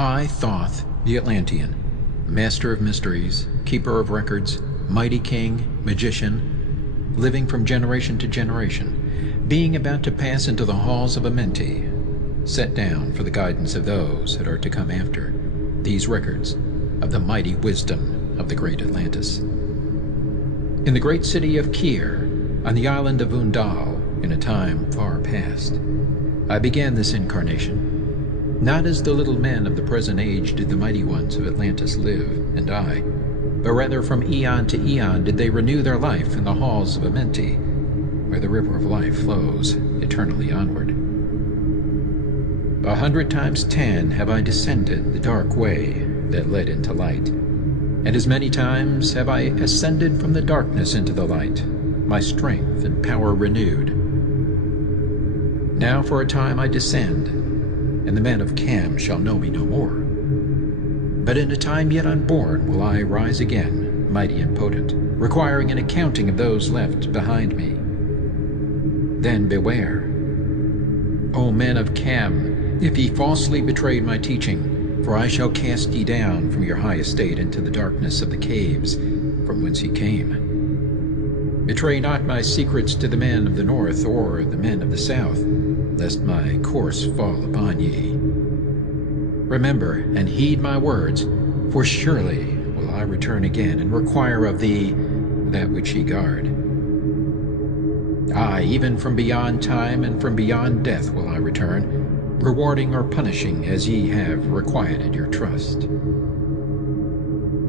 I, Thoth, the Atlantean, master of mysteries, keeper of records, mighty king, magician, living from generation to generation, being about to pass into the halls of Amenti, set down for the guidance of those that are to come after, these records of the mighty wisdom of the great Atlantis. In the great city of Kir, on the island of Undal, in a time far past, I began this incarnation. Not as the little men of the present age did the mighty ones of Atlantis live and die, but rather from eon to eon did they renew their life in the halls of Amenti, where the river of life flows eternally onward. 100 times 10 have I descended the dark way that led into light, and as many times have I ascended from the darkness into the light, my strength and power renewed. Now for a time I descend, and the men of Cam shall know me no more. But in a time yet unborn will I rise again, mighty and potent, requiring an accounting of those left behind me. Then beware, O men of Cam, if ye falsely betrayed my teaching, for I shall cast ye down from your high estate into the darkness of the caves from whence ye came. Betray not my secrets to the men of the north or the men of the south, lest my course fall upon ye. Remember and heed my words, for surely will I return again and require of thee that which ye guard. Aye, even from beyond time and from beyond death will I return, rewarding or punishing as ye have requited your trust.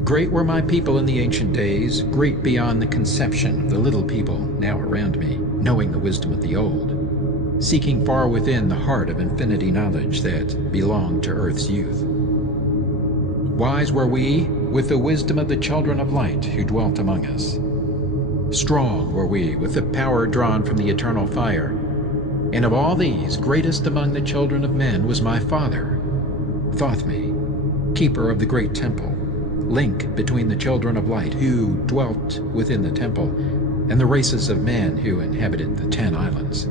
Great were my people in the ancient days, great beyond the conception of the little people now around me, knowing the wisdom of the old, seeking far within the heart of infinity knowledge that belonged to earth's youth. Wise were we with the wisdom of the children of light who dwelt among us. Strong were we with the power drawn from the eternal fire, and of all these, greatest among the children of men was my father, Thothme, keeper of the great temple, link between the children of light who dwelt within the temple and the races of men who inhabited the 10 islands.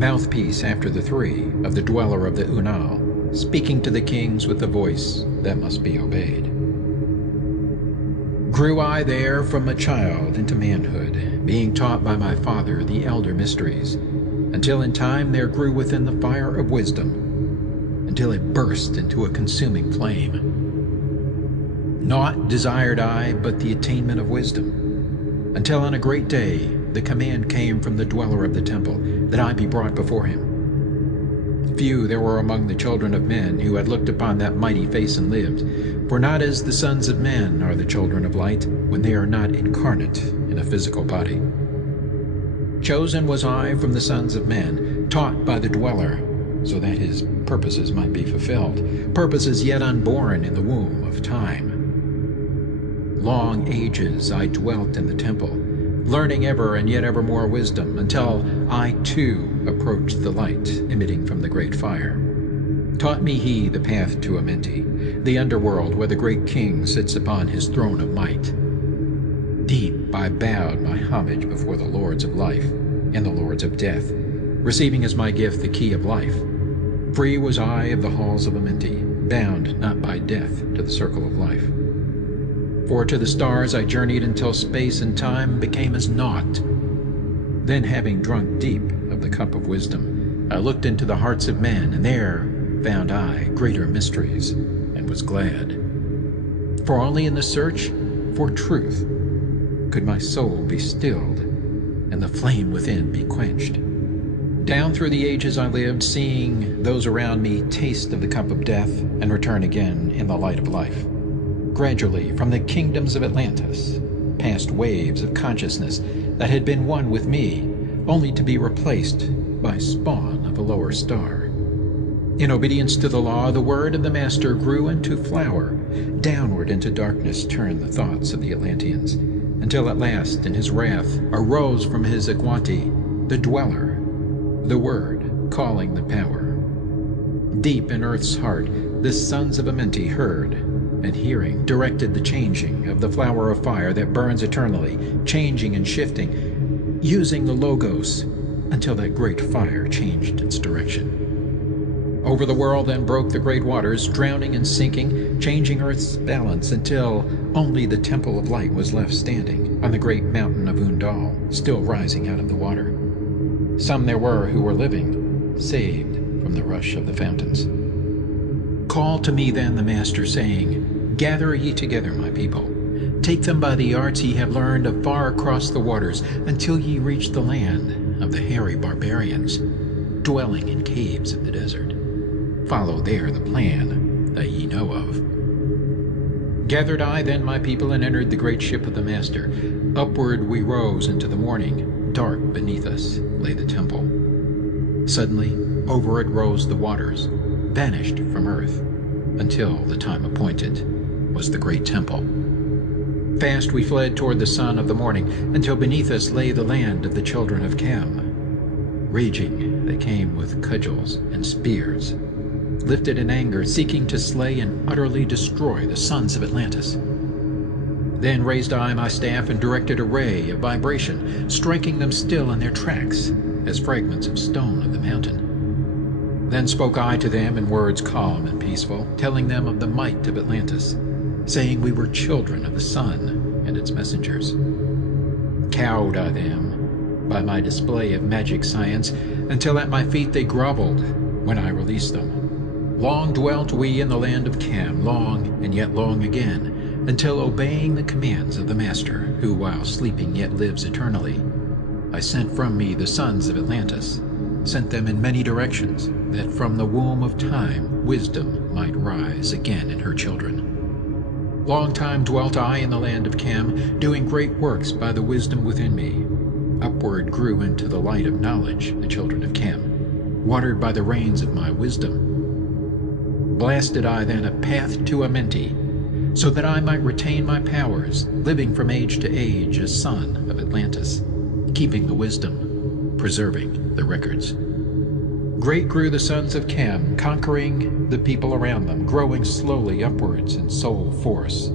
Mouthpiece after the 3 of the dweller of the Unal, speaking to the kings with a voice that must be obeyed. Grew I there from a child into manhood, being taught by my father the elder mysteries, until in time there grew within the fire of wisdom, until it burst into a consuming flame. Naught desired I but the attainment of wisdom, until on a great day the command came from the dweller of the temple that I be brought before him. Few there were among the children of men who had looked upon that mighty face and lived, for not as the sons of men are the children of light when they are not incarnate in a physical body. Chosen was I from the sons of men, taught by the dweller, so that his purposes might be fulfilled, purposes yet unborn in the womb of time. Long ages I dwelt in the temple, learning ever and yet ever more wisdom, until I too approached the light emitting from the great fire. Taught me he the path to Amenti, the underworld where the great king sits upon his throne of might. Deep I bowed my homage before the lords of life and the lords of death, receiving as my gift the key of life. Free was I of the halls of Amenti, bound not by death to the circle of life. For to the stars I journeyed until space and time became as naught. Then, having drunk deep of the cup of wisdom, I looked into the hearts of men, and there found I greater mysteries, and was glad. For only in the search for truth could my soul be stilled, and the flame within be quenched. Down through the ages I lived, seeing those around me taste of the cup of death, and return again in the light of life. Gradually, from the kingdoms of Atlantis, past waves of consciousness that had been one with me, only to be replaced by spawn of a lower star. In obedience to the law, the word of the Master grew into flower, downward into darkness turned the thoughts of the Atlanteans, until at last, in his wrath, arose from his Agwanti, the dweller, the word calling the power. Deep in earth's heart, the sons of Amenti heard, and hearing, directed the changing of the flower of fire that burns eternally, changing and shifting, using the Logos until that great fire changed its direction. Over the world then broke the great waters, drowning and sinking, changing earth's balance, until only the Temple of Light was left standing on the great mountain of Undal, still rising out of the water. Some there were who were living, saved from the rush of the fountains. Called to me then the Master, saying, Gather ye together, my people. Take them by the arts ye have learned afar across the waters, until ye reach the land of the hairy barbarians, dwelling in caves of the desert. Follow there the plan that ye know of. Gathered I then my people, and entered the great ship of the Master. Upward we rose into the morning. Dark beneath us lay the temple. Suddenly over it rose the waters, vanished from earth, until the time appointed was the great temple. Fast we fled toward the sun of the morning, until beneath us lay the land of the children of Cam. Raging they came with cudgels and spears, lifted in anger, seeking to slay and utterly destroy the sons of Atlantis. Then raised I my staff and directed a ray of vibration, striking them still in their tracks, as fragments of stone of the mountain. Then spoke I to them in words calm and peaceful, telling them of the might of Atlantis, saying we were children of the sun and its messengers. Cowed I them by my display of magic science, until at my feet they groveled when I released them. Long dwelt we in the land of Cam, long and yet long again, until obeying the commands of the Master, who while sleeping yet lives eternally, I sent from me the sons of Atlantis, sent them in many directions, that from the womb of time wisdom might rise again in her children. Long time dwelt I in the land of Cam, doing great works by the wisdom within me. Upward grew into the light of knowledge the children of Cam, watered by the rains of my wisdom. Blasted I then a path to Amenti, so that I might retain my powers, living from age to age as son of Atlantis, keeping the wisdom, preserving the records. Great grew the sons of Cam, conquering the people around them, growing slowly upwards in soul force.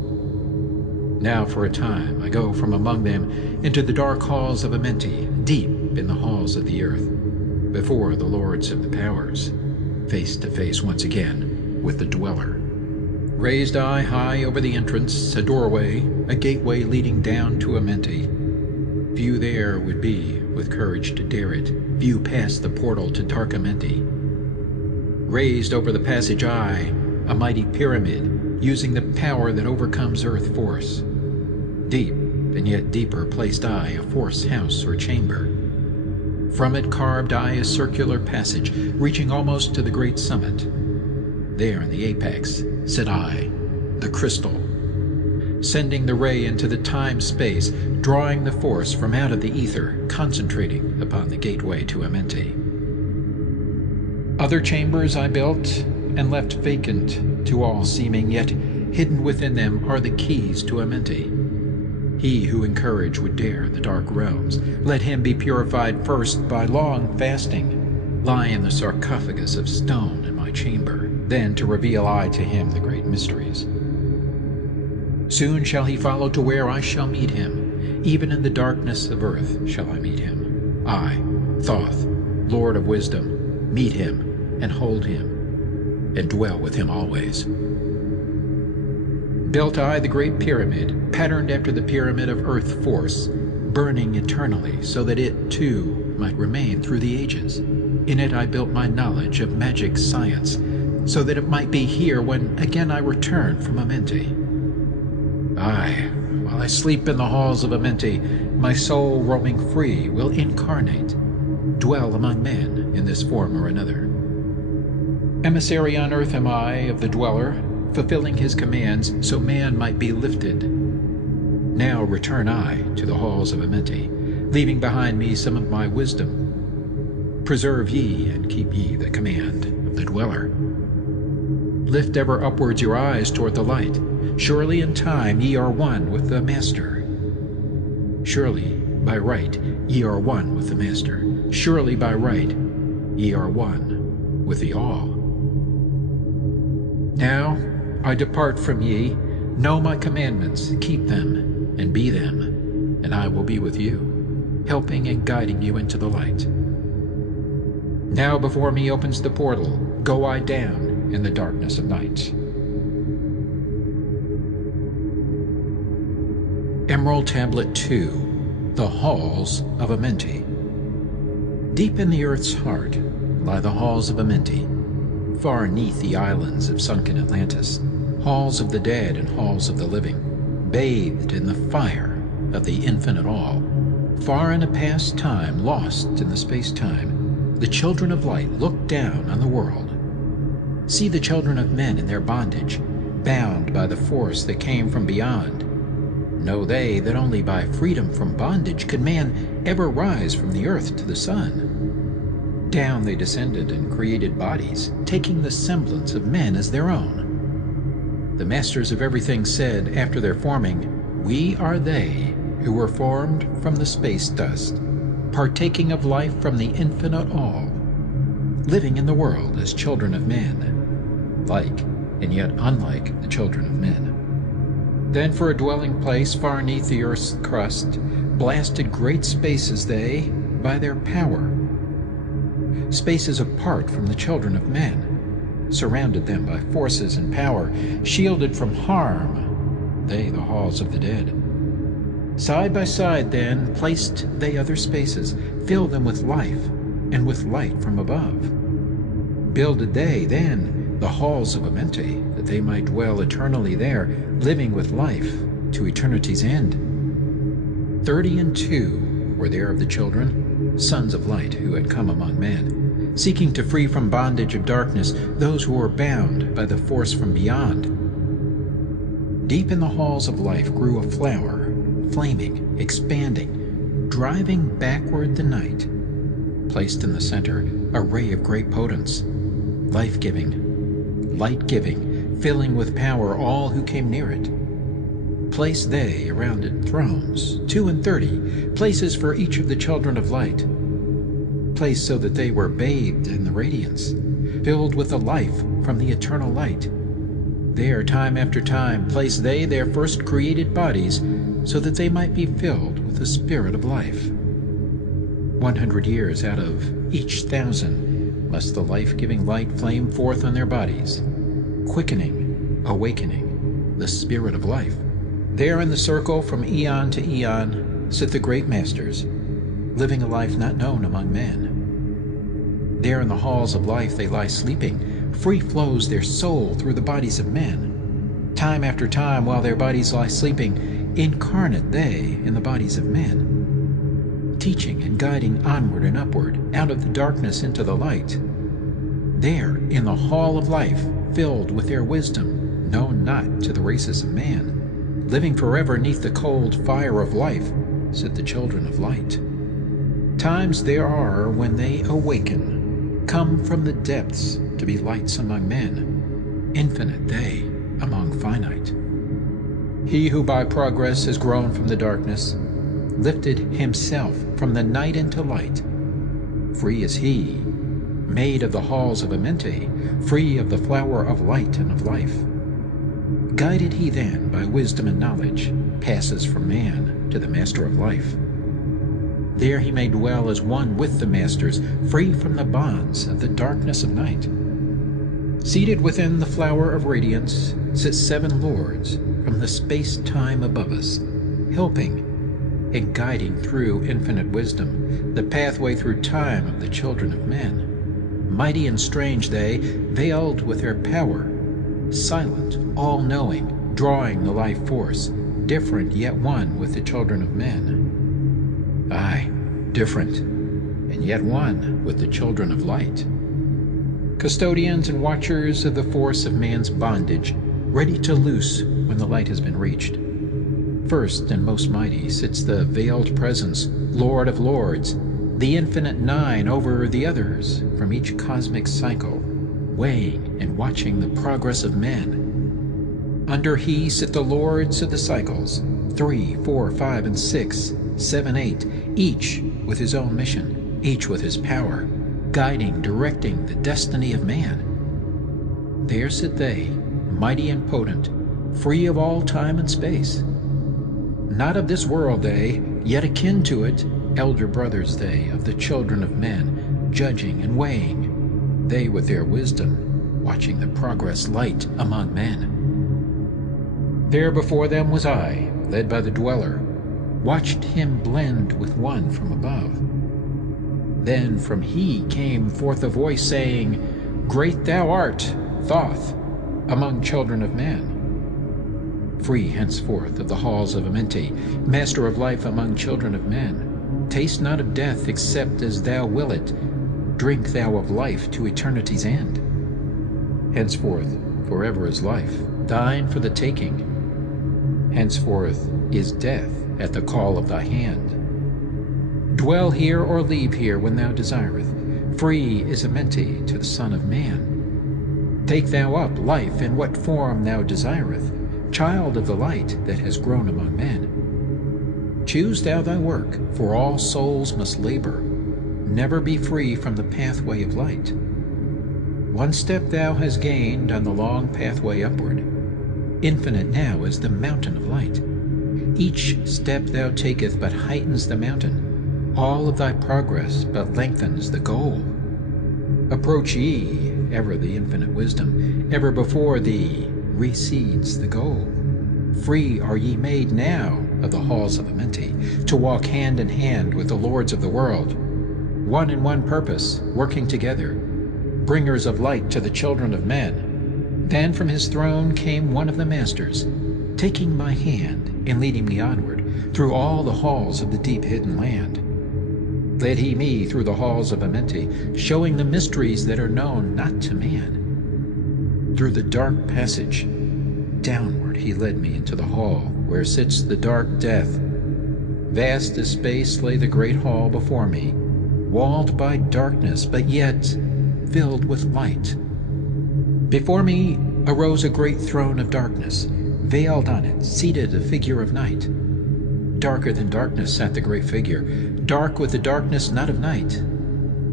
Now for a time I go from among them into the dark halls of Amenti, deep in the halls of the earth, before the lords of the powers, face to face once again with the dweller. Raised I high over the entrance, a doorway, a gateway leading down to Amenti. Few there would be with courage to dare it, few past the portal to dark Amenti. Raised over the passage I, a mighty pyramid, using the power that overcomes earth force. Deep and yet deeper placed I a force house or chamber. From it carved I a circular passage, reaching almost to the great summit. There in the apex sit I, the crystal, sending the ray into the time-space, drawing the force from out of the ether, concentrating upon the gateway to Amenti. Other chambers I built and left vacant to all seeming, yet hidden within them are the keys to Amenti. He who in courage would dare the dark realms, let him be purified first by long fasting, lie in the sarcophagus of stone in my chamber, then to reveal I to him the great mysteries. Soon shall he follow to where I shall meet him, even in the darkness of earth shall I meet him. I, Thoth, Lord of wisdom, meet him and hold him, and dwell with him always. Built I the great pyramid, patterned after the pyramid of earth force, burning eternally, so that it, too, might remain through the ages. In it I built my knowledge of magic science, so that it might be here when again I return from Amenti. Aye, while I sleep in the halls of Amenti, my soul roaming free will incarnate, dwell among men in this form or another. Emissary on earth am I of the dweller, fulfilling his commands so man might be lifted. Now return I to the halls of Amenti, leaving behind me some of my wisdom. Preserve ye and keep ye the command of the dweller. Lift ever upwards your eyes toward the light. Surely in time ye are one with the Master. Surely by right ye are one with the Master. Surely by right ye are one with the All. Now I depart from ye. Know my commandments, keep them, and be them, and I will be with you, helping and guiding you into the light. Now before me opens the portal, go I down in the darkness of night. Emerald Tablet 2, The Halls of Amenti. Deep in the earth's heart lie the halls of Amenti, far neath the islands of sunken Atlantis, halls of the dead and halls of the living, bathed in the fire of the infinite all. Far in a past time, lost in the space-time, the children of light look down on the world. See the children of men in their bondage, bound by the force that came from beyond. Know they that only by freedom from bondage could man ever rise from the earth to the sun. Down they descended and created bodies, taking the semblance of men as their own. The masters of everything said after their forming, "We are they who were formed from the space dust, partaking of life from the infinite all, living in the world as children of men, like and yet unlike the children of men." Then for a dwelling place far neath the earth's crust, blasted great spaces they by their power. Spaces apart from the children of men, surrounded them by forces and power, shielded from harm, they the halls of the dead. Side by side then placed they other spaces, filled them with life and with light from above. Builded they then the halls of Amenti, that they might dwell eternally there, living with life to eternity's end. 32 were there of the children, sons of light, who had come among men, seeking to free from bondage of darkness those who were bound by the force from beyond. Deep in the halls of life grew a flower, flaming, expanding, driving backward the night. Placed in the center, a ray of great potence, life-giving, light-giving, filling with power all who came near it. Placed they around it thrones, 32, places for each of the children of light, placed so that they were bathed in the radiance, filled with the life from the eternal light. There, time after time, placed they their first created bodies, so that they might be filled with the spirit of life. 100 years out of each 1,000 must the life-giving light flame forth on their bodies, quickening, awakening the spirit of life. There in the circle from eon to eon sit the great masters, living a life not known among men. There in the halls of life they lie sleeping, free flows their soul through the bodies of men. Time after time, while their bodies lie sleeping, incarnate they in the bodies of men, teaching and guiding onward and upward, out of the darkness into the light. There, in the hall of life, filled with their wisdom, known not to the races of man, living forever neath the cold fire of life, sit the children of light. Times there are when they awaken, come from the depths to be lights among men, infinite they among finite. He who by progress has grown from the darkness, lifted himself from the night into light. Free is he, made of the halls of Amenti, free of the flower of light and of life. Guided he then by wisdom and knowledge, passes from man to the master of life. There he may dwell as one with the masters, free from the bonds of the darkness of night. Seated within the flower of radiance sit 7 lords from the space-time above us, helping and guiding through infinite wisdom the pathway through time of the children of men. Mighty and strange they, veiled with their power, silent, all-knowing, drawing the life force, different yet one with the children of men. Aye, different, and yet one with the children of light. Custodians and watchers of the force of man's bondage, ready to loose when the light has been reached. First and most mighty sits the veiled presence, Lord of Lords, the infinite 9 over the others from each cosmic cycle, weighing and watching the progress of men. Under he sit the lords of the cycles, 3, 4, 5, and 6, 7, 8, each with his own mission, each with his power, guiding, directing the destiny of man. There sit they, mighty and potent, free of all time and space. Not of this world they, yet akin to it, elder brothers they of the children of men, judging and weighing. they with their wisdom, watching the progress light among men. There before them was I, led by the dweller, watched him blend with one from above. Then from he came forth a voice saying, Great thou art, Thoth, among children of men. Free henceforth of the halls of Amenti, master of life among children of men. Taste not of death except as thou will it. Drink thou of life to eternity's end. Henceforth forever is life, thine for the taking. Henceforth is death at the call of thy hand. Dwell here or leave here when thou desireth. Free is Amenti to the Son of Man. Take thou up life in what form thou desireth, child of the light that has grown among men. Choose thou thy work, for all souls must labor. Never be free from the pathway of light. One step thou hast gained on the long pathway upward. Infinite now is the mountain of light. Each step thou taketh but heightens the mountain. All of thy progress but lengthens the goal. Approach ye, ever the infinite wisdom, ever before thee recedes the goal. Free are ye made now of the halls of Amenti, to walk hand in hand with the lords of the world, one in one purpose, working together, bringers of light to the children of men. Then from his throne came one of the masters, taking my hand and leading me onward through all the halls of the deep hidden land. Led he me through the halls of Amenti, showing the mysteries that are known not to man. Through the dark passage, downward he led me into the hall where sits the dark death. Vast as space lay the great hall before me, walled by darkness, but yet filled with light. Before me arose a great throne of darkness. Veiled on it, seated a figure of night. Darker than darkness sat the great figure, dark with the darkness not of night.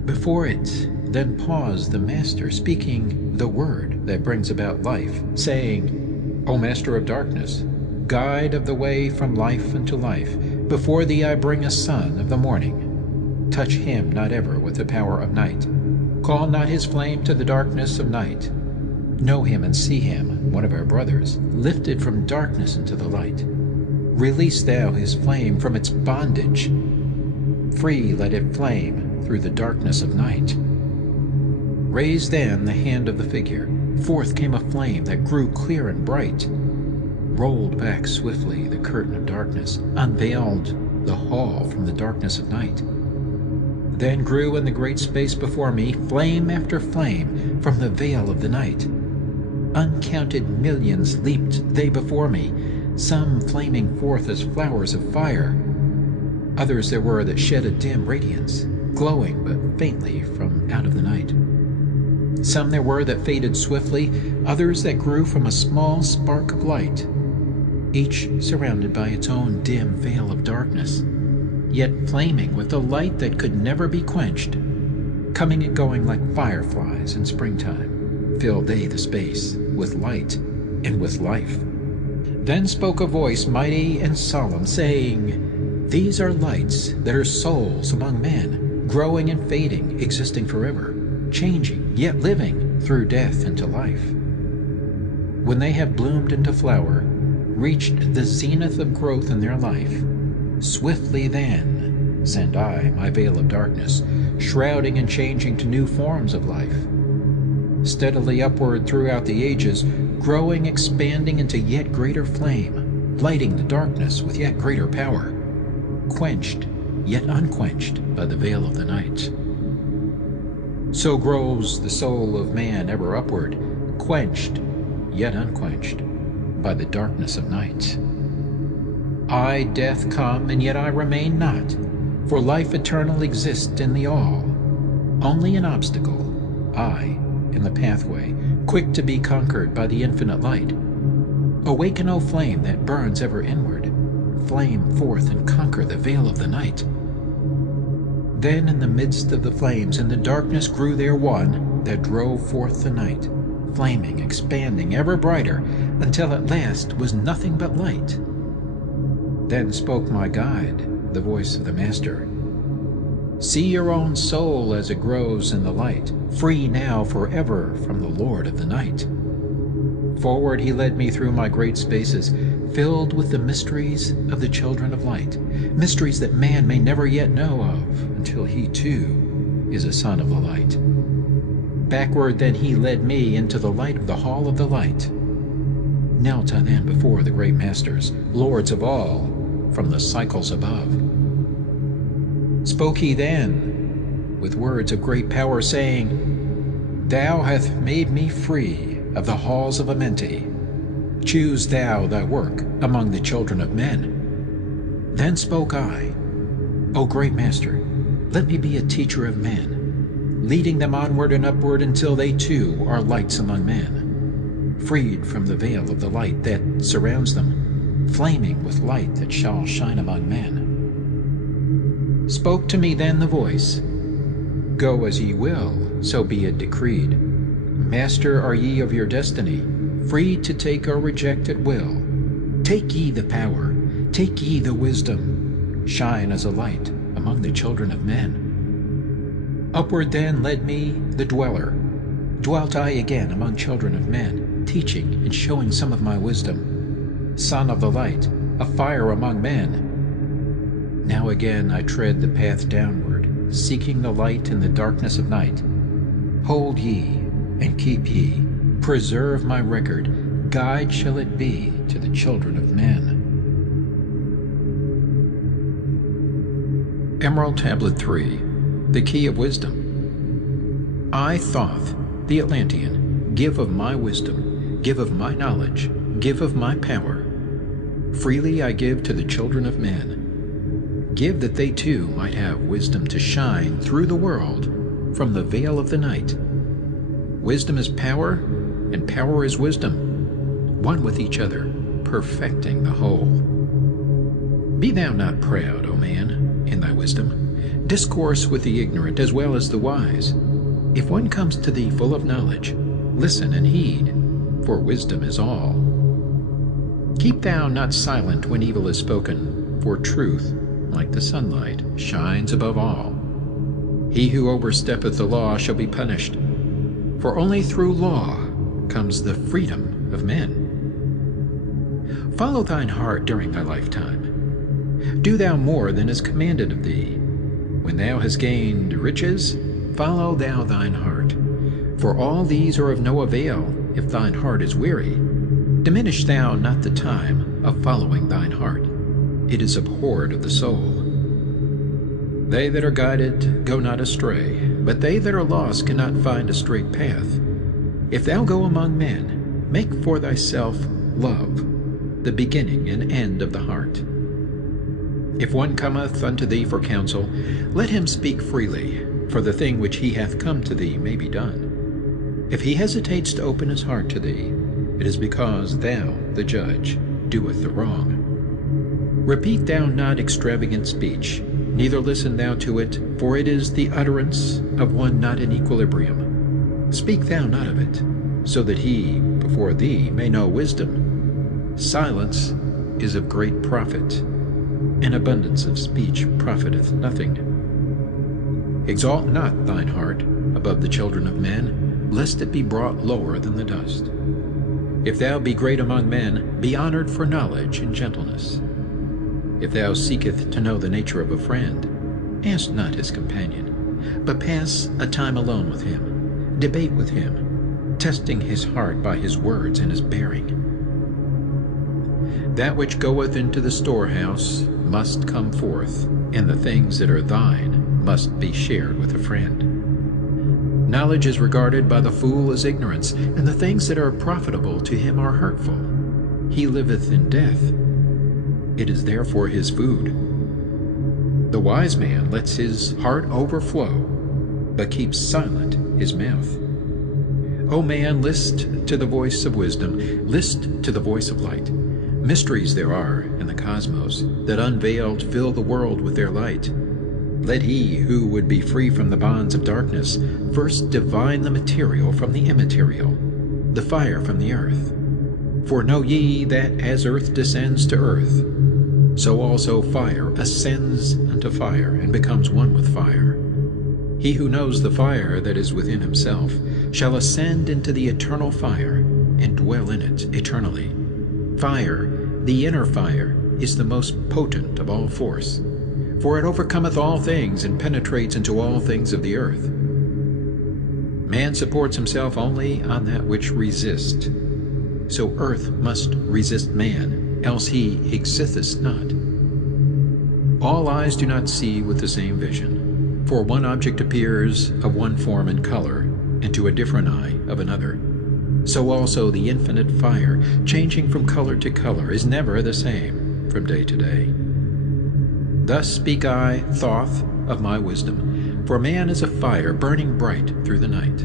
Before it then paused the Master, speaking the word that brings about life, saying, O Master of darkness, guide of the way from life unto life, before thee I bring a son of the morning. Touch him not ever with the power of night. Call not his flame to the darkness of night. Know him and see him, one of our brothers, lifted from darkness into the light. Release thou his flame from its bondage. Free let it flame through the darkness of night. Raise then the hand of the figure. Forth came a flame that grew clear and bright. Rolled back swiftly the curtain of darkness, unveiled the hall from the darkness of night. Then grew in the great space before me flame after flame from the veil of the night. Uncounted millions leaped they before me, some flaming forth as flowers of fire. Others there were that shed a dim radiance, glowing but faintly from out of the night. Some there were that faded swiftly, others that grew from a small spark of light, each surrounded by its own dim veil of darkness, yet flaming with a light that could never be quenched. Coming and going like fireflies in springtime, filled they the space with light and with life. Then spoke a voice mighty and solemn, saying, These are lights that are souls among men, growing and fading, existing forever, changing, yet living through death into life. When they have bloomed into flower, reached the zenith of growth in their life, swiftly then send I my veil of darkness, shrouding and changing to new forms of life. Steadily upward throughout the ages, growing, expanding into yet greater flame, lighting the darkness with yet greater power, quenched yet unquenched by the veil of the night. So grows the soul of man ever upward, quenched yet unquenched by the darkness of night. I, death, come, and yet I remain not, for life eternal exists in the all. Only an obstacle, I, in the pathway, quick to be conquered by the infinite light. Awaken, O flame that burns ever inward, flame forth and conquer the veil of the night. Then in the midst of the flames in the darkness grew there one that drove forth the night, flaming, expanding, ever brighter, until at last was nothing but light. Then spoke my guide, the voice of the Master. See your own soul as it grows in the light, free now forever from the Lord of the night. Forward he led me through my great spaces, filled with the mysteries of the children of light, mysteries that man may never yet know of, until he too is a son of the light. Backward then he led me into the light of the hall of the light. Knelt I then before the great masters, lords of all, from the cycles above. Spoke he then with words of great power, saying, Thou hast made me free of the halls of Amenti. Choose thou thy work among the children of men. Then spoke I, O great master, let me be a teacher of men, leading them onward and upward until they too are lights among men, freed from the veil of the light that surrounds them, flaming with light that shall shine among men. Spoke to me then the voice, Go as ye will, so be it decreed. Master are ye of your destiny, free to take or reject at will. Take ye the power, take ye the wisdom, shine as a light among the children of men. Upward then led me the dweller. Dwelt I again among children of men, teaching and showing some of my wisdom. Son of the light, a fire among men. Now again I tread the path downward, seeking the light in the darkness of night. Hold ye, and keep ye, preserve my record, guide shall it be to the children of men. Emerald Tablet 3, The Key of Wisdom. I, Thoth, the Atlantean, give of my wisdom, give of my knowledge, give of my power. Freely I give to the children of men. Give that they too might have wisdom to shine through the world from the veil of the night. Wisdom is power, and power is wisdom, one with each other, perfecting the whole. Be thou not proud, O man, in thy wisdom. Discourse with the ignorant as well as the wise. If one comes to thee full of knowledge, listen and heed, for wisdom is all. Keep thou not silent when evil is spoken, for truth, like the sunlight, shines above all. He who oversteppeth the law shall be punished, for only through law comes the freedom of men. Follow thine heart during thy lifetime. Do thou more than is commanded of thee. When thou hast gained riches, follow thou thine heart. For all these are of no avail if thine heart is weary. Diminish thou not the time of following thine heart. It is abhorred of the soul. They that are guided go not astray, but they that are lost cannot find a straight path. If thou go among men, make for thyself love, the beginning and end of the heart. If one cometh unto thee for counsel, let him speak freely, for the thing which he hath come to thee may be done. If he hesitates to open his heart to thee, it is because thou, the judge, doeth the wrong. Repeat thou not extravagant speech, neither listen thou to it, for it is the utterance of one not in equilibrium. Speak thou not of it, so that he before thee may know wisdom. Silence is of great profit, and abundance of speech profiteth nothing. Exalt not thine heart above the children of men, lest it be brought lower than the dust. If thou be great among men, be honored for knowledge and gentleness. If thou seeketh to know the nature of a friend, ask not his companion, but pass a time alone with him, debate with him, testing his heart by his words and his bearing. That which goeth into the storehouse must come forth, and the things that are thine must be shared with a friend. Knowledge is regarded by the fool as ignorance, and the things that are profitable to him are hurtful. He liveth in death. It is therefore his food. The wise man lets his heart overflow, but keeps silent his mouth. O man, list to the voice of wisdom, list to the voice of light. Mysteries there are in the cosmos that unveiled fill the world with their light. Let he who would be free from the bonds of darkness first divine the material from the immaterial, the fire from the earth. For know ye that as earth descends to earth, so also fire ascends unto fire, and becomes one with fire. He who knows the fire that is within himself shall ascend into the eternal fire, and dwell in it eternally. Fire, the inner fire, is the most potent of all force, for it overcometh all things, and penetrates into all things of the earth. Man supports himself only on that which resists. So earth must resist man, else he existeth not. All eyes do not see with the same vision, for one object appears of one form and color, and to a different eye of another. So also the infinite fire, changing from color to color, is never the same from day to day. Thus speak I, Thoth, of my wisdom, for man is a fire burning bright through the night.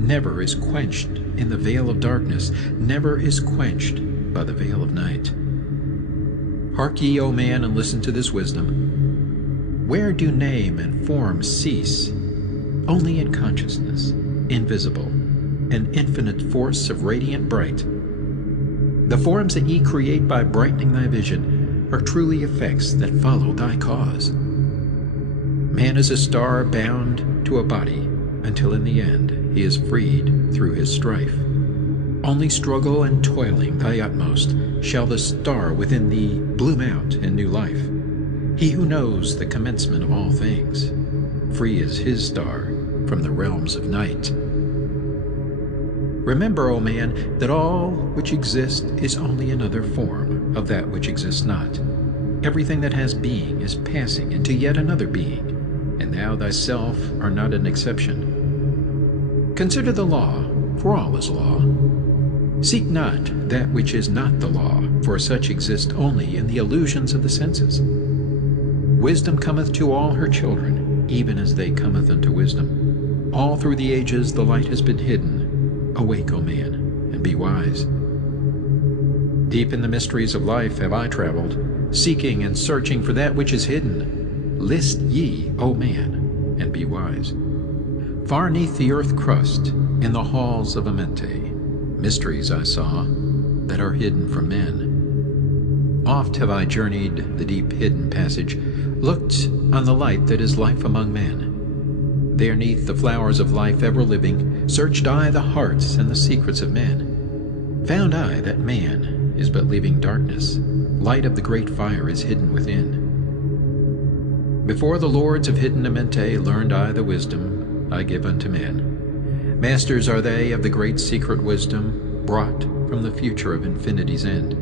Never is quenched in the veil of darkness, never is quenched by the veil of night. Hark ye, O man, and listen to this wisdom. Where do name and form cease? Only in consciousness, invisible, an infinite force of radiant bright. The forms that ye create by brightening thy vision are truly effects that follow thy cause. Man is a star bound to a body, until in the end he is freed through his strife. Only struggle and toiling thy utmost shall the star within thee bloom out in new life. He who knows the commencement of all things, free is his star from the realms of night. Remember, O man, that all which exists is only another form of that which exists not. Everything that has being is passing into yet another being, and thou thyself art not an exception. Consider the law, for all is law. Seek not that which is not the law, for such exist only in the illusions of the senses. Wisdom cometh to all her children, even as they cometh unto wisdom. All through the ages the light has been hidden. Awake, O man, and be wise. Deep in the mysteries of life have I traveled, seeking and searching for that which is hidden. List ye, O man, and be wise. Far neath the earth crust, in the halls of Amente, mysteries I saw that are hidden from men. Oft have I journeyed the deep hidden passage, looked on the light that is life among men. There neath the flowers of life ever living, searched I the hearts and the secrets of men. Found I that man is but leaving darkness, light of the great fire is hidden within. Before the lords of hidden Amente learned I the wisdom I give unto men. Masters are they of the great secret wisdom, brought from the future of infinity's end.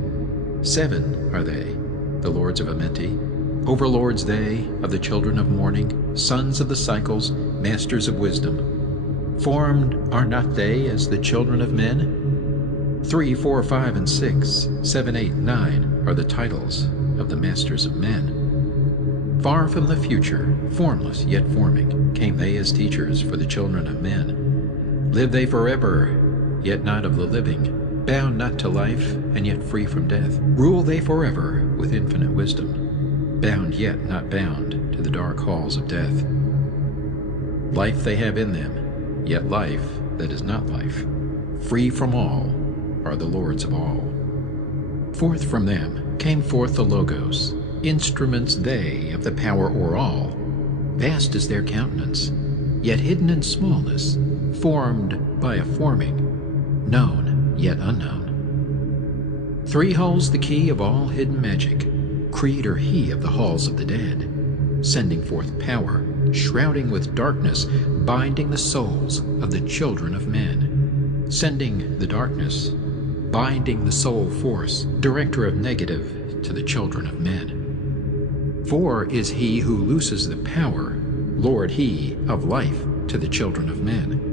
7 are they, the lords of Amente, overlords they of the children of morning, sons of the cycles, masters of wisdom. Formed are not they as the children of men? 3, 4, 5, and 6, 7, 8, 9 are the titles of the masters of men. Far from the future, formless yet forming, came they as teachers for the children of men. Live they forever, yet not of the living, bound not to life, and yet free from death. Rule they forever with infinite wisdom, bound yet not bound to the dark halls of death. Life they have in them, yet life that is not life. Free from all are the lords of all. Forth from them came forth the Logos, instruments they of the power o'er all. Vast is their countenance, yet hidden in smallness, formed by a forming, known yet unknown. 3 holds the key of all hidden magic, creator he of the halls of the dead, sending forth power, shrouding with darkness, binding the souls of the children of men. Sending the darkness, binding the soul force, director of negative to the children of men. 4 is he who looses the power, lord he of life to the children of men.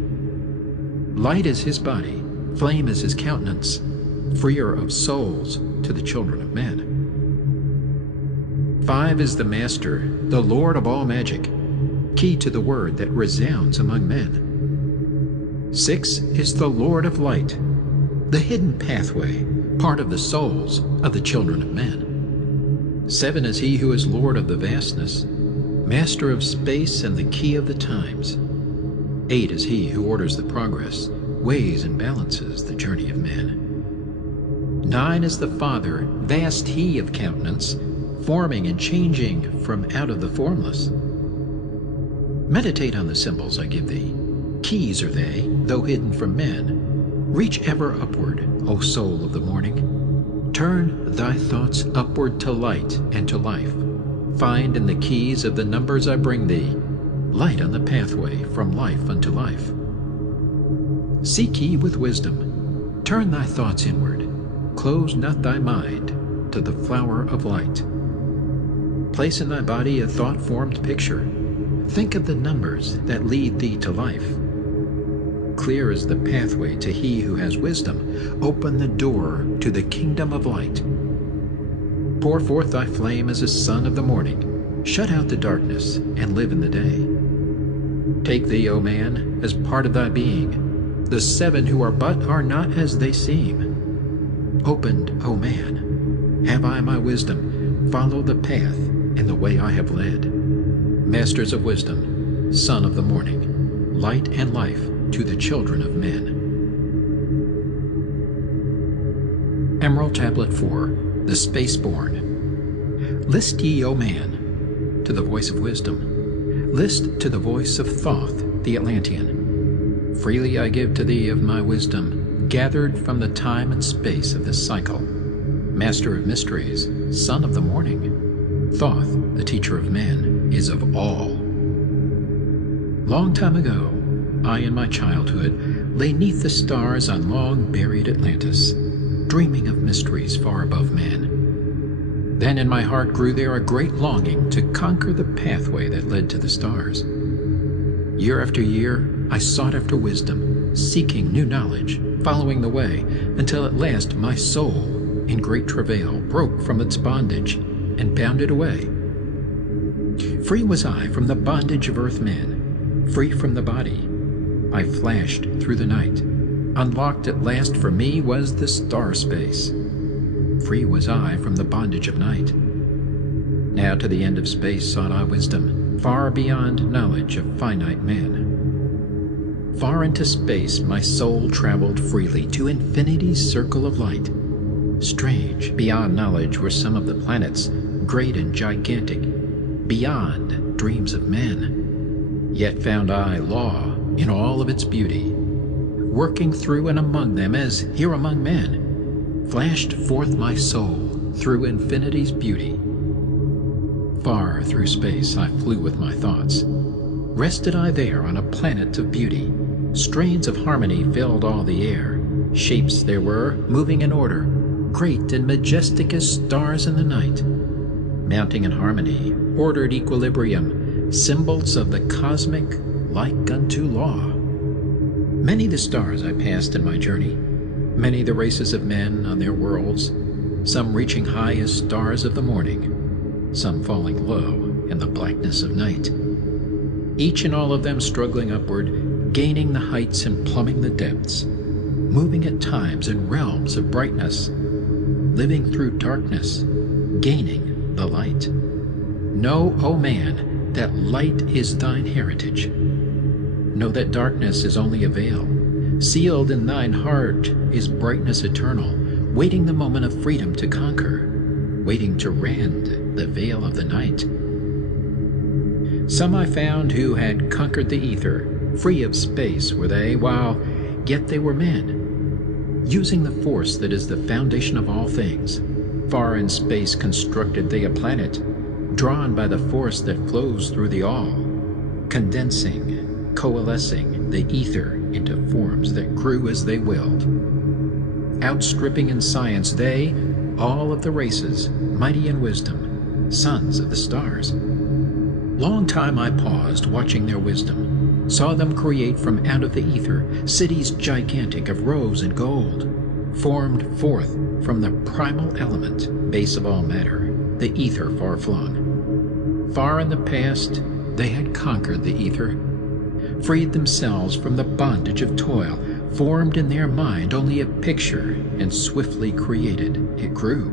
Light is his body, flame is his countenance, freer of souls to the children of men. 5 is the master, the lord of all magic, key to the word that resounds among men. 6 is the lord of light, the hidden pathway, part of the souls of the children of men. 7 is he who is lord of the vastness, master of space and the key of the times. 8 is he who orders the progress, weighs and balances the journey of men. 9 is the Father, vast he of countenance, forming and changing from out of the formless. Meditate on the symbols I give thee. Keys are they, though hidden from men. Reach ever upward, O soul of the morning. Turn thy thoughts upward to light and to life. Find in the keys of the numbers I bring thee, light on the pathway from life unto life. Seek ye with wisdom. Turn thy thoughts inward. Close not thy mind to the flower of light. Place in thy body a thought-formed picture. Think of the numbers that lead thee to life. Clear is the pathway to he who has wisdom. Open the door to the kingdom of light. Pour forth thy flame as a sun of the morning. Shut out the darkness and live in the day. Take thee, O man, as part of thy being. The seven who are but are not as they seem. Opened, O man, have I my wisdom. Follow the path in the way I have led. Masters of wisdom, son of the morning, light and life to the children of men. Emerald Tablet 4, The Spaceborn. List ye, O man, to the voice of wisdom. List to the voice of Thoth, the Atlantean. Freely I give to thee of my wisdom, gathered from the time and space of this cycle. Master of mysteries, son of the morning, Thoth, the teacher of men, is of all. Long time ago, I in my childhood lay 'neath the stars on long-buried Atlantis, dreaming of mysteries far above man. Then in my heart grew there a great longing to conquer the pathway that led to the stars. Year after year, I sought after wisdom, seeking new knowledge, following the way, until at last my soul, in great travail, broke from its bondage and bounded away. Free was I from the bondage of earth-men, free from the body. I flashed through the night. Unlocked at last for me was the star space. Free was I from the bondage of night. Now to the end of space sought I wisdom, far beyond knowledge of finite man. Far into space my soul traveled freely to infinity's circle of light. Strange, beyond knowledge were some of the planets, great and gigantic, beyond dreams of men. Yet found I law in all of its beauty, working through and among them as here among men, flashed forth my soul through infinity's beauty. Far through space I flew with my thoughts. Rested I there on a planet of beauty. Strains of harmony filled all the air. Shapes there were, moving in order, great and majestic as stars in the night. Mounting in harmony, ordered equilibrium, symbols of the cosmic, like unto law. Many the stars I passed in my journey, many the races of men on their worlds, some reaching high as stars of the morning, some falling low in the blackness of night. Each and all of them struggling upward, gaining the heights and plumbing the depths, moving at times in realms of brightness, living through darkness, gaining the light. Know, O man, that light is thine heritage. Know that darkness is only a veil. Sealed in thine heart is brightness eternal, waiting the moment of freedom to conquer, waiting to rend the veil of the night. Some I found who had conquered the ether, free of space were they, while yet they were men. Using the force that is the foundation of all things, far in space constructed they a planet, drawn by the force that flows through the all, condensing, coalescing the ether into forms that grew as they willed. Outstripping in science they, all of the races, mighty in wisdom, sons of the stars. Long time I paused, watching their wisdom, saw them create from out of the ether cities gigantic of rose and gold, formed forth from the primal element, base of all matter, the ether far-flung. Far in the past, they had conquered the ether, freed themselves from the bondage of toil, formed in their mind only a picture, and swiftly created it grew.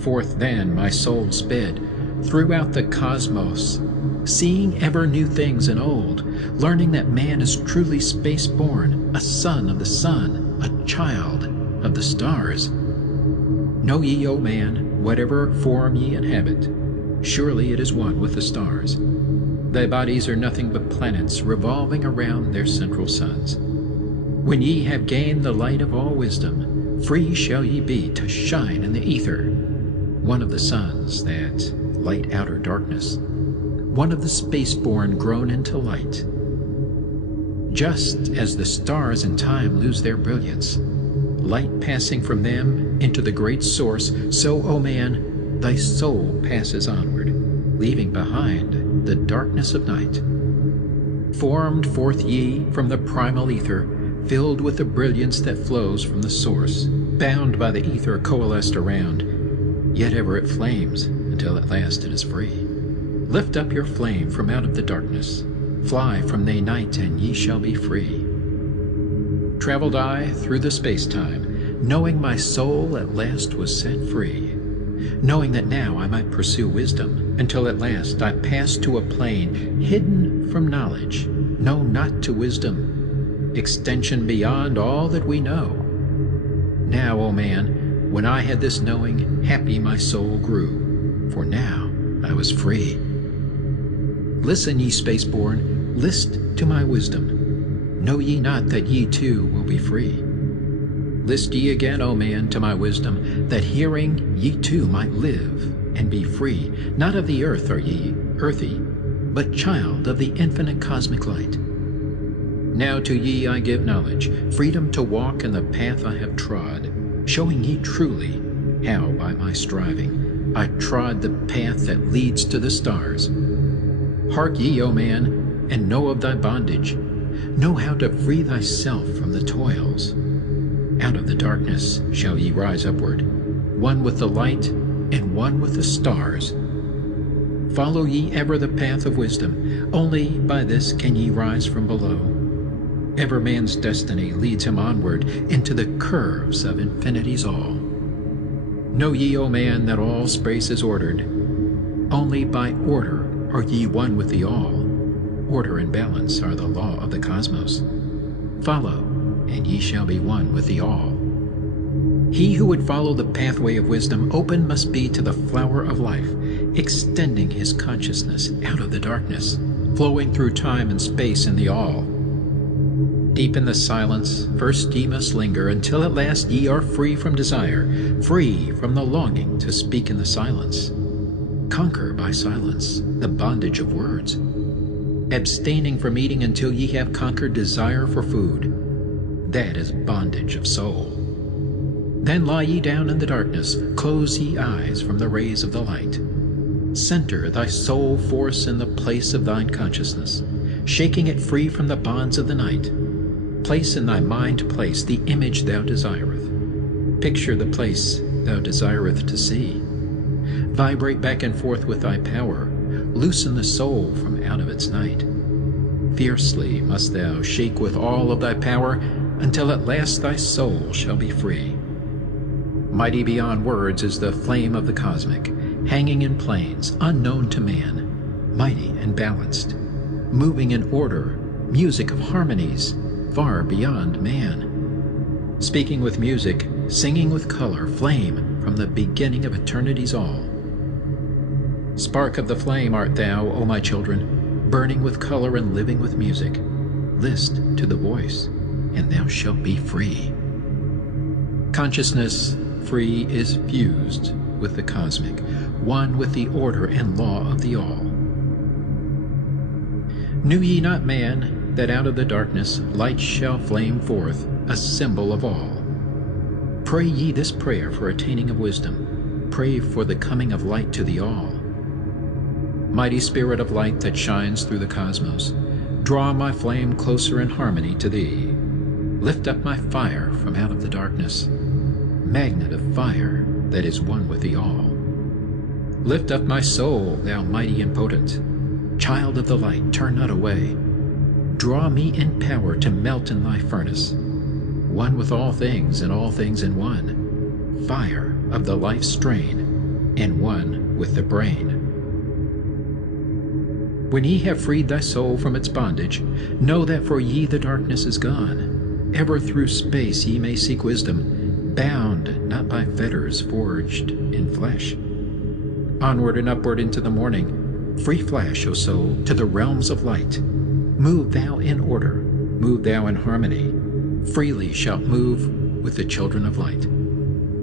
Forth then my soul sped, throughout the cosmos, seeing ever new things and old, learning that man is truly space-born, a son of the sun, a child of the stars. Know ye, O man, whatever form ye inhabit, surely it is one with the stars. Thy bodies are nothing but planets revolving around their central suns. When ye have gained the light of all wisdom, free shall ye be to shine in the ether, one of the suns that light outer darkness, one of the space-born grown into light. Just as the stars in time lose their brilliance, light passing from them into the great source, so, O man, thy soul passes onward, leaving behind the darkness of night. Formed forth ye from the primal ether, filled with the brilliance that flows from the source, bound by the ether coalesced around, yet ever it flames until at last it is free. Lift up your flame from out of the darkness, fly from the night, and ye shall be free. Traveled I through the space-time, knowing my soul at last was set free, knowing that now I might pursue wisdom, until at last I passed to a plane hidden from knowledge, known not to wisdom, extension beyond all that we know. Now, O man, when I had this knowing, happy my soul grew, for now I was free. Listen, ye spaceborn, list to my wisdom. Know ye not that ye too will be free? List ye again, O man, to my wisdom, that hearing ye too might live and be free. Not of the earth are ye, earthy, but child of the infinite cosmic light. Now to ye I give knowledge, freedom to walk in the path I have trod, showing ye truly how by my striving I trod the path that leads to the stars. Hark ye, O man, and know of thy bondage. Know how to free thyself from the toils. Out of the darkness shall ye rise upward, one with the light and one with the stars. Follow ye ever the path of wisdom, only by this can ye rise from below. Ever man's destiny leads him onward into the curves of infinity's all. Know ye, O man, that all space is ordered. Only by order are ye one with the all. Order and balance are the law of the cosmos. Follow, and ye shall be one with the all. He who would follow the pathway of wisdom open must be to the flower of life, extending his consciousness out of the darkness, flowing through time and space in the all. Deep in the silence, first ye must linger, until at last ye are free from desire, free from the longing to speak in the silence. Conquer by silence the bondage of words, abstaining from eating until ye have conquered desire for food. That is bondage of soul. Then lie ye down in the darkness, close ye eyes from the rays of the light. Center thy soul force in the place of thine consciousness, shaking it free from the bonds of the night. Place in thy mind place the image thou desireth. Picture the place thou desireth to see. Vibrate back and forth with thy power. Loosen the soul from out of its night. Fiercely must thou shake with all of thy power, until at last thy soul shall be free. Mighty beyond words is the flame of the cosmic, hanging in planes unknown to man, mighty and balanced, moving in order, music of harmonies, far beyond man. Speaking with music, singing with color, flame from the beginning of eternity's all. Spark of the flame art thou, O my children, burning with color and living with music. List to the voice, and thou shalt be free. Consciousness free is fused with the cosmic, one with the order and law of the all. Knew ye not, man, that out of the darkness light shall flame forth, a symbol of all? Pray ye this prayer for attaining of wisdom. Pray for the coming of light to the all. Mighty spirit of light that shines through the cosmos, draw my flame closer in harmony to thee. Lift up my fire from out of the darkness, magnet of fire that is one with the all. Lift up my soul, thou mighty and potent, child of the light, turn not away. Draw me in power to melt in thy furnace, one with all things and all things in one, fire of the life strain, and one with the brain. When ye have freed thy soul from its bondage, know that for ye the darkness is gone. Ever through space ye may seek wisdom, bound not by fetters forged in flesh. Onward and upward into the morning, free flash, O soul, to the realms of light. Move thou in order, move thou in harmony, freely shalt move with the children of light.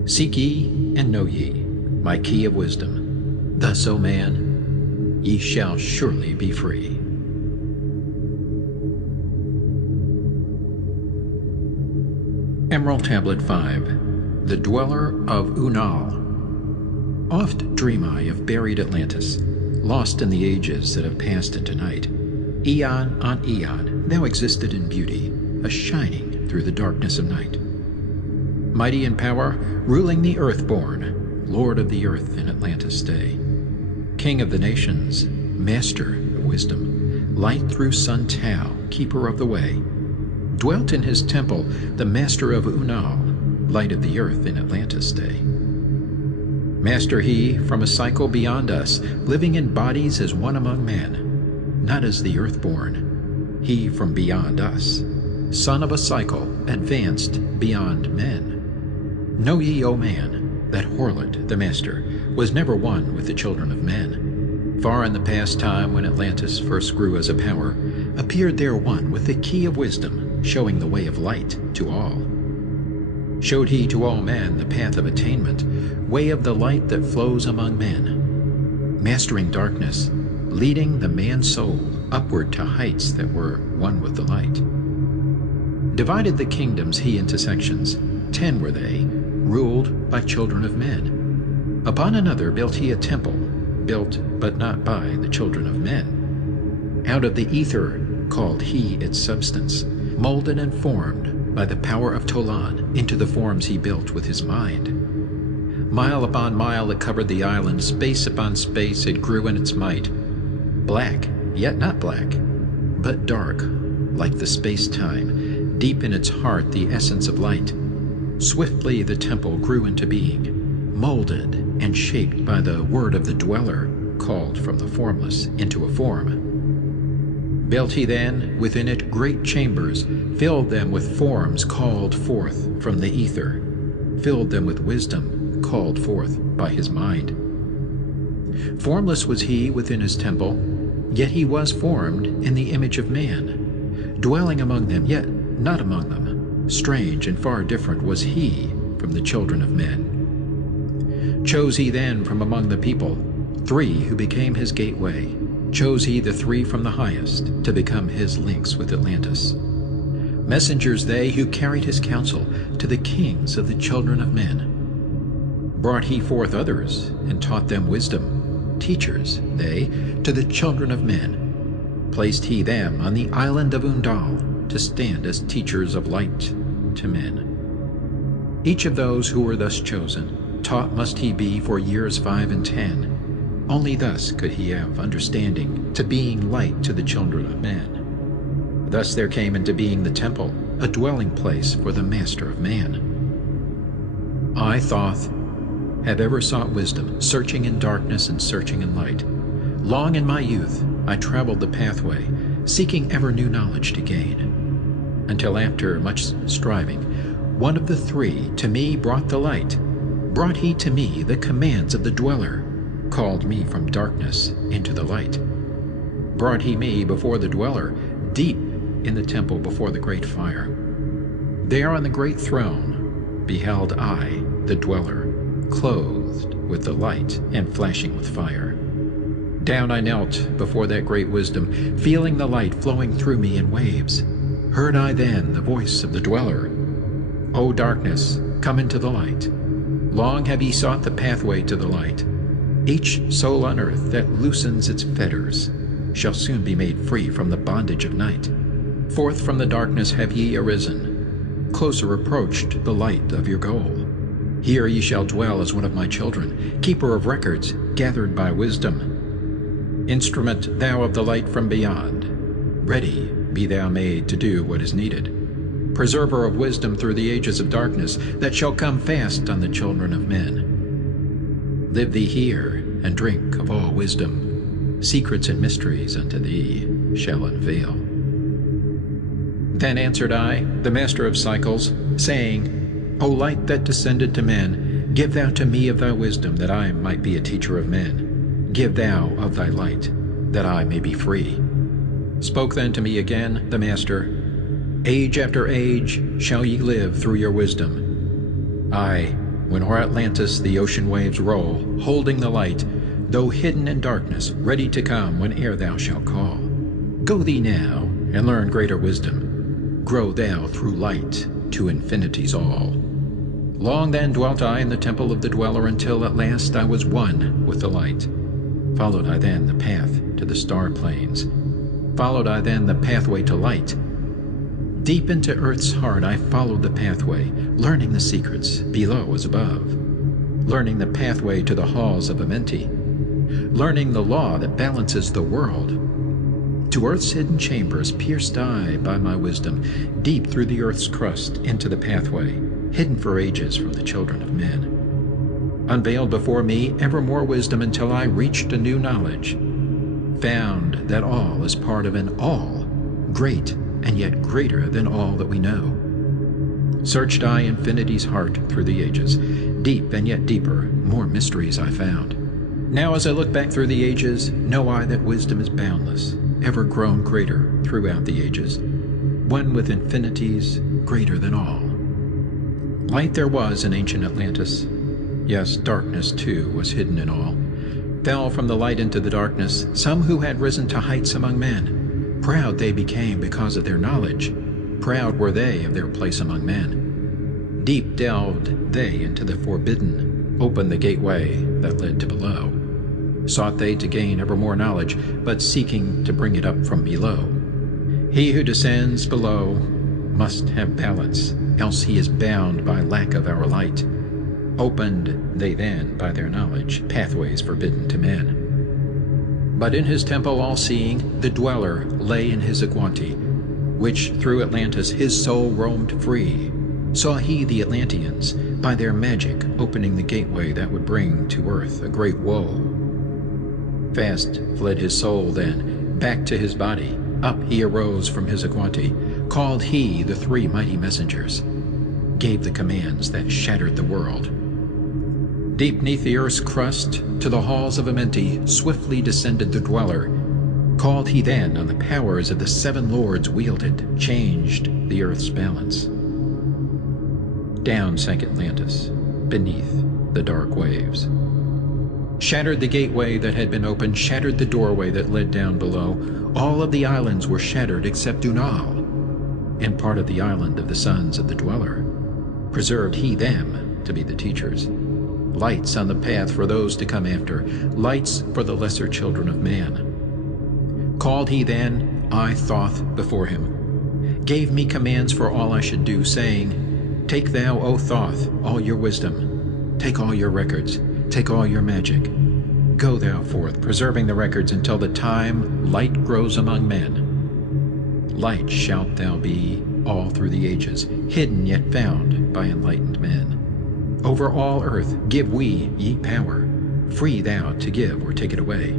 Seek ye and know ye my key of wisdom. Thus, O man, ye shall surely be free. Emerald Tablet 5. The Dweller of Unal. Oft dream I of buried Atlantis, lost in the ages that have passed into night. Eon on eon thou existed in beauty, a shining through the darkness of night. Mighty in power, ruling the earth-born, Lord of the earth in Atlantis' day. King of the nations, master of wisdom, light through sun Tao, keeper of the way. Dwelt in his temple the master of Unal, light of the earth in Atlantis' day. Master he from a cycle beyond us, living in bodies as one among men, not as the earth-born, he from beyond us, son of a cycle, advanced beyond men. Know ye, O man, that Horlet, the master, was never one with the children of men. Far in the past time when Atlantis first grew as a power, appeared there one with the key of wisdom, showing the way of light to all. Showed he to all men the path of attainment, way of the light that flows among men, mastering darkness, leading the man's soul upward to heights that were one with the light. Divided the kingdoms he into sections, 10 were they, ruled by children of men. Upon another built he a temple, built but not by the children of men. Out of the ether called he its substance, molded and formed by the power of Tolan into the forms he built with his mind. Mile upon mile it covered the island, space upon space it grew in its might. Black, yet not black, but dark, like the space-time, deep in its heart the essence of light. Swiftly the temple grew into being, molded and shaped by the word of the dweller, called from the formless into a form. Built he then within it great chambers, filled them with forms called forth from the ether, filled them with wisdom called forth by his mind. Formless was he within his temple, yet he was formed in the image of man, dwelling among them, yet not among them. Strange and far different was he from the children of men. Chose he then from among the people 3 who became his gateway. Chose he the 3 from the highest to become his links with Atlantis. Messengers they who carried his counsel to the kings of the children of men. Brought he forth others and taught them wisdom. Teachers they to the children of men. Placed he them on the island of Undal to stand as teachers of light to men. Each of those who were thus chosen, taught must he be for years 5 and 10. Only thus could he have understanding to being light to the children of men. Thus there came into being the temple, a dwelling place for the master of man. I, Thoth, have ever sought wisdom, searching in darkness and searching in light. Long in my youth I traveled the pathway, seeking ever new knowledge to gain, until after much striving, one of the 3 to me brought the light. Brought he to me the commands of the dweller, called me from darkness into the light. Brought he me before the dweller, deep in the temple before the great fire. There on the great throne beheld I the dweller, clothed with the light and flashing with fire. Down I knelt before that great wisdom, feeling the light flowing through me in waves. Heard I then the voice of the dweller, O darkness, come into the light. Long have ye sought the pathway to the light. Each soul on earth that loosens its fetters shall soon be made free from the bondage of night. Forth from the darkness have ye arisen, closer approached the light of your goal. Here ye shall dwell as one of my children, keeper of records gathered by wisdom. Instrument thou of the light from beyond, ready be thou made to do what is needed. Preserver of wisdom through the ages of darkness that shall come fast on the children of men. Live thee here, and drink of all wisdom. Secrets and mysteries unto thee shall unveil. Then answered I, the master of cycles, saying, O light that descended to men, give thou to me of thy wisdom, that I might be a teacher of men. Give thou of thy light, that I may be free. Spoke then to me again the Master, Age after age shall ye live through your wisdom. Aye, when o'er Atlantis the ocean waves roll, holding the light, though hidden in darkness, ready to come whene'er thou shalt call. Go thee now, and learn greater wisdom. Grow thou through light to infinities all. Long then dwelt I in the temple of the dweller, until at last I was one with the light. Followed I then the path to the star plains. Followed I then the pathway to light. Deep into earth's heart I followed the pathway, learning the secrets below as above. Learning the pathway to the halls of Amenti. Learning the law that balances the world. To earth's hidden chambers pierced I by my wisdom, deep through the earth's crust into the pathway, hidden for ages from the children of men. Unveiled before me ever more wisdom, until I reached a new knowledge. Found that all is part of an all, great and yet greater than all that we know. Searched I infinity's heart through the ages, deep and yet deeper, more mysteries I found. Now as I look back through the ages, know I that wisdom is boundless, ever grown greater throughout the ages, one with infinities greater than all. Light there was in ancient Atlantis. Yes, darkness too was hidden in all. Fell from the light into the darkness some who had risen to heights among men. Proud they became because of their knowledge. Proud were they of their place among men. Deep delved they into the forbidden, opened the gateway that led to below. Sought they to gain ever more knowledge, but seeking to bring it up from below. He who descends below must have balance, else he is bound by lack of our light. Opened they then by their knowledge pathways forbidden to men. But in his temple all-seeing, the dweller lay in his Aguanti, which through Atlantis his soul roamed free. Saw he the Atlanteans, by their magic opening the gateway that would bring to earth a great woe. Fast fled his soul then, back to his body. Up he arose from his Aguanti, called he the three mighty messengers, gave the commands that shattered the world. Deep neath the earth's crust, to the halls of Amenti, swiftly descended the dweller. Called he then on the powers of the seven lords wielded, changed the earth's balance. Down sank Atlantis, beneath the dark waves. Shattered the gateway that had been opened, shattered the doorway that led down below. All of the islands were shattered except Dunal, and part of the island of the sons of the dweller. Preserved he them to be the teachers. Lights on the path for those to come after, lights for the lesser children of man. Called he then, I Thoth, before him, gave me commands for all I should do, saying, Take thou, O Thoth, all your wisdom, take all your records, take all your magic. Go thou forth, preserving the records until the time light grows among men. Light shalt thou be all through the ages, hidden yet found by enlightened men. Over all earth give we ye power, free thou to give or take it away.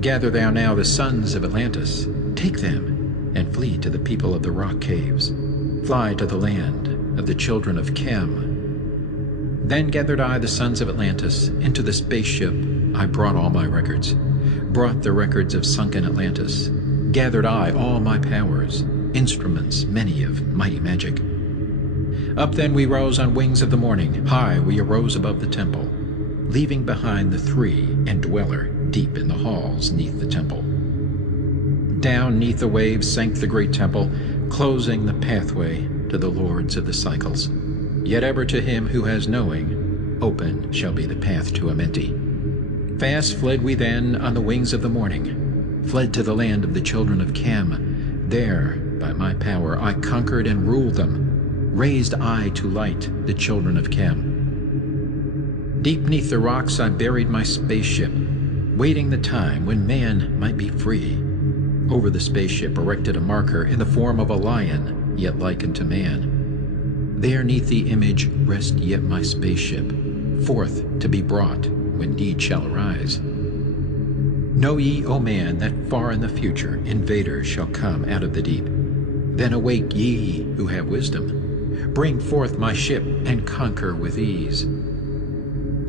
Gather thou now the sons of Atlantis, take them, and flee to the people of the rock caves. Fly to the land of the children of Chem. Then gathered I the sons of Atlantis into the spaceship. I brought all my records, brought the records of sunken Atlantis. Gathered I all my powers, instruments many of mighty magic. Up then we rose on wings of the morning, high we arose above the temple, leaving behind the three and dweller deep in the halls neath the temple. Down neath the waves sank the great temple, closing the pathway to the lords of the cycles. Yet ever to him who has knowing, open shall be the path to Amenti. Fast fled we then on the wings of the morning, fled to the land of the children of Chem. There, by my power, I conquered and ruled them. Raised I to light the children of Chem. Deep neath the rocks I buried my spaceship, waiting the time when man might be free. Over the spaceship erected a marker in the form of a lion, yet likened to man. There neath the image rest yet my spaceship, forth to be brought when need shall arise. Know ye, O man, that far in the future invaders shall come out of the deep. Then awake ye who have wisdom. Bring forth my ship and conquer with ease.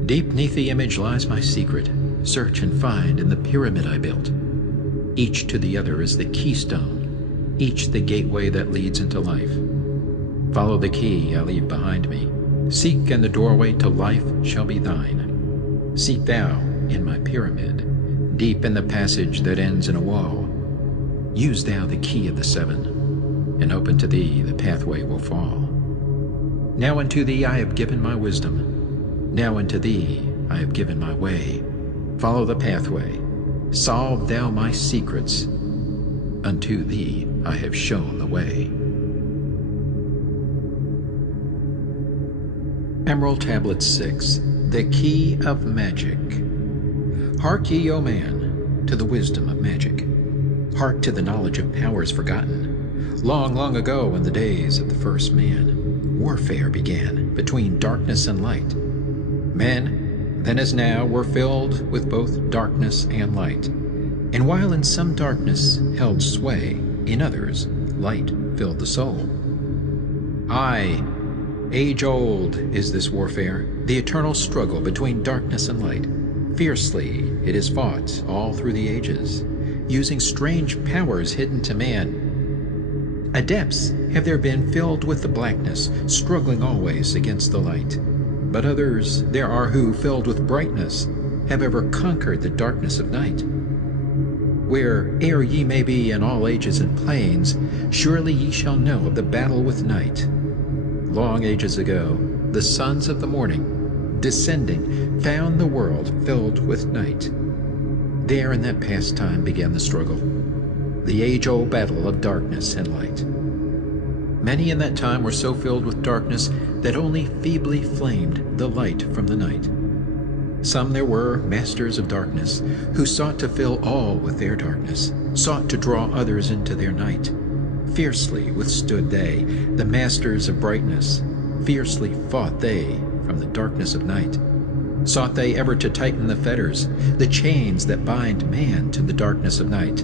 Deep 'neath the image lies my secret. Search and find in the pyramid I built. Each to the other is the keystone, each the gateway that leads into life. Follow the key I leave behind me. Seek, and the doorway to life shall be thine. Seek thou in my pyramid, deep in the passage that ends in a wall. Use thou the key of the seven, and open to thee the pathway will fall. Now unto thee I have given my wisdom. Now unto thee I have given my way. Follow the pathway. Solve thou my secrets. Unto thee I have shown the way. Emerald Tablet 6, The Key of Magic. Hark ye, O man, to the wisdom of magic. Hark to the knowledge of powers forgotten. Long, long ago, in the days of the first man, warfare began between darkness and light. Men, then as now, were filled with both darkness and light. And while in some darkness held sway, in others light filled the soul. Aye, age-old is this warfare, the eternal struggle between darkness and light. Fiercely it is fought all through the ages, using strange powers hidden to man. Adepts have there been filled with the blackness, struggling always against the light. But others there are who, filled with brightness, have ever conquered the darkness of night. Where'er ye may be in all ages and planes, surely ye shall know of the battle with night. Long ages ago, the sons of the morning, descending, found the world filled with night. There in that past time began the struggle, the age-old battle of darkness and light. Many in that time were so filled with darkness that only feebly flamed the light from the night. Some there were, masters of darkness, who sought to fill all with their darkness, sought to draw others into their night. Fiercely withstood they, the masters of brightness. Fiercely fought they from the darkness of night. Sought they ever to tighten the fetters, the chains that bind man to the darkness of night.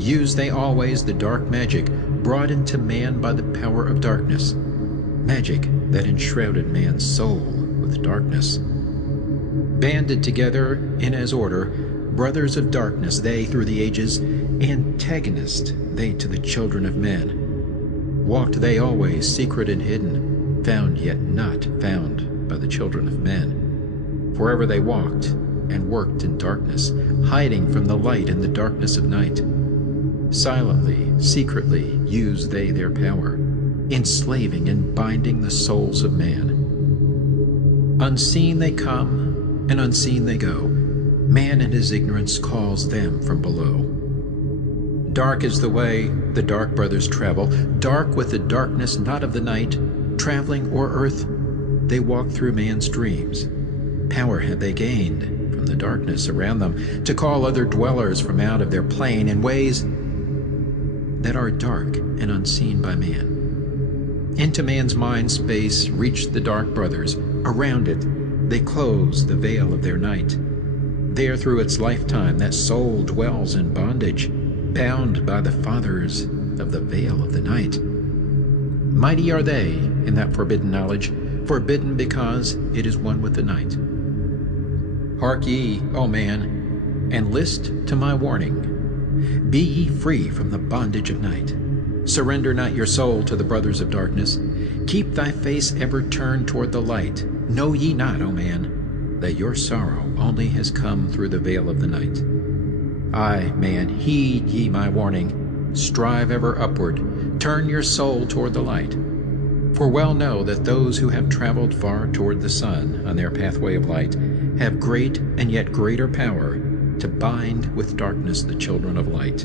Used they always the dark magic brought into man by the power of darkness, magic that enshrouded man's soul with darkness. Banded together in as order, brothers of darkness they through the ages, antagonist they to the children of men. Walked they always secret and hidden, found yet not found by the children of men. Forever they walked and worked in darkness, hiding from the light in the darkness of night. Silently, secretly used they their power, enslaving and binding the souls of man. Unseen they come, and unseen they go. Man in his ignorance calls them from below. Dark is the way the dark brothers travel, dark with the darkness not of the night. Traveling o'er earth, they walk through man's dreams. Power have they gained from the darkness around them to call other dwellers from out of their plane in ways that are dark and unseen by man. Into man's mind space reach the dark brothers. Around it they close the veil of their night. There through its lifetime that soul dwells in bondage, bound by the fathers of the veil of the night. Mighty are they in that forbidden knowledge, forbidden because it is one with the night. Hark ye, O man, and list to my warning. Be ye free from the bondage of night. Surrender not your soul to the brothers of darkness. Keep thy face ever turned toward the light. Know ye not, O man, that your sorrow only has come through the veil of the night. Aye, man, heed ye my warning. Strive ever upward. Turn your soul toward the light. For well know that those who have traveled far toward the sun on their pathway of light have great and yet greater power to bind with darkness the children of light.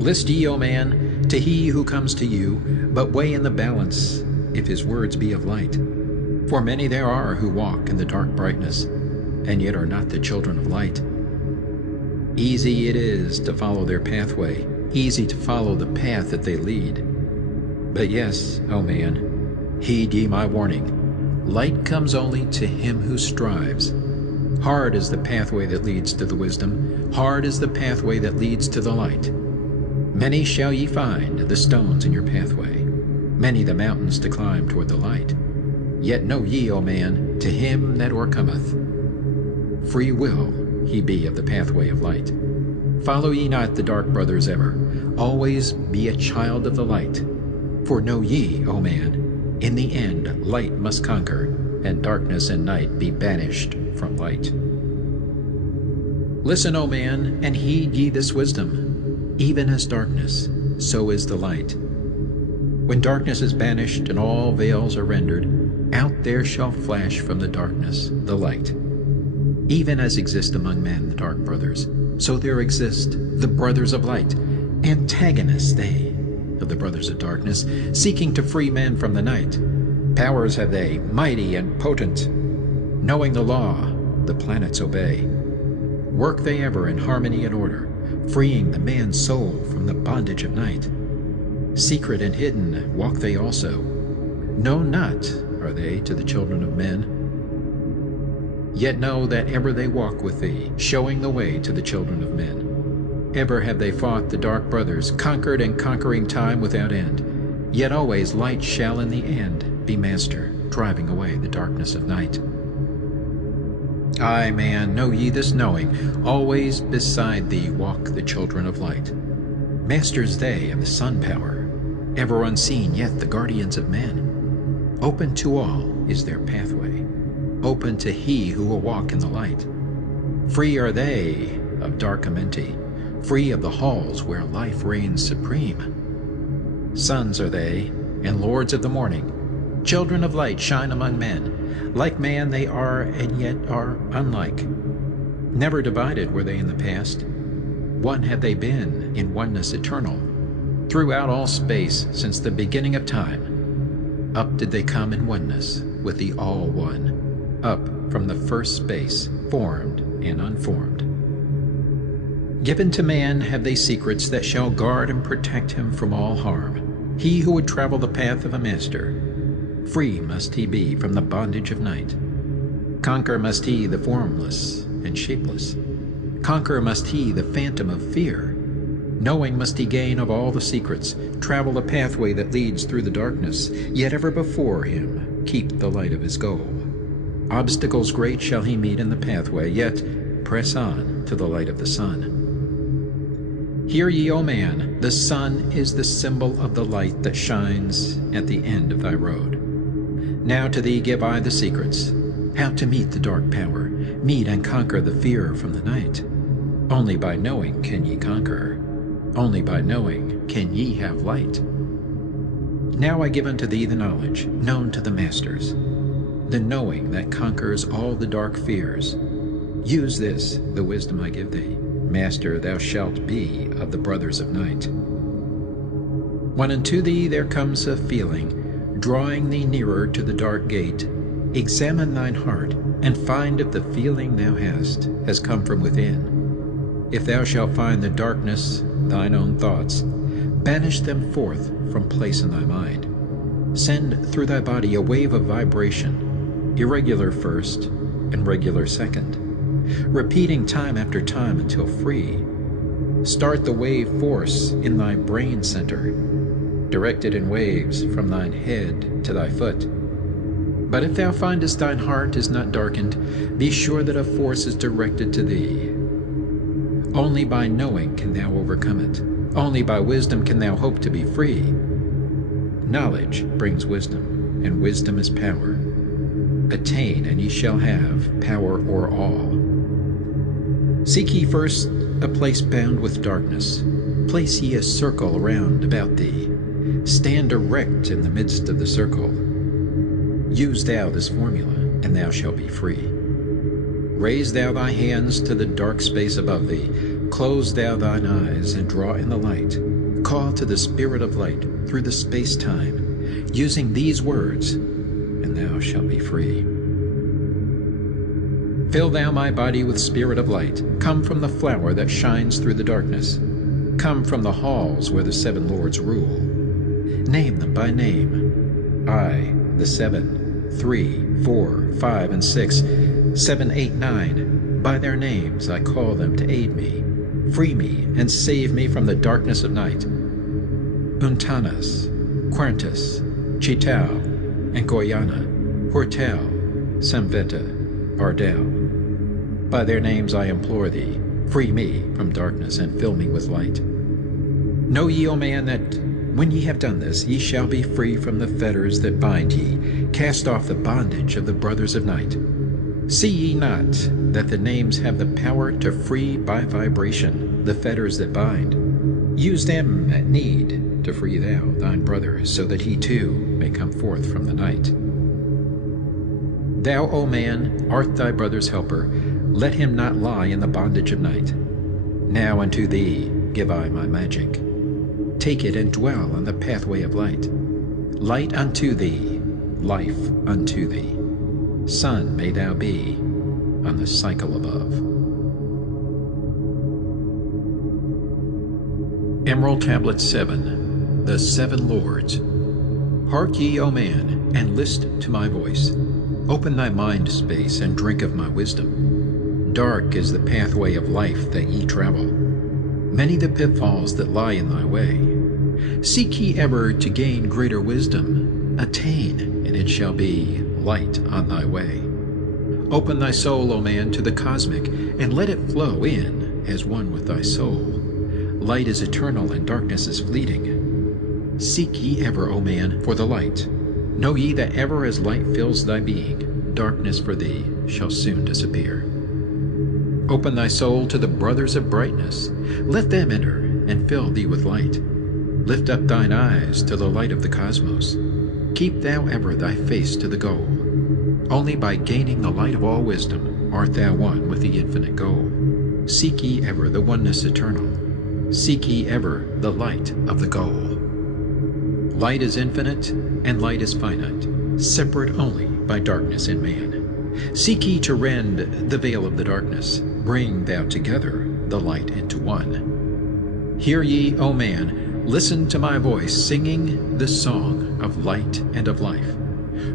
List ye, O man, to he who comes to you, but weigh in the balance if his words be of light. For many there are who walk in the dark brightness, and yet are not the children of light. Easy it is to follow their pathway, easy to follow the path that they lead. But yes, O man, heed ye my warning. Light comes only to him who strives. Hard is the pathway that leads to the wisdom, hard is the pathway that leads to the light. Many shall ye find the stones in your pathway, many the mountains to climb toward the light. Yet know ye, O man, to him that o'ercometh, free will he be of the pathway of light. Follow ye not the dark brothers ever, always be a child of the light. For know ye, O man, in the end light must conquer, and darkness and night be banished from light. Listen, O man, and heed ye this wisdom. Even as darkness, so is the light. When darkness is banished and all veils are rendered, out there shall flash from the darkness the light. Even as exist among men the dark brothers, so there exist the brothers of light, antagonists they of the brothers of darkness, seeking to free men from the night. Powers have they, mighty and potent. Knowing the law, the planets obey. Work they ever in harmony and order, freeing the man's soul from the bondage of night. Secret and hidden walk they also. Known not are they to the children of men. Yet know that ever they walk with thee, showing the way to the children of men. Ever have they fought the dark brothers, conquered and conquering time without end. Yet always light shall in the end be master, driving away the darkness of night. Ay, man, know ye this knowing, always beside thee walk the children of light. Masters they of the sun power, ever unseen yet the guardians of men. Open to all is their pathway, open to he who will walk in the light. Free are they of dark amenti, free of the halls where life reigns supreme. Sons are they, and lords of the morning, children of light shine among men. Like man they are, and yet are unlike. Never divided were they in the past. One have they been in oneness eternal. Throughout all space, since the beginning of time, up did they come in oneness with the All-One, up from the first space, formed and unformed. Given to man have they secrets that shall guard and protect him from all harm. He who would travel the path of a master, free must he be from the bondage of night. Conquer must he the formless and shapeless. Conquer must he the phantom of fear. Knowing must he gain of all the secrets, travel the pathway that leads through the darkness, yet ever before him keep the light of his goal. Obstacles great shall he meet in the pathway, yet press on to the light of the sun. Hear ye, O man, the sun is the symbol of the light that shines at the end of thy road. Now to thee give I the secrets, how to meet the dark power, meet and conquer the fear from the night. Only by knowing can ye conquer, only by knowing can ye have light. Now I give unto thee the knowledge, known to the masters, the knowing that conquers all the dark fears. Use this, the wisdom I give thee. Master thou shalt be of the brothers of night. When unto thee there comes a feeling, drawing thee nearer to the dark gate, examine thine heart, and find if the feeling thou hast has come from within. If thou shalt find the darkness, thine own thoughts, banish them forth from place in thy mind. Send through thy body a wave of vibration, irregular first and regular second, repeating time after time until free. Start the wave force in thy brain center, directed in waves from thine head to thy foot. But if thou findest thine heart is not darkened, be sure that a force is directed to thee. Only by knowing can thou overcome it. Only by wisdom can thou hope to be free. Knowledge brings wisdom, and wisdom is power. Attain, and ye shall have power o'er all. Seek ye first a place bound with darkness. Place ye a circle round about thee. Stand erect in the midst of the circle. Use thou this formula, and thou shalt be free. Raise thou thy hands to the dark space above thee. Close thou thine eyes, and draw in the light. Call to the Spirit of light through the space-time, using these words, and thou shalt be free. Fill thou my body with spirit of light. Come from the flower that shines through the darkness. Come from the halls where the seven lords rule. Name them by name. I, the 7, 3, 4, 5, and 6, 7, 8, 9. By their names I call them to aid me, free me, and save me from the darkness of night. Untanas, Quertus, Chitao, and Goyana, Hortel, Samveta, Ardel. By their names I implore thee, free me from darkness and fill me with light. Know ye, O man, that when ye have done this, ye shall be free from the fetters that bind ye, cast off the bondage of the brothers of night. See ye not that the names have the power to free by vibration the fetters that bind? Use them at need to free thou thine brother, so that he too may come forth from the night. Thou, O man, art thy brother's helper. Let him not lie in the bondage of night. Now unto thee give I my magic. Take it and dwell on the pathway of light. Light unto thee, life unto thee. Sun may thou be on the cycle above. Emerald Tablet 7, The Seven Lords. Hark ye, O man, and list to my voice. Open thy mind space and drink of my wisdom. Dark is the pathway of life that ye travel. Many the pitfalls that lie in thy way. Seek ye ever to gain greater wisdom. Attain, and it shall be light on thy way. Open thy soul, O man, to the cosmic, and let it flow in as one with thy soul. Light is eternal, and darkness is fleeting. Seek ye ever, O man, for the light. Know ye that ever as light fills thy being, darkness for thee shall soon disappear. Open thy soul to the brothers of brightness. Let them enter and fill thee with light. Lift up thine eyes to the light of the cosmos. Keep thou ever thy face to the goal. Only by gaining the light of all wisdom art thou one with the infinite goal. Seek ye ever the oneness eternal. Seek ye ever the light of the goal. Light is infinite, and light is finite, separate only by darkness in man. Seek ye to rend the veil of the darkness. Bring thou together the light into one. Hear ye, O man, listen to my voice, singing this song of light and of life.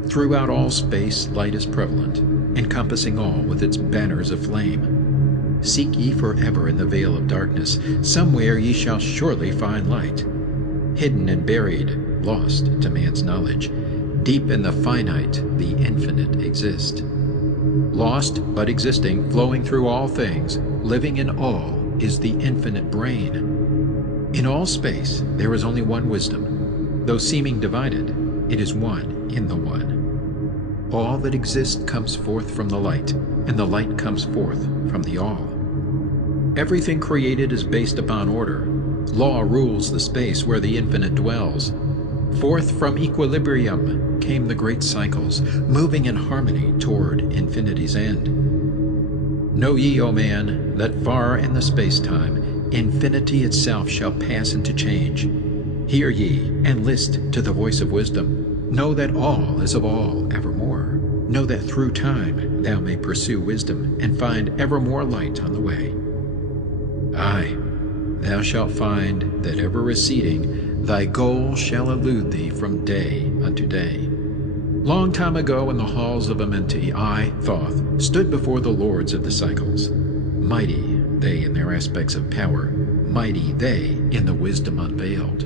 Throughout all space light is prevalent, encompassing all with its banners of flame. Seek ye forever in the veil of darkness. Somewhere ye shall surely find light. Hidden and buried, lost to man's knowledge, deep in the finite, the infinite exist. Lost but existing, flowing through all things, living in all, is the infinite brain. In all space there is only one wisdom. Though seeming divided, it is one in the one. All that exists comes forth from the light, and the light comes forth from the all. Everything created is based upon order. Law rules the space where the infinite dwells. Forth from equilibrium came the great cycles, moving in harmony toward infinity's end. Know ye, O man, that far in the space-time, infinity itself shall pass into change. Hear ye, and list to the voice of wisdom. Know that all is of all evermore. Know that through time thou may pursue wisdom, and find ever more light on the way. Aye, thou shalt find that ever receding, thy goal shall elude thee from day unto day. Long time ago in the halls of Amenti, I, Thoth, stood before the lords of the cycles. Mighty they in their aspects of power, mighty they in the wisdom unveiled.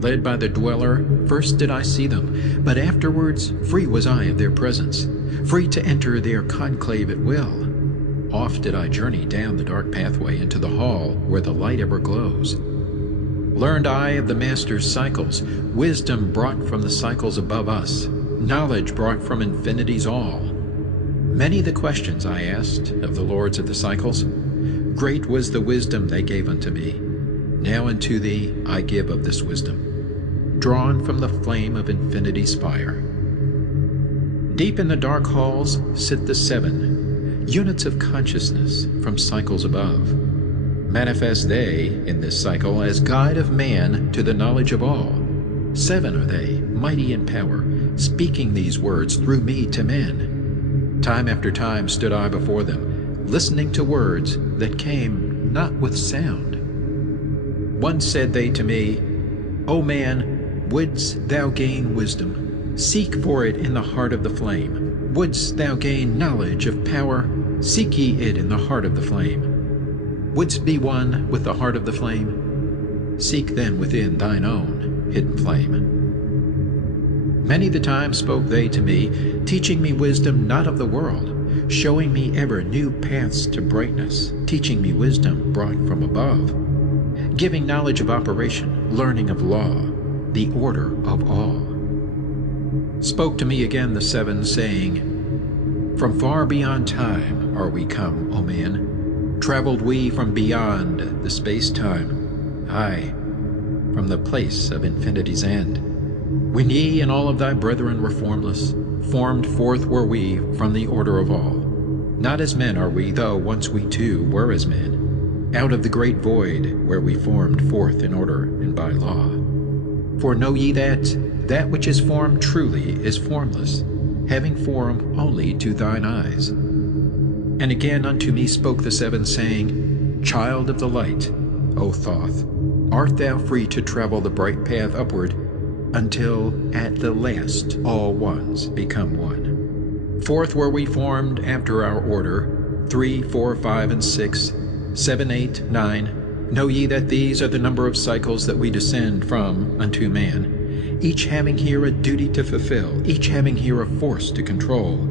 Led by the dweller, first did I see them, but afterwards free was I of their presence, free to enter their conclave at will. Oft did I journey down the dark pathway into the hall where the light ever glows. Learned I of the master's cycles, wisdom brought from the cycles above us, knowledge brought from infinity's all. Many the questions I asked of the lords of the cycles. Great was the wisdom they gave unto me. Now unto thee I give of this wisdom, drawn from the flame of infinity's fire. Deep in the dark halls sit the seven units of consciousness from cycles above. Manifest they in this cycle as guide of man to the knowledge of all. Seven are they, mighty in power, speaking these words through me to men. Time after time stood I before them, listening to words that came not with sound. Once said they to me, O man, wouldst thou gain wisdom? Seek for it in the heart of the flame. Wouldst thou gain knowledge of power? Seek ye it in the heart of the flame. Wouldst be one with the heart of the flame? Seek then within thine own hidden flame. Many the time spoke they to me, teaching me wisdom not of the world, showing me ever new paths to brightness, teaching me wisdom brought from above, giving knowledge of operation, learning of law, the order of all. Spoke to me again the seven, saying, From far beyond time are we come, O man, traveled we from beyond the space-time, aye, from the place of infinity's end. When ye and all of thy brethren were formless, formed forth were we from the order of all. Not as men are we, though once we too were as men, out of the great void where we formed forth in order and by law. For know ye that which is formed truly is formless, having form only to thine eyes. And again unto me spoke the seven, saying, Child of the light, O Thoth, art thou free to travel the bright path upward, until at the last all ones become one. Forth were we formed after our order, 3, 4, 5, and 6, 7, 8, 9. Know ye that these are the number of cycles that we descend from unto man, each having here a duty to fulfill, each having here a force to control.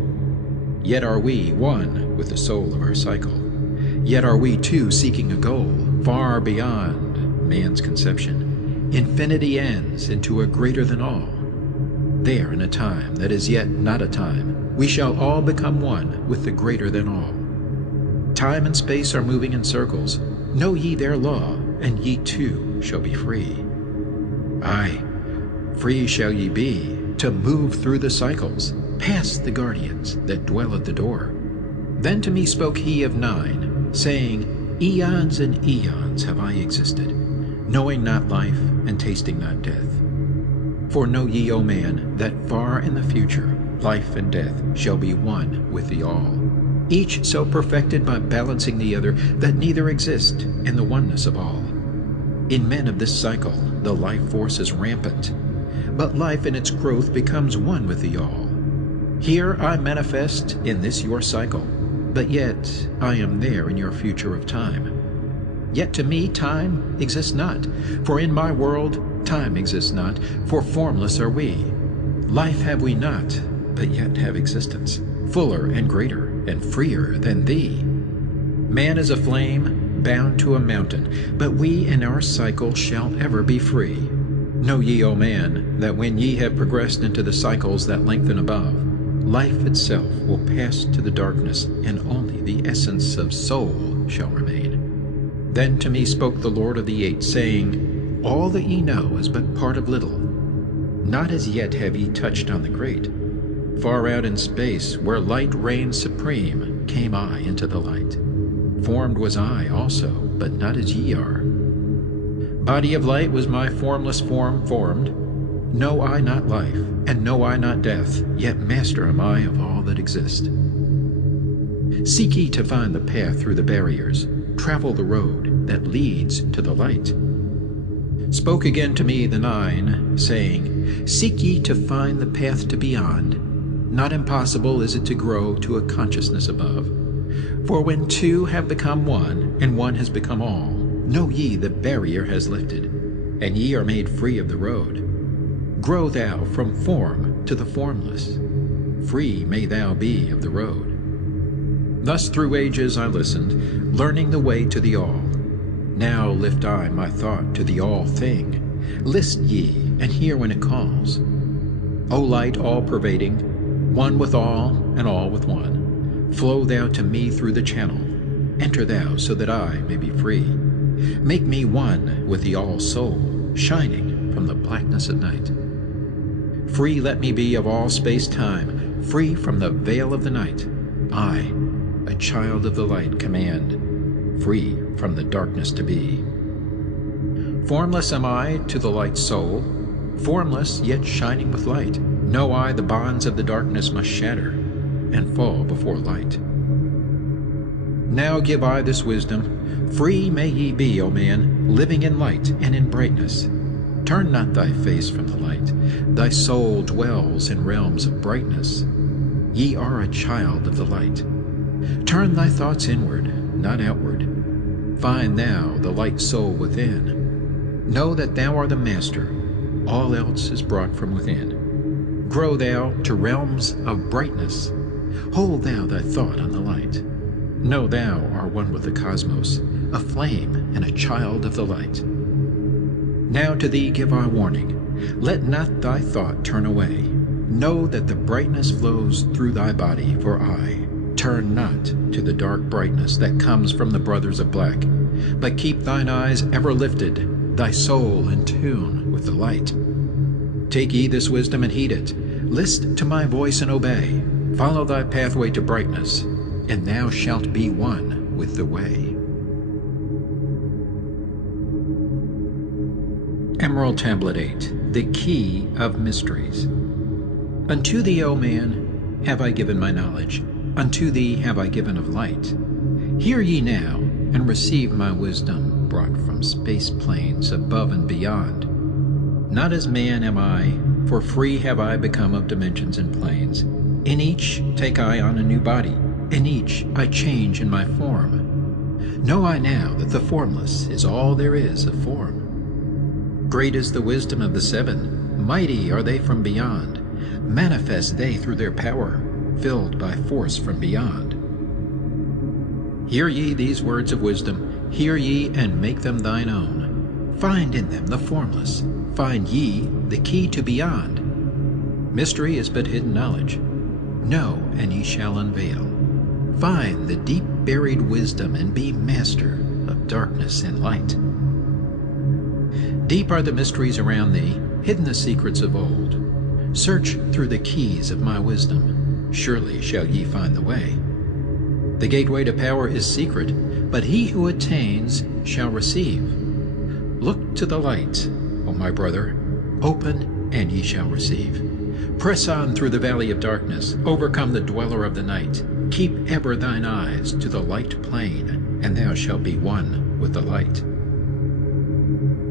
Yet are we one with the soul of our cycle. Yet are we two seeking a goal far beyond man's conception. Infinity ends into a greater than all. There in a time that is yet not a time, we shall all become one with the greater than all. Time and space are moving in circles. Know ye their law, and ye too shall be free. Aye, free shall ye be to move through the cycles, past the guardians that dwell at the door. Then to me spoke he of 9, saying, Eons and eons have I existed, knowing not life and tasting not death. For know ye, O man, that far in the future life and death shall be one with the all, each so perfected by balancing the other that neither exist in the oneness of all. In men of this cycle the life force is rampant, but life in its growth becomes one with the all. Here I manifest in this your cycle, but yet I am there in your future of time. Yet to me time exists not, for in my world time exists not, for formless are we. Life have we not, but yet have existence, fuller and greater and freer than thee. Man is a flame bound to a mountain, but we in our cycle shall ever be free. Know ye, O man, that when ye have progressed into the cycles that lengthen above, life itself will pass to the darkness, and only the essence of soul shall remain. Then to me spoke the Lord of the Eight, saying, All that ye know is but part of little. Not as yet have ye touched on the great. Far out in space, where light reigned supreme, came I into the light. Formed was I also, but not as ye are. Body of light was my formless form formed. Know I not life, and know I not death, yet master am I of all that exist. Seek ye to find the path through the barriers, travel the road that leads to the light. Spoke again to me the 9, saying, Seek ye to find the path to beyond. Not impossible is it to grow to a consciousness above. For when two have become one, and one has become all, know ye the barrier has lifted, and ye are made free of the road. Grow thou from form to the formless. Free may thou be of the road. Thus through ages I listened, learning the way to the all. Now lift I my thought to the all thing. List ye, and hear when it calls. O light all-pervading, one with all and all with one, flow thou to me through the channel. Enter thou so that I may be free. Make me one with the all-soul, shining from the blackness of night. Free let me be of all space-time, free from the veil of the night. I, a child of the light, command, free from the darkness to be. Formless am I to the light soul, formless yet shining with light. Know I the bonds of the darkness must shatter and fall before light. Now give I this wisdom, free may ye be, O man, living in light and in brightness. Turn not thy face from the light, thy soul dwells in realms of brightness. Ye are a child of the light. Turn thy thoughts inward, not outward. Find thou the light soul within. Know that thou art the master, all else is brought from within. grow thou to realms of brightness. Hold thou thy thought on the light. Know thou art one with the cosmos, a flame and a child of the light. Now to thee give our warning. Let not thy thought turn away. Know that the brightness flows through thy body, for I turn not to the dark brightness that comes from the brothers of black, but keep thine eyes ever lifted, thy soul in tune with the light. Take ye this wisdom and heed it. List to my voice and obey. Follow thy pathway to brightness, and thou shalt be one with the way. Emerald Tablet 8, the Key of Mysteries. Unto thee, O man, have I given my knowledge. Unto thee have I given of light. Hear ye now, and receive my wisdom, brought from space planes above and beyond. Not as man am I, for free have I become of dimensions and planes. In each take I on a new body, in each I change in my form. Know I now that the formless is all there is of form. Great is the wisdom of the seven, mighty are they from beyond. Manifest they through their power, filled by force from beyond. Hear ye these words of wisdom, hear ye and make them thine own. Find in them the formless, find ye the key to beyond. Mystery is but hidden knowledge. Know, and ye shall unveil. Find the deep buried wisdom, and be master of darkness and light. Deep are the mysteries around thee, hidden the secrets of old. Search through the keys of my wisdom. Surely shall ye find the way. The gateway to power is secret, but he who attains shall receive. Look to the light, O my brother, open, and ye shall receive. Press on through the valley of darkness, overcome the dweller of the night. Keep ever thine eyes to the light plain, and thou shalt be one with the light.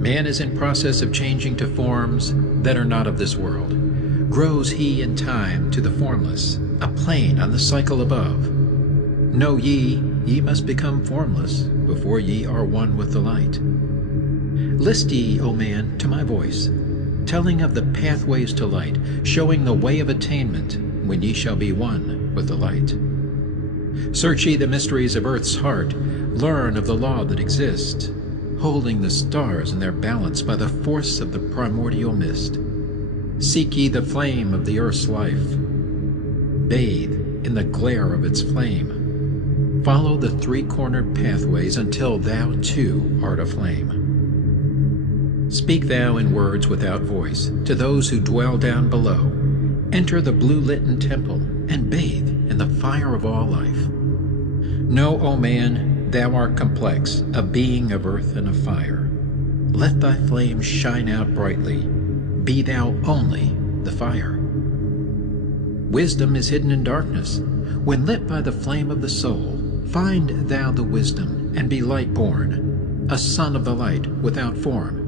Man is in process of changing to forms that are not of this world. Grows he in time to the formless, a plane on the cycle above. Know ye, ye must become formless before ye are one with the light. List ye, O man, to my voice, telling of the pathways to light, showing the way of attainment when ye shall be one with the light. Search ye the mysteries of earth's heart, learn of the law that exists, holding the stars in their balance by the force of the primordial mist. Seek ye the flame of the earth's life. Bathe in the glare of its flame. Follow the three-cornered pathways until thou too art aflame. Speak thou in words without voice to those who dwell down below. Enter the blue-litten temple and bathe in the fire of all life. Know, O man, thou art complex, a being of earth and of fire. Let thy flame shine out brightly. Be thou only the fire. Wisdom is hidden in darkness. When lit by the flame of the soul, find thou the wisdom, and be light-born, a son of the light without form.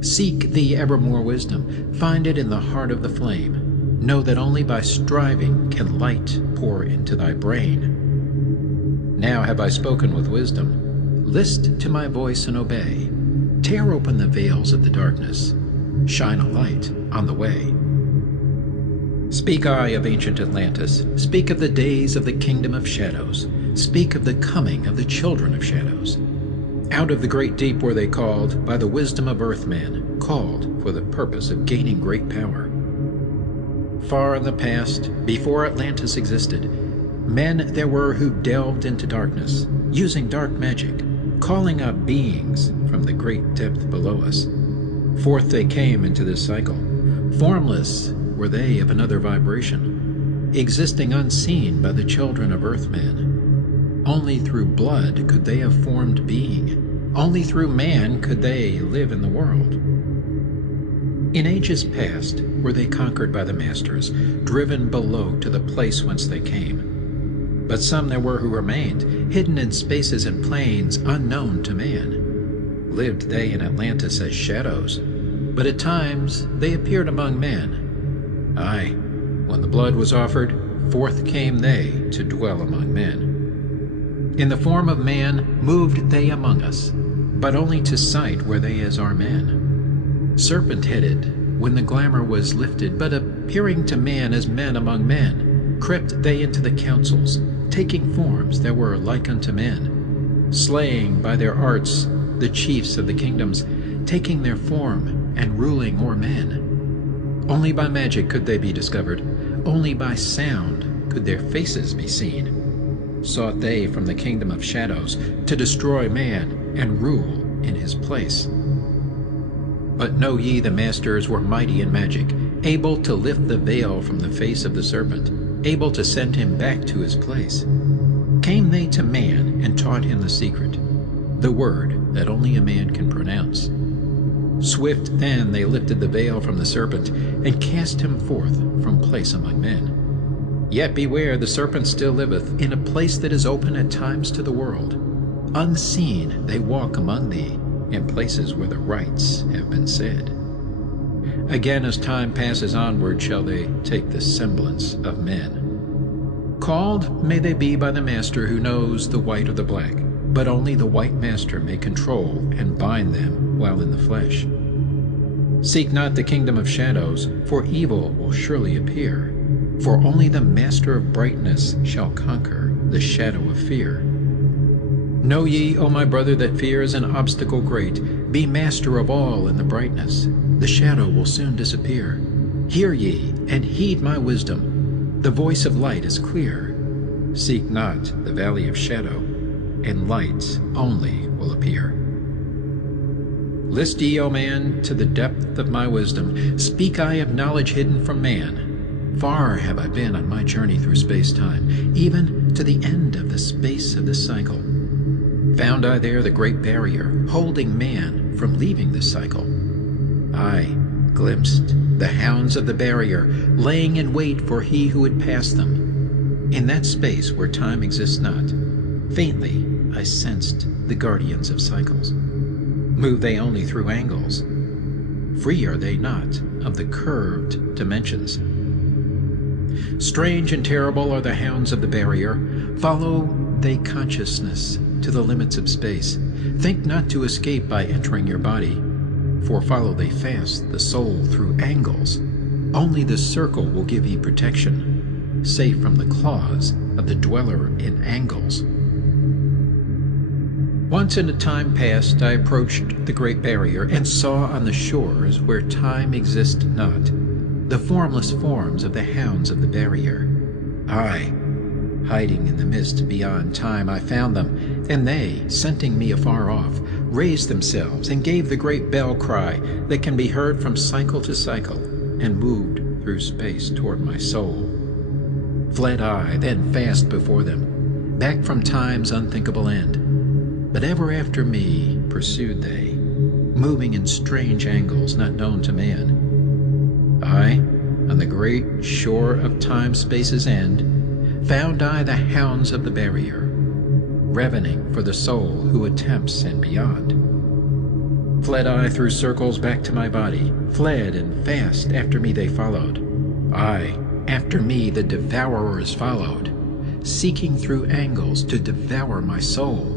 Seek thee evermore wisdom, find it in the heart of the flame. Know that only by striving can light pour into thy brain. Now have I spoken with wisdom. List to my voice and obey. Tear open the veils of the darkness. Shine a light on the way. Speak I of ancient Atlantis. Speak of the days of the kingdom of shadows. Speak of the coming of the children of shadows. Out of the great deep were they called by the wisdom of earthmen, called for the purpose of gaining great power. Far in the past, before Atlantis existed, men there were who delved into darkness, using dark magic, calling up beings from the great depth below us. Forth they came into this cycle. Formless were they of another vibration, existing unseen by the children of earthmen. Only through blood could they have formed being. Only through man could they live in the world. In ages past were they conquered by the masters, driven below to the place whence they came. But some there were who remained, hidden in spaces and planes unknown to man. Lived they in Atlantis as shadows, but at times they appeared among men. Aye, when the blood was offered, forth came they to dwell among men. In the form of man moved they among us, but only to sight were they as our men. Serpent-headed, when the glamour was lifted, but appearing to man as men among men, crept they into the councils, taking forms that were like unto men, slaying by their arts the chiefs of the kingdoms, taking their form and ruling o'er men. Only by magic could they be discovered, only by sound could their faces be seen. Sought they from the kingdom of shadows to destroy man and rule in his place. But know ye the masters were mighty in magic, able to lift the veil from the face of the serpent, able to send him back to his place. Came they to man and taught him the secret, the word that only a man can pronounce. Swift then they lifted the veil from the serpent and cast him forth from place among men. Yet beware, the serpent still liveth in a place that is open at times to the world. Unseen they walk among thee, in places where the rites have been said. Again, as time passes onward, shall they take the semblance of men. Called may they be by the master who knows the white or the black, but only the white master may control and bind them while in the flesh. Seek not the kingdom of shadows, for evil will surely appear, for only the master of brightness shall conquer the shadow of fear. Know ye, O my brother, that fear is an obstacle great. Be master of all in the brightness. The shadow will soon disappear. Hear ye, and heed my wisdom. The voice of light is clear. Seek not the valley of shadow, and light only will appear. List ye, O man, to the depth of my wisdom. Speak I of knowledge hidden from man. Far have I been on my journey through space-time, even to the end of the space of this cycle. Found I there the great barrier, holding man from leaving this cycle. I glimpsed the hounds of the barrier, laying in wait for he who would pass them. In that space where time exists not, faintly I sensed the guardians of cycles. Move they only through angles? Free are they not of the curved dimensions. Strange and terrible are the hounds of the barrier. Follow they consciousness to the limits of space. Think not to escape by entering your body, for follow they fast the soul through angles. Only the circle will give ye protection, safe from the claws of the dweller in angles. Once in a time past I approached the great barrier, and saw on the shores where time exists not, the formless forms of the hounds of the barrier. Aye, hiding in the mist beyond time I found them, and they, scenting me afar off, raised themselves and gave the great bell cry that can be heard from cycle to cycle, and moved through space toward my soul. Fled I then fast before them, back from time's unthinkable end. But ever after me pursued they, moving in strange angles not known to man. I, on the great shore of time-space's end, found I the hounds of the barrier, ravening for the soul who attempts and beyond. Fled I through circles back to my body, fled and fast after me they followed. Aye, after me the devourers followed, seeking through angles to devour my soul.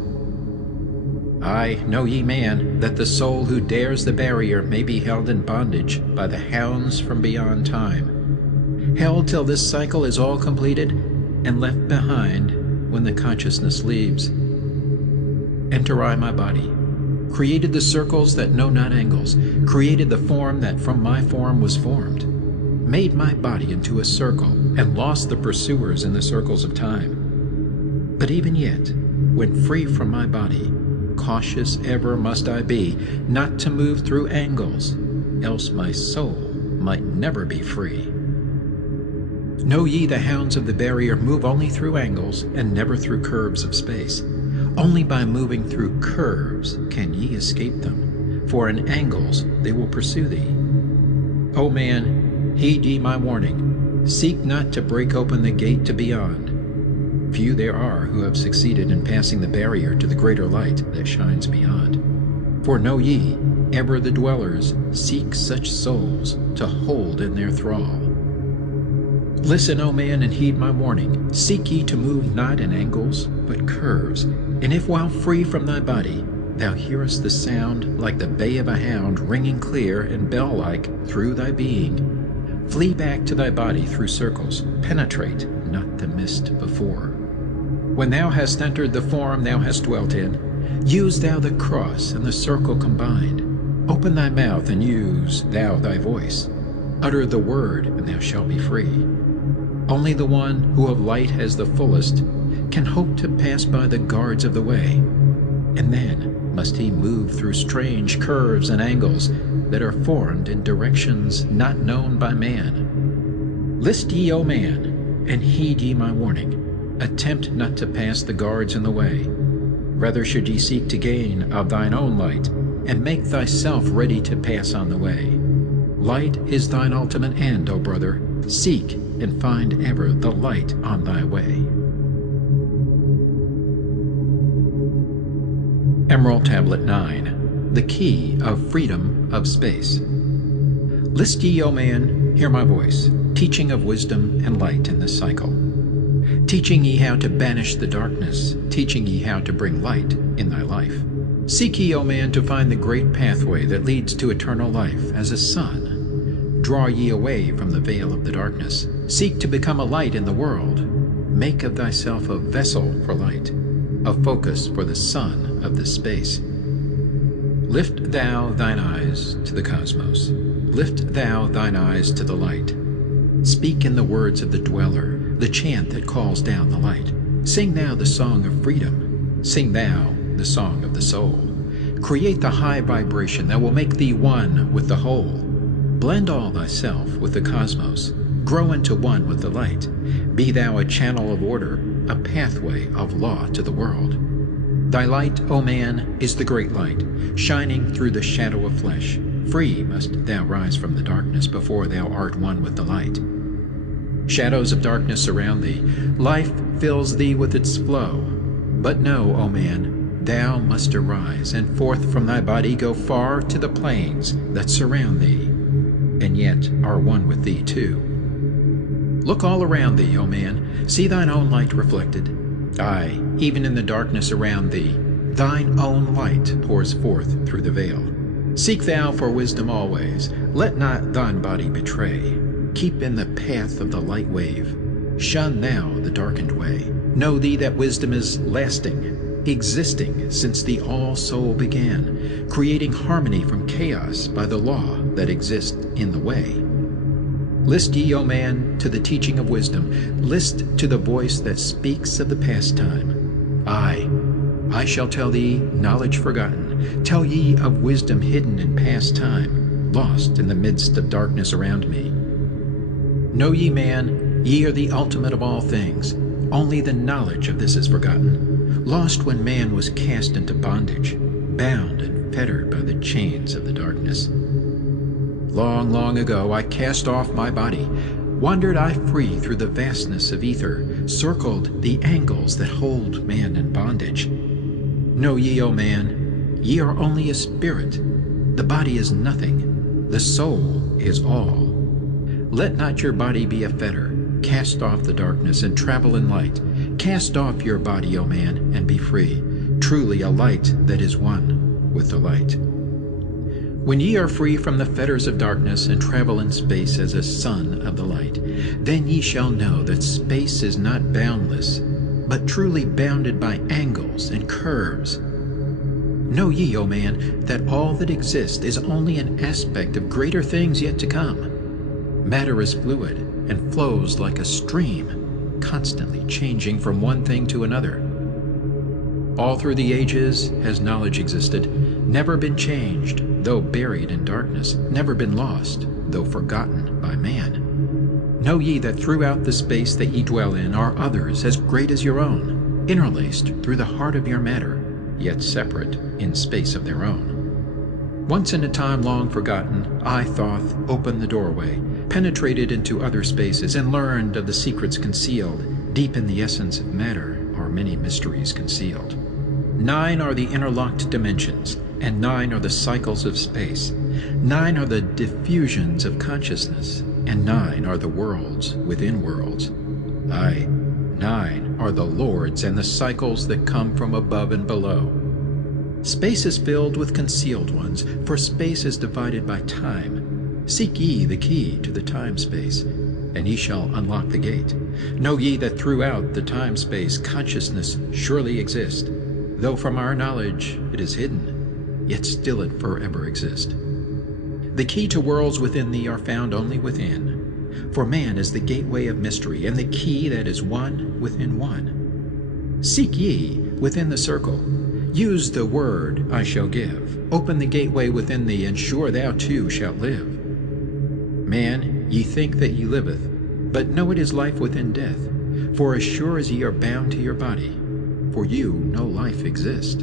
Aye, know ye, man, that the soul who dares the barrier may be held in bondage by the hounds from beyond time, held till this cycle is all completed, and left behind when the consciousness leaves. Enter I my body, created the circles that know not angles, created the form that from my form was formed, made my body into a circle, and lost the pursuers in the circles of time. But even yet, when free from my body, cautious ever must I be, not to move through angles, else my soul might never be free. Know ye the hounds of the barrier move only through angles, and never through curves of space. Only by moving through curves can ye escape them, for in angles they will pursue thee. O man, heed ye my warning, seek not to break open the gate to beyond. Few there are who have succeeded in passing the barrier to the greater light that shines beyond. For know ye, ever the dwellers seek such souls to hold in their thrall. Listen, O man, and heed my warning. Seek ye to move not in angles, but curves. And if while free from thy body, thou hearest the sound like the bay of a hound ringing clear and bell-like through thy being. Flee back to thy body through circles, penetrate not the mist before. When thou hast entered the form thou hast dwelt in, use thou the cross and the circle combined. Open thy mouth and use thou thy voice. Utter the word, and thou shalt be free. Only the one who of light has the fullest can hope to pass by the guards of the way, and then must he move through strange curves and angles that are formed in directions not known by man. List ye, O man, and heed ye my warning. Attempt not to pass the guards in the way. Rather should ye seek to gain of thine own light, and make thyself ready to pass on the way. Light is thine ultimate end, O brother. Seek and find ever the light on thy way. Emerald Tablet 9. The Key of Freedom of Space. List ye, O man, hear my voice, teaching of wisdom and light in this cycle. Teaching ye how to banish the darkness, teaching ye how to bring light in thy life. Seek ye, O man, to find the great pathway that leads to eternal life as a sun. Draw ye away from the veil of the darkness. Seek to become a light in the world. Make of thyself a vessel for light, a focus for the sun of this space. Lift thou thine eyes to the cosmos. Lift thou thine eyes to the light. Speak in the words of the dweller, the chant that calls down the light. Sing thou the song of freedom. Sing thou the song of the soul. Create the high vibration that will make thee one with the whole. Blend all thyself with the cosmos. Grow into one with the light. Be thou a channel of order, a pathway of law to the world. Thy light, O man, is the great light, shining through the shadow of flesh. Free must thou rise from the darkness before thou art one with the light. Shadows of darkness surround thee. Life fills thee with its flow. But know, O man, thou must arise, and forth from thy body go far to the plains that surround thee, and yet are one with thee too. Look all around thee, O man, see thine own light reflected. Aye, even in the darkness around thee, thine own light pours forth through the veil. Seek thou for wisdom always, let not thine body betray. Keep in the path of the light wave. Shun thou the darkened way. Know thee that wisdom is lasting, existing since the all-soul began, creating harmony from chaos by the law that exists in the way. List ye, O man, to the teaching of wisdom. List to the voice that speaks of the past time. I shall tell thee knowledge forgotten. Tell ye of wisdom hidden in past time, lost in the midst of darkness around me. Know ye, man, ye are the ultimate of all things. Only the knowledge of this is forgotten. Lost when man was cast into bondage, bound and fettered by the chains of the darkness. Long, long ago I cast off my body. Wandered I free through the vastness of ether, circled the angles that hold man in bondage. Know ye, O man, ye are only a spirit. The body is nothing. The soul is all. Let not your body be a fetter. Cast off the darkness and travel in light. Cast off your body, O man, and be free, truly a light that is one with the light. When ye are free from the fetters of darkness and travel in space as a son of the light, then ye shall know that space is not boundless, but truly bounded by angles and curves. Know ye, O man, that all that exists is only an aspect of greater things yet to come. Matter is fluid and flows like a stream, constantly changing from one thing to another. All through the ages has knowledge existed, never been changed, though buried in darkness, never been lost, though forgotten by man. Know ye that throughout the space that ye dwell in are others as great as your own, interlaced through the heart of your matter, yet separate in space of their own. Once in a time long forgotten, I, Thoth, opened the doorway, penetrated into other spaces, and learned of the secrets concealed. Deep in the essence of matter are many mysteries concealed. 9 are the interlocked dimensions, and 9 are the cycles of space. 9 are the diffusions of consciousness, and 9 are the worlds within worlds. Aye, 9 are the lords and the cycles that come from above and below. Space is filled with concealed ones, for space is divided by time. Seek ye the key to the time-space, and ye shall unlock the gate. Know ye that throughout the time-space consciousness surely exists, though from our knowledge it is hidden, yet still it forever exists. The key to worlds within thee are found only within, for man is the gateway of mystery, and the key that is one within one. Seek ye within the circle. Use the word I shall give. Open the gateway within thee, and sure thou too shalt live. Man, ye think that ye liveth, but know it is life within death. For as sure as ye are bound to your body, for you no life exists.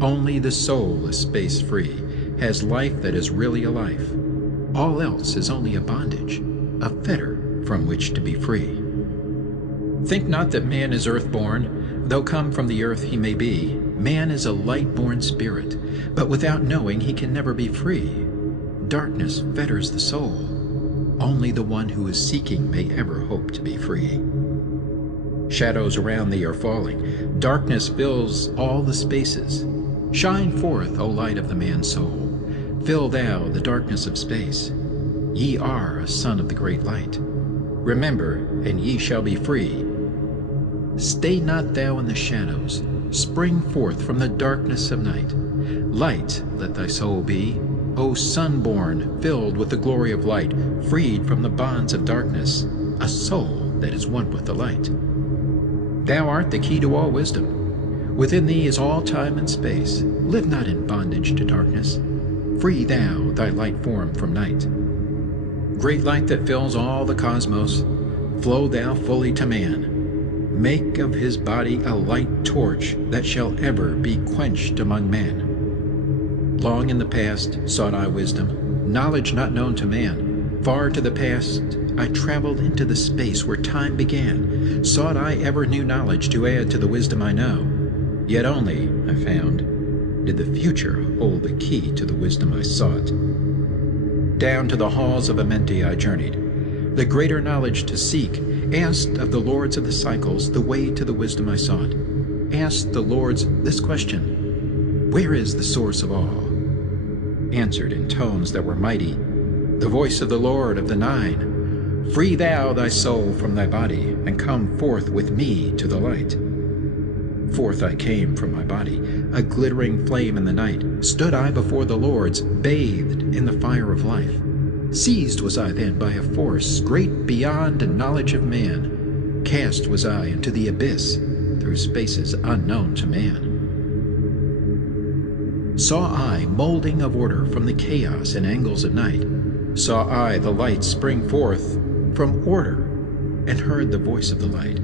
Only the soul is space free, has life that is really a life. All else is only a bondage, a fetter from which to be free. Think not that man is earth-born, though come from the earth he may be. Man is a light-born spirit, but without knowing he can never be free. Darkness fetters the soul. Only the one who is seeking may ever hope to be free. Shadows around thee are falling. Darkness fills all the spaces. Shine forth, O light of the man's soul. Fill thou the darkness of space. Ye are a son of the great light. Remember, and ye shall be free. Stay not thou in the shadows. Spring forth from the darkness of night. Light let thy soul be, O sun-born, filled with the glory of light, freed from the bonds of darkness, a soul that is one with the light. Thou art the key to all wisdom. Within thee is all time and space. Live not in bondage to darkness. Free thou thy light form from night. Great light that fills all the cosmos, flow thou fully to man. Make of his body a light torch that shall ever be quenched among men. Long in the past sought I wisdom, knowledge not known to man. Far to the past I traveled into the space where time began. Sought I ever new knowledge to add to the wisdom I know. Yet only, I found, did the future hold the key to the wisdom I sought. Down to the halls of Amenti I journeyed, the greater knowledge to seek. Asked of the lords of the cycles the way to the wisdom I sought. Asked the lords this question: where is the source of all? Answered in tones that were mighty, the voice of the Lord of the Nine: free thou thy soul from thy body, and come forth with me to the light. Forth I came from my body, a glittering flame in the night. Stood I before the lords, bathed in the fire of life. Seized was I then by a force great beyond the knowledge of man. Cast was I into the abyss, through spaces unknown to man. Saw I molding of order from the chaos and angles of night. Saw I the light spring forth from order, and heard the voice of the light.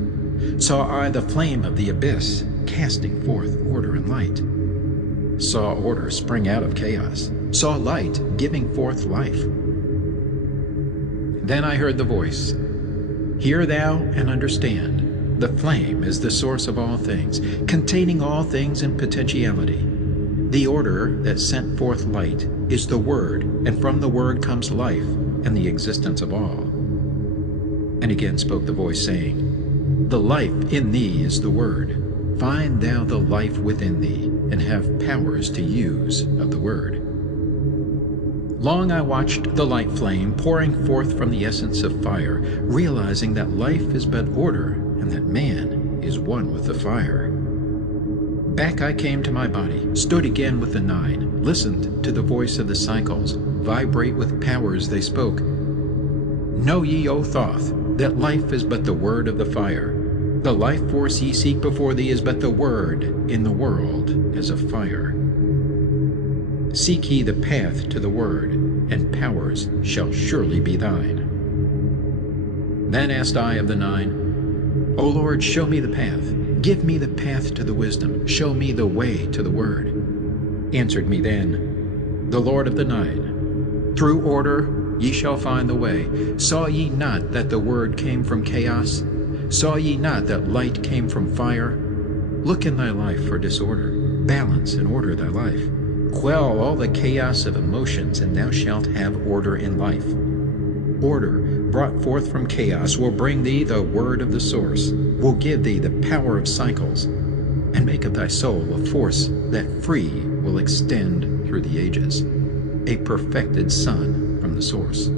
Saw I the flame of the abyss, casting forth order and light. Saw order spring out of chaos. Saw light giving forth life. Then I heard the voice: hear thou and understand. The flame is the source of all things, containing all things in potentiality. The order that sent forth light is the Word, and from the Word comes life and the existence of all. And again spoke the voice, saying, the life in thee is the Word. Find thou the life within thee, and have powers to use of the Word. Long I watched the light flame pouring forth from the essence of fire, realizing that life is but order, and that man is one with the fire. Back I came to my body, stood again with the Nine, listened to the voice of the cycles, vibrate with powers they spoke. Know ye, O Thoth, that life is but the word of the fire. The life force ye seek before thee is but the word in the world as a fire. Seek ye the path to the word, and powers shall surely be thine. Then asked I of the Nine, O Lord, show me the path. Give me the path to the wisdom. Show me the way to the word. Answered me then the Lord of the Nine, through order ye shall find the way. Saw ye not that the word came from chaos? Saw ye not that light came from fire? Look in thy life for disorder. Balance and order thy life. Quell all the chaos of emotions, and thou shalt have order in life. Order, brought forth from chaos, will bring thee the word of the source, will give thee the power of cycles, and make of thy soul a force that free will extend through the ages, a perfected sun from the source.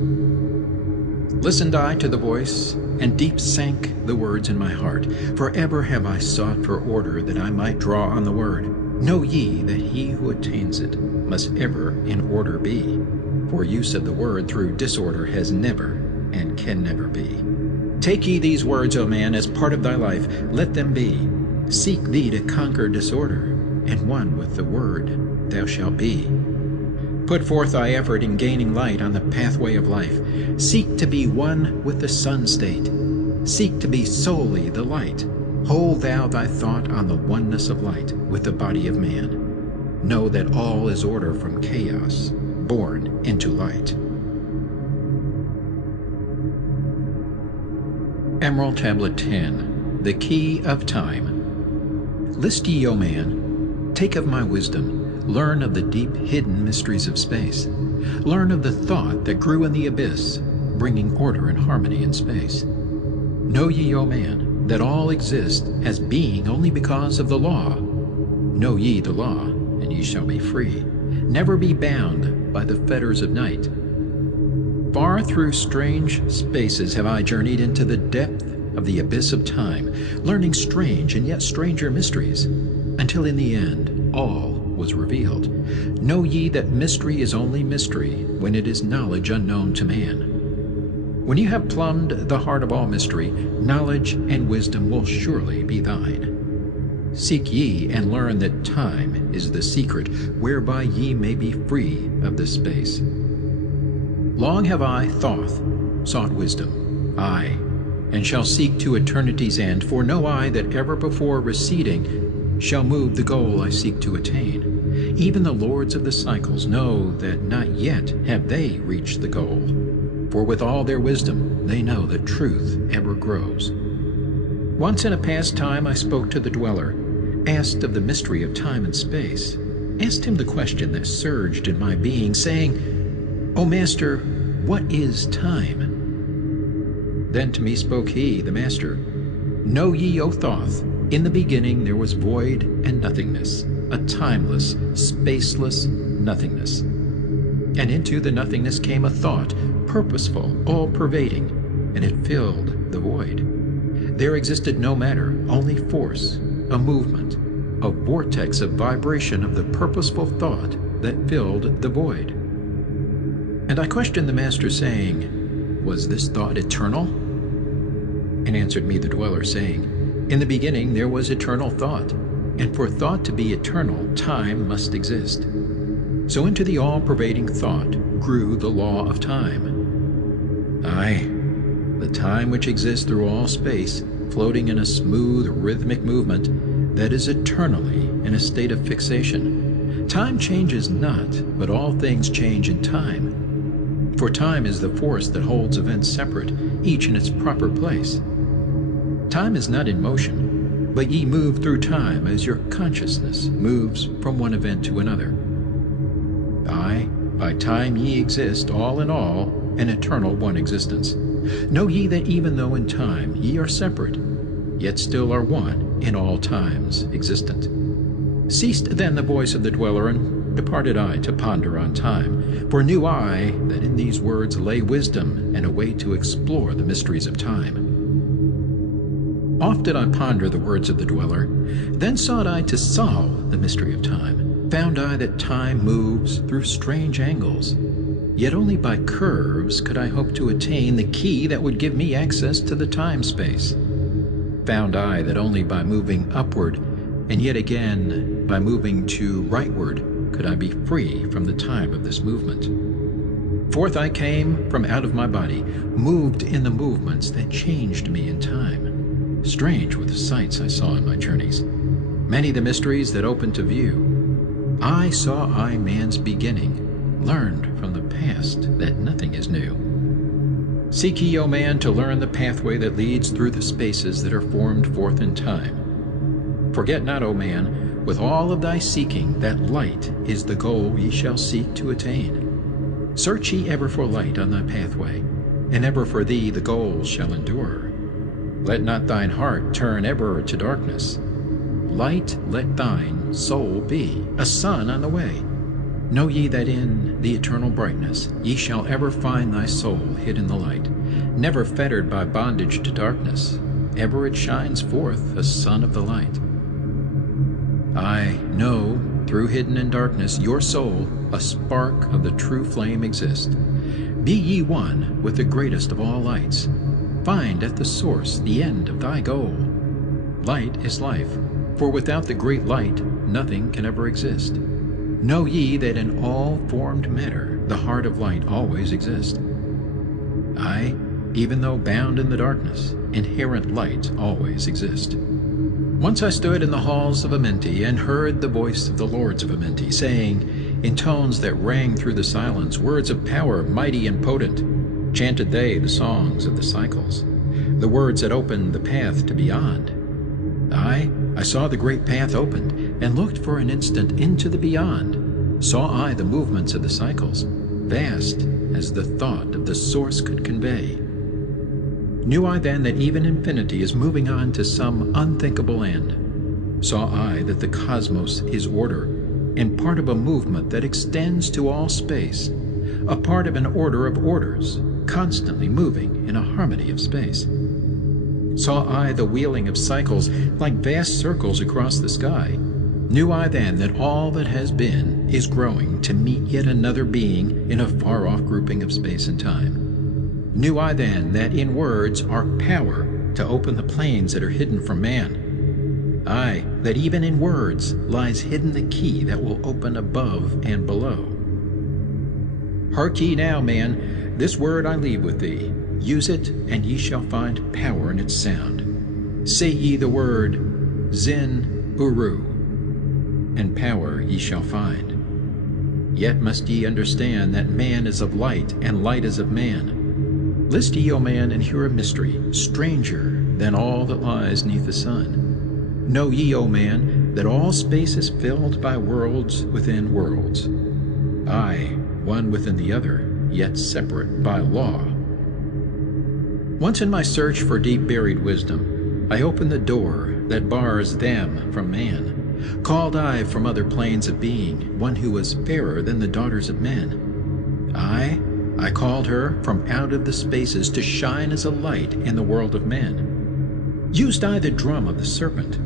Listened I to the voice, and deep sank the words in my heart. For ever have I sought for order, that I might draw on the word. Know ye that he who attains it must ever in order be, for use of the word through disorder has never and can never be. Take ye these words, O man, as part of thy life, let them be. Seek thee to conquer disorder, and one with the word thou shalt be. Put forth thy effort in gaining light on the pathway of life. Seek to be one with the sun state. Seek to be solely the light. Hold thou thy thought on the oneness of light with the body of man. Know that all is order from chaos, born into light. Emerald Tablet 10, The Key of Time. List ye, O man, take of my wisdom. Learn of the deep hidden mysteries of space. Learn of the thought that grew in the abyss, bringing order and harmony in space. Know ye, O man, that all exists as being only because of the law. Know ye the law, and ye shall be free. Never be bound by the fetters of night. Far through strange spaces have I journeyed into the depth of the abyss of time, learning strange and yet stranger mysteries, until in the end all was revealed. Know ye that mystery is only mystery when it is knowledge unknown to man. When you have plumbed the heart of all mystery, knowledge and wisdom will surely be thine. Seek ye and learn that time is the secret whereby ye may be free of this space. Long have I, Thoth, sought wisdom, aye, and shall seek to eternity's end, for no eye that ever before receding shall move the goal I seek to attain. Even the lords of the cycles know that not yet have they reached the goal, for with all their wisdom they know that truth ever grows. Once in a past time I spoke to the dweller, asked of the mystery of time and space, asked him the question that surged in my being, saying, O Master, what is time? Then to me spoke he, the Master, Know ye, O Thoth, in the beginning there was void and nothingness, a timeless, spaceless nothingness. And into the nothingness came a thought, purposeful, all-pervading, and it filled the void. There existed no matter, only force, a movement, a vortex of vibration of the purposeful thought that filled the void. And I questioned the Master, saying, Was this thought eternal? And answered me the dweller, saying, In the beginning there was eternal thought, and for thought to be eternal, time must exist. So into the all-pervading thought grew the law of time. Aye, the time which exists through all space, floating in a smooth, rhythmic movement that is eternally in a state of fixation. Time changes not, but all things change in time. For time is the force that holds events separate, each in its proper place. Time is not in motion, but ye move through time as your consciousness moves from one event to another. Aye, by time ye exist, all in all, an eternal one existence. Know ye that even though in time ye are separate, yet still are one in all times existent. Ceased then the voice of the dweller, and departed I to ponder on time, for knew I that in these words lay wisdom and a way to explore the mysteries of time. Oft did I ponder the words of the dweller, then sought I to solve the mystery of time. Found I that time moves through strange angles, yet only by curves could I hope to attain the key that would give me access to the time-space. Found I that only by moving upward, and yet again by moving to rightward, could I be free from the time of this movement. Forth I came from out of my body, moved in the movements that changed me in time. Strange were the sights I saw in my journeys, many the mysteries that opened to view. I saw man's beginning, learned from the past that nothing is new. Seek ye, O man, to learn the pathway that leads through the spaces that are formed forth in time. Forget not, O man, with all of thy seeking, that light is the goal ye shall seek to attain. Search ye ever for light on thy pathway, and ever for thee the goal shall endure. Let not thine heart turn ever to darkness. light let thine soul be, a sun on the way. Know ye that in the eternal brightness ye shall ever find thy soul hid in the light, never fettered by bondage to darkness, ever it shines forth a sun of the light. I know, through hidden in darkness, your soul, a spark of the true flame exists. Be ye one with the greatest of all lights. Find at the source the end of thy goal. Light is life, for without the great light nothing can ever exist. Know ye that in all formed matter the heart of light always exists. I, even though bound in the darkness, inherent light always exists. Once I stood in the halls of Amenti and heard the voice of the lords of Amenti, saying, in tones that rang through the silence, words of power mighty and potent, chanted they the songs of the cycles, the words that opened the path to beyond. I saw the great path opened, and looked for an instant into the beyond. Saw I the movements of the cycles, vast as the thought of the source could convey. Knew I then that even infinity is moving on to some unthinkable end. Saw I that the cosmos is order, and part of a movement that extends to all space, a part of an order of orders, constantly moving in a harmony of space. Saw I the wheeling of cycles like vast circles across the sky. Knew I then that all that has been is growing to meet yet another being in a far-off grouping of space and time. Knew I then that in words are power to open the planes that are hidden from man. Aye, that even in words lies hidden the key that will open above and below. Hark ye now, man, this word I leave with thee. Use it, and ye shall find power in its sound. Say ye the word Zin Uru, and power ye shall find. Yet must ye understand that man is of light, and light is of man. List ye, O man, and hear a mystery, stranger than all that lies neath the sun. Know ye, O man, that all space is filled by worlds within worlds. Aye, one within the other, yet separate by law. Once in my search for deep-buried wisdom, I opened the door that bars them from man. Called I from other planes of being one who was fairer than the daughters of men. I called her from out of the spaces to shine as a light in the world of men. Used I the drum of the serpent?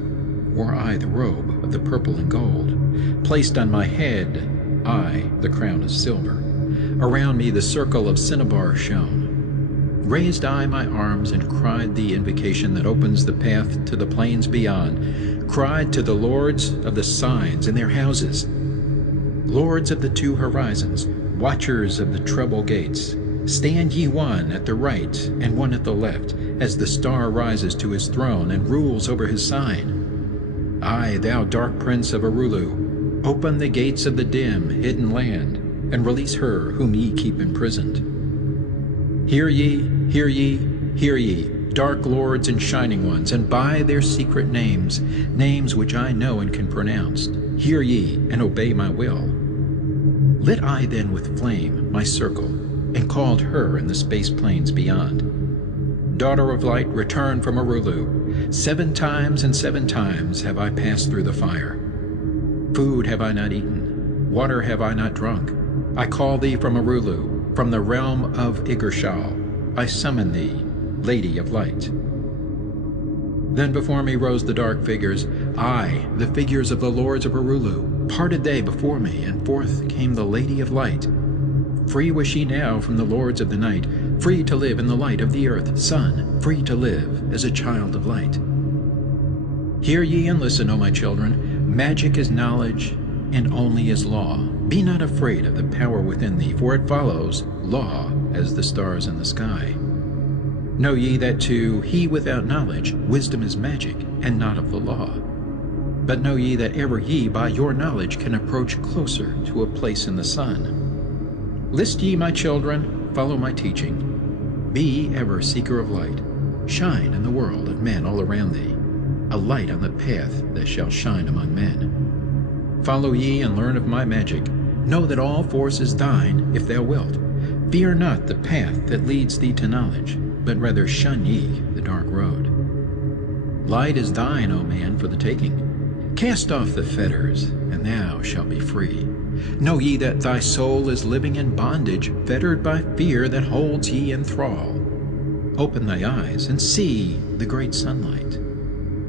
Wore I the robe of the purple and gold? Placed on my head I the crown of silver. Around me the circle of cinnabar shone. Raised I my arms and cried the invocation that opens the path to the plains beyond, cried to the lords of the signs in their houses, lords of the two horizons, watchers of the treble gates, stand ye one at the right and one at the left, as the star rises to his throne and rules over his sign. I, thou dark prince of Arulu, open the gates of the dim, hidden land, and release her whom ye keep imprisoned. Hear ye, hear ye, hear ye, dark lords and shining ones, and by their secret names, names which I know and can pronounce, hear ye and obey my will. Lit I then with flame my circle, and called her in the space plains beyond. Daughter of light, return from Arulu. 7 times and 7 times have I passed through the fire. Food have I not eaten, water have I not drunk. I call thee from Arulu, from the realm of Igirshal. I summon thee, Lady of Light. Then before me rose the dark figures, aye, the figures of the lords of Arulu. Parted they before me, and forth came the Lady of Light. Free was she now from the lords of the night, free to live in the light of the earth, sun, free to live as a child of light. Hear ye and listen, O my children, magic is knowledge, and only is law. Be not afraid of the power within thee, for it follows law as the stars in the sky. Know ye that to he without knowledge wisdom is magic, and not of the law. But know ye that ever ye by your knowledge can approach closer to a place in the sun. List ye, my children, follow my teaching. Be ever seeker of light. Shine in the world of men all around thee, a light on the path that shall shine among men. Follow ye and learn of my magic. Know that all force is thine, if thou wilt. Fear not the path that leads thee to knowledge, but rather shun ye the dark road. Light is thine, O man, for the taking. Cast off the fetters, and thou shalt be free. Know ye that thy soul is living in bondage, fettered by fear that holds ye in thrall. Open thy eyes, and see the great sunlight.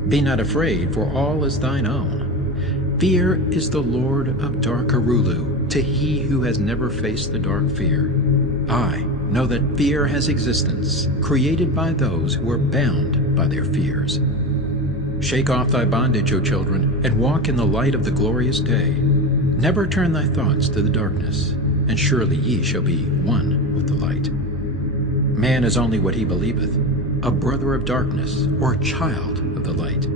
Be not afraid, for all is thine own. Fear is the lord of dark Arulu, to he who has never faced the dark fear. I know that fear has existence, created by those who are bound by their fears. Shake off thy bondage, O children, and walk in the light of the glorious day. Never turn thy thoughts to the darkness, and surely ye shall be one with the light. Man is only what he believeth, a brother of darkness, or a child of the light.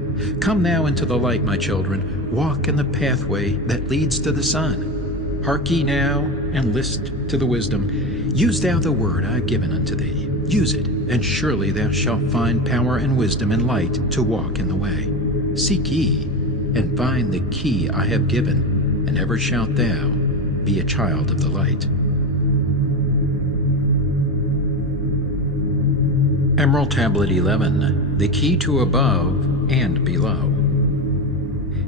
Come now into the light, my children, walk in the pathway that leads to the sun. Hark ye now, and list to the wisdom. Use thou the word I have given unto thee. Use it, and surely thou shalt find power and wisdom and light to walk in the way. Seek ye, and find the key I have given, and ever shalt thou be a child of the light. Emerald Tablet 11, the key to above and below.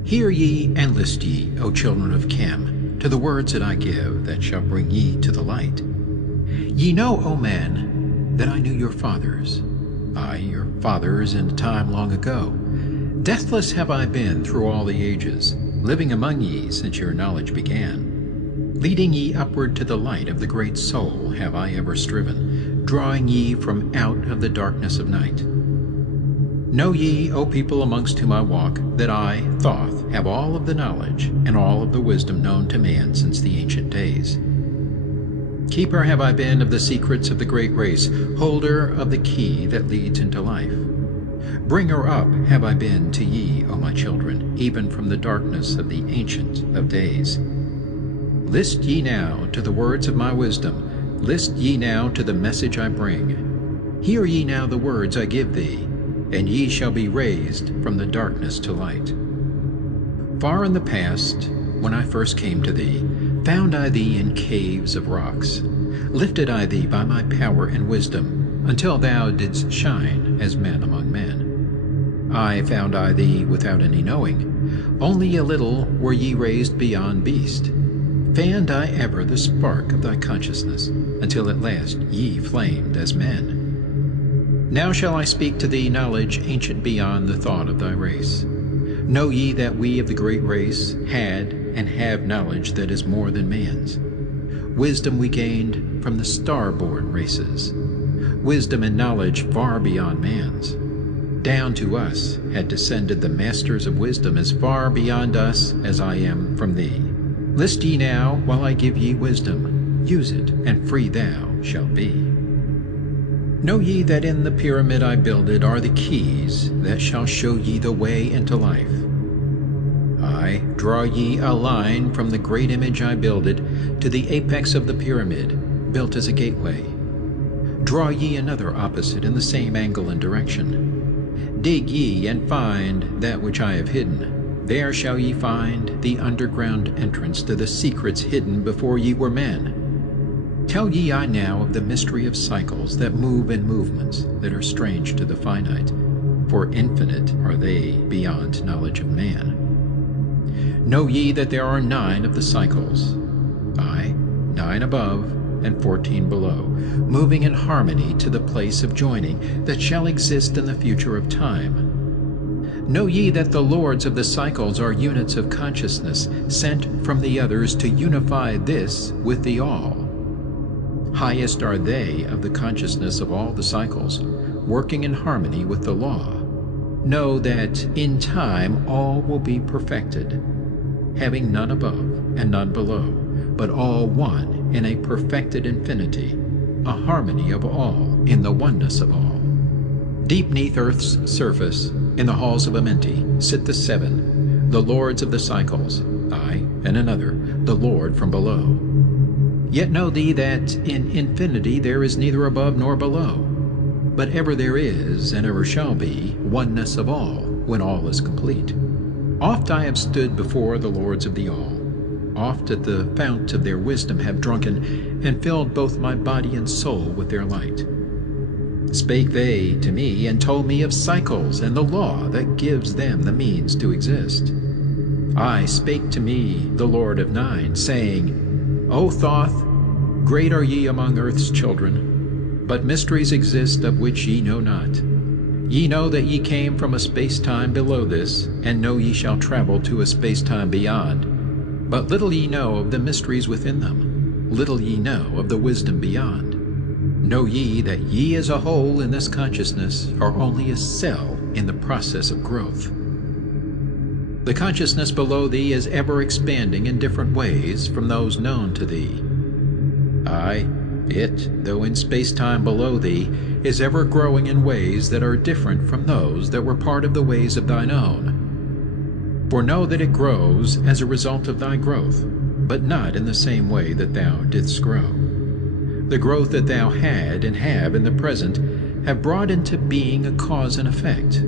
Hear ye and list ye, O children of Chem, to the words that I give, that shall bring ye to the light. Ye know, O man, that I knew your fathers, I your fathers in a time long ago. Deathless have I been through all the ages, living among ye since your knowledge began. Leading ye upward to the light of the great soul have I ever striven, drawing ye from out of the darkness of night. Know ye, O people amongst whom I walk, that I, Thoth, have all of the knowledge and all of the wisdom known to man since the ancient days. Keeper have I been of the secrets of the great race, holder of the key that leads into life. Bringer up have I been to ye, O my children, even from the darkness of the Ancient of Days. List ye now to the words of my wisdom, list ye now to the message I bring. Hear ye now the words I give thee, and ye shall be raised from the darkness to light. Far in the past, when I first came to thee, found I thee in caves of rocks. Lifted I thee by my power and wisdom, until thou didst shine as men among men. I found I thee without any knowing. Only a little were ye raised beyond beast. Fanned I ever the spark of thy consciousness, until at last ye flamed as men. Now shall I speak to thee knowledge ancient beyond the thought of thy race. Know ye that we of the great race had and have knowledge that is more than man's. Wisdom we gained from the star-born races, wisdom and knowledge far beyond man's. Down to us had descended the masters of wisdom as far beyond us as I am from thee. List ye now while I give ye wisdom, use it, and free thou shalt be. Know ye that in the pyramid I builded are the keys that shall show ye the way into life. I draw ye a line from the great image I builded to the apex of the pyramid, built as a gateway. Draw ye another opposite in the same angle and direction. Dig ye and find that which I have hidden. There shall ye find the underground entrance to the secrets hidden before ye were men. Tell ye I now of the mystery of cycles that move in movements that are strange to the finite, for infinite are they beyond knowledge of man. Know ye that there are 9 of the cycles, aye, 9 above and 14 below, moving in harmony to the place of joining that shall exist in the future of time. Know ye that the lords of the cycles are units of consciousness sent from the others to unify this with the all. Highest are they of the consciousness of all the cycles, working in harmony with the law. Know that in time all will be perfected, having none above and none below, but all one in a perfected infinity, a harmony of all in the oneness of all. Deep neath earth's surface, in the halls of Amenti, sit the 7, the lords of the cycles, I, and another, the Lord from below. Yet know thee that in infinity there is neither above nor below, but ever there is, and ever shall be, oneness of all, when all is complete. Oft I have stood before the lords of the all, oft at the fount of their wisdom have drunken, and filled both my body and soul with their light. Spake they to me, and told me of cycles and the law that gives them the means to exist. I spake to me, the Lord of Nine, saying, O Thoth, great are ye among earth's children, but mysteries exist of which ye know not. Ye know that ye came from a space-time below this, and know ye shall travel to a space-time beyond. But little ye know of the mysteries within them, little ye know of the wisdom beyond. Know ye that ye as a whole in this consciousness are only a cell in the process of growth. The consciousness below thee is ever expanding in different ways from those known to thee. Aye, it, though in space-time below thee, is ever growing in ways that are different from those that were part of the ways of thine own. For know that it grows as a result of thy growth, but not in the same way that thou didst grow. The growth that thou had and have in the present have brought into being a cause and effect.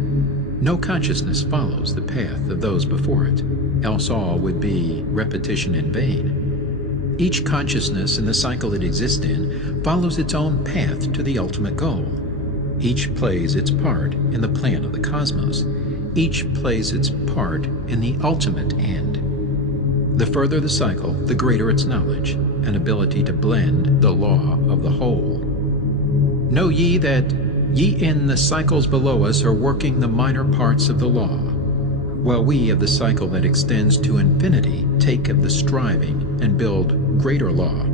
No consciousness follows the path of those before it, else all would be repetition in vain. Each consciousness in the cycle it exists in follows its own path to the ultimate goal. Each plays its part in the plan of the cosmos. Each plays its part in the ultimate end. The further the cycle, the greater its knowledge and ability to blend the law of the whole. Know ye that ye in the cycles below us are working the minor parts of the law, while we of the cycle that extends to infinity take of the striving and build greater law.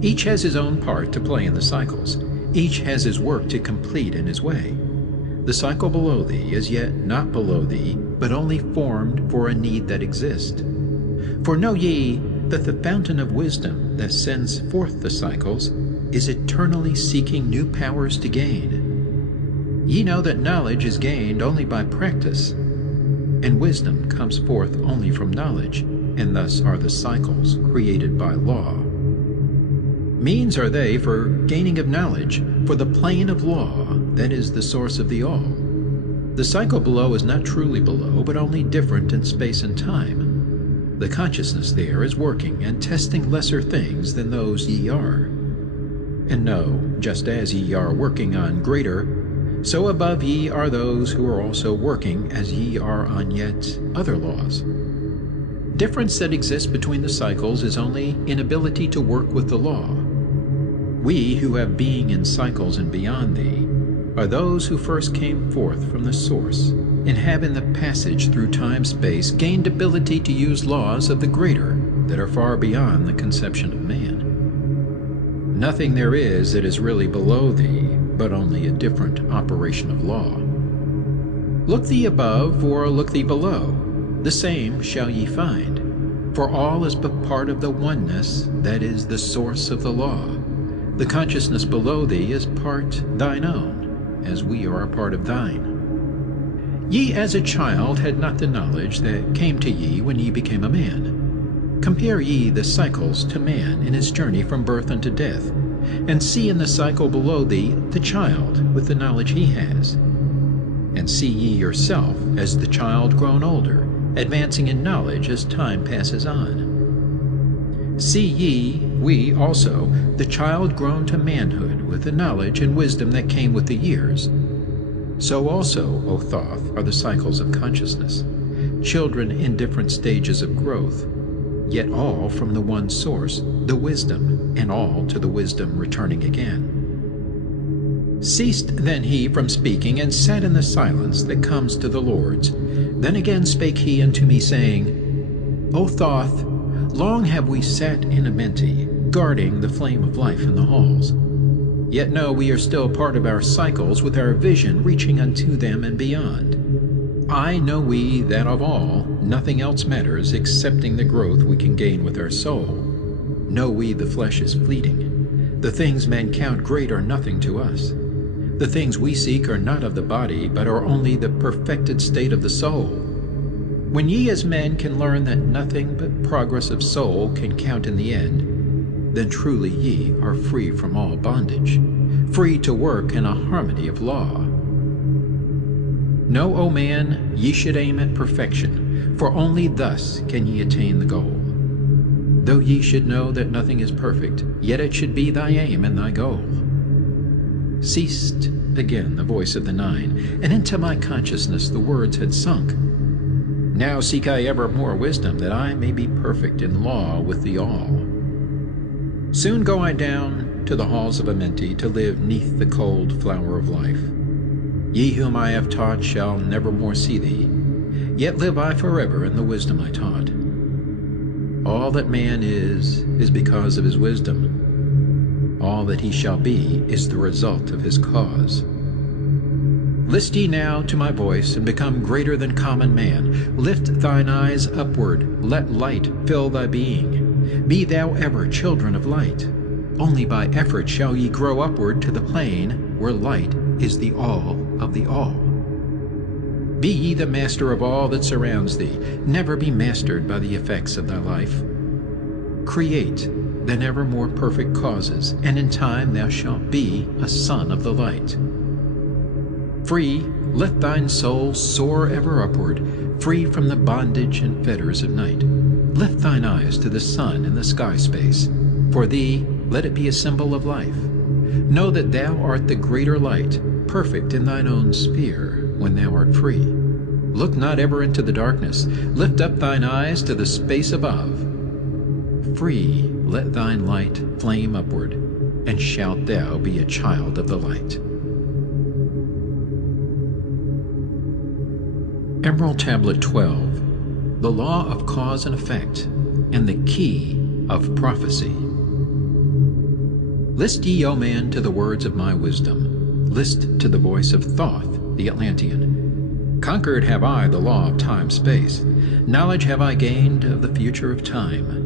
Each has his own part to play in the cycles. Each has his work to complete in his way. The cycle below thee is yet not below thee, but only formed for a need that exists. For know ye that the fountain of wisdom that sends forth the cycles is eternally seeking new powers to gain. Ye know that knowledge is gained only by practice, and wisdom comes forth only from knowledge, and thus are the cycles created by law. Means are they for gaining of knowledge, for the plane of law that is the source of the all. The cycle below is not truly below, but only different in space and time. The consciousness there is working and testing lesser things than those ye are. And know, just as ye are working on greater, so above ye are those who are also working as ye are on yet other laws. Difference that exists between the cycles is only inability to work with the law. We who have being in cycles and beyond thee are those who first came forth from the source, and have in the passage through time-space gained ability to use laws of the greater that are far beyond the conception of man. Nothing there is that is really below thee, but only a different operation of law. Look thee above, or look thee below, the same shall ye find, for all is but part of the oneness that is the source of the law. The consciousness below thee is part thine own, as we are a part of thine. Ye as a child had not the knowledge that came to ye when ye became a man. Compare ye the cycles to man in his journey from birth unto death, and see in the cycle below thee the child with the knowledge he has. And see ye yourself as the child grown older, advancing in knowledge as time passes on. See ye, we also, the child grown to manhood with the knowledge and wisdom that came with the years. So also, O Thoth, are the cycles of consciousness, children in different stages of growth, yet all from the one source, the wisdom, and all to the wisdom returning again. Ceased then he from speaking, and sat in the silence that comes to the Lord's. Then again spake he unto me, saying, O Thoth, long have we sat in Amenti, guarding the flame of life in the halls. Yet know we are still part of our cycles, with our vision reaching unto them and beyond. I know we that of all, nothing else matters excepting the growth we can gain with our soul. Know we the flesh is fleeting. The things men count great are nothing to us. The things we seek are not of the body, but are only the perfected state of the soul. When ye as men can learn that nothing but progress of soul can count in the end, then truly ye are free from all bondage, free to work in a harmony of law. Know, O man, ye should aim at perfection, for only thus can ye attain the goal. Though ye should know that nothing is perfect, yet it should be thy aim and thy goal. Ceased again the voice of the Nine, and into my consciousness the words had sunk. Now seek I ever more wisdom, that I may be perfect in law with the all. Soon go I down to the halls of Amenti, to live neath the cold flower of life. Ye whom I have taught shall never more see thee, yet live I forever in the wisdom I taught. All that man is because of his wisdom. All that he shall be is the result of his cause. List ye now to my voice, and become greater than common man. Lift thine eyes upward, let light fill thy being. Be thou ever children of light. Only by effort shall ye grow upward to the plane where light is the all of the all. Be ye the master of all that surrounds thee. Never be mastered by the effects of thy life. Create then ever more perfect causes, and in time thou shalt be a son of the light. Free, let thine soul soar ever upward, free from the bondage and fetters of night. Lift thine eyes to the sun in the sky space. For thee, let it be a symbol of life. Know that thou art the greater light, perfect in thine own sphere, when thou art free. Look not ever into the darkness. Lift up thine eyes to the space above. Free, let thine light flame upward, and shalt thou be a child of the light. Emerald Tablet 12. The Law of Cause and Effect, and the Key of Prophecy. List ye, O man, to the words of my wisdom. List to the voice of Thoth, the Atlantean. Conquered have I the law of time-space. Knowledge have I gained of the future of time.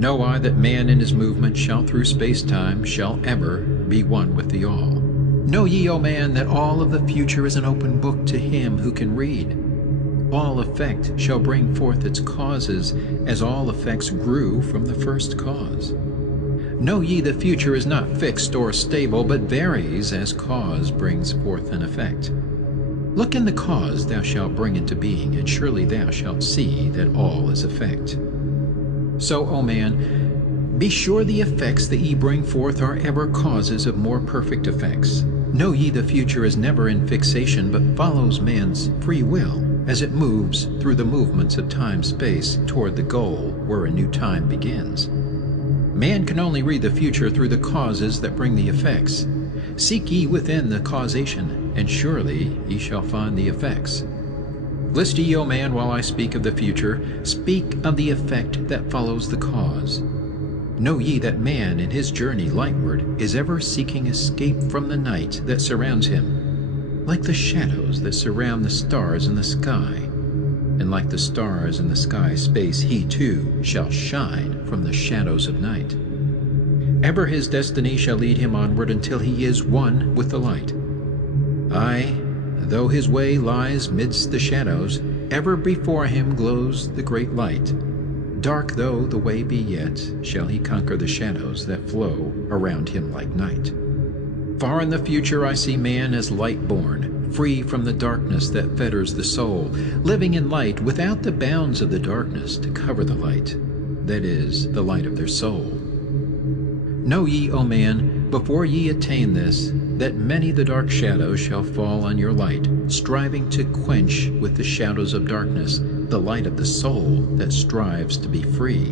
Know I that man in his movement shall through space-time shall ever be one with the all. Know ye, O man, that all of the future is an open book to him who can read. All effect shall bring forth its causes, as all effects grew from the first cause. Know ye the future is not fixed or stable, but varies as cause brings forth an effect. Look in the cause thou shalt bring into being, and surely thou shalt see that all is effect. So, O man, be sure the effects that ye bring forth are ever causes of more perfect effects. Know ye the future is never in fixation, but follows man's free will, as it moves through the movements of time-space toward the goal where a new time begins. Man can only read the future through the causes that bring the effects. Seek ye within the causation, and surely ye shall find the effects. List ye, O man, while I speak of the future, speak of the effect that follows the cause. Know ye that man in his journey lightward is ever seeking escape from the night that surrounds him, like the shadows that surround the stars in the sky. And like the stars in the sky space, he too shall shine from the shadows of night. Ever his destiny shall lead him onward until he is one with the light. Aye, though his way lies midst the shadows, ever before him glows the great light. Dark though the way be yet, shall he conquer the shadows that flow around him like night. Far in the future I see man as light-born, free from the darkness that fetters the soul, living in light without the bounds of the darkness to cover the light, that is, the light of their soul. Know ye, O man, before ye attain this, that many the dark shadows shall fall on your light, striving to quench with the shadows of darkness the light of the soul that strives to be free.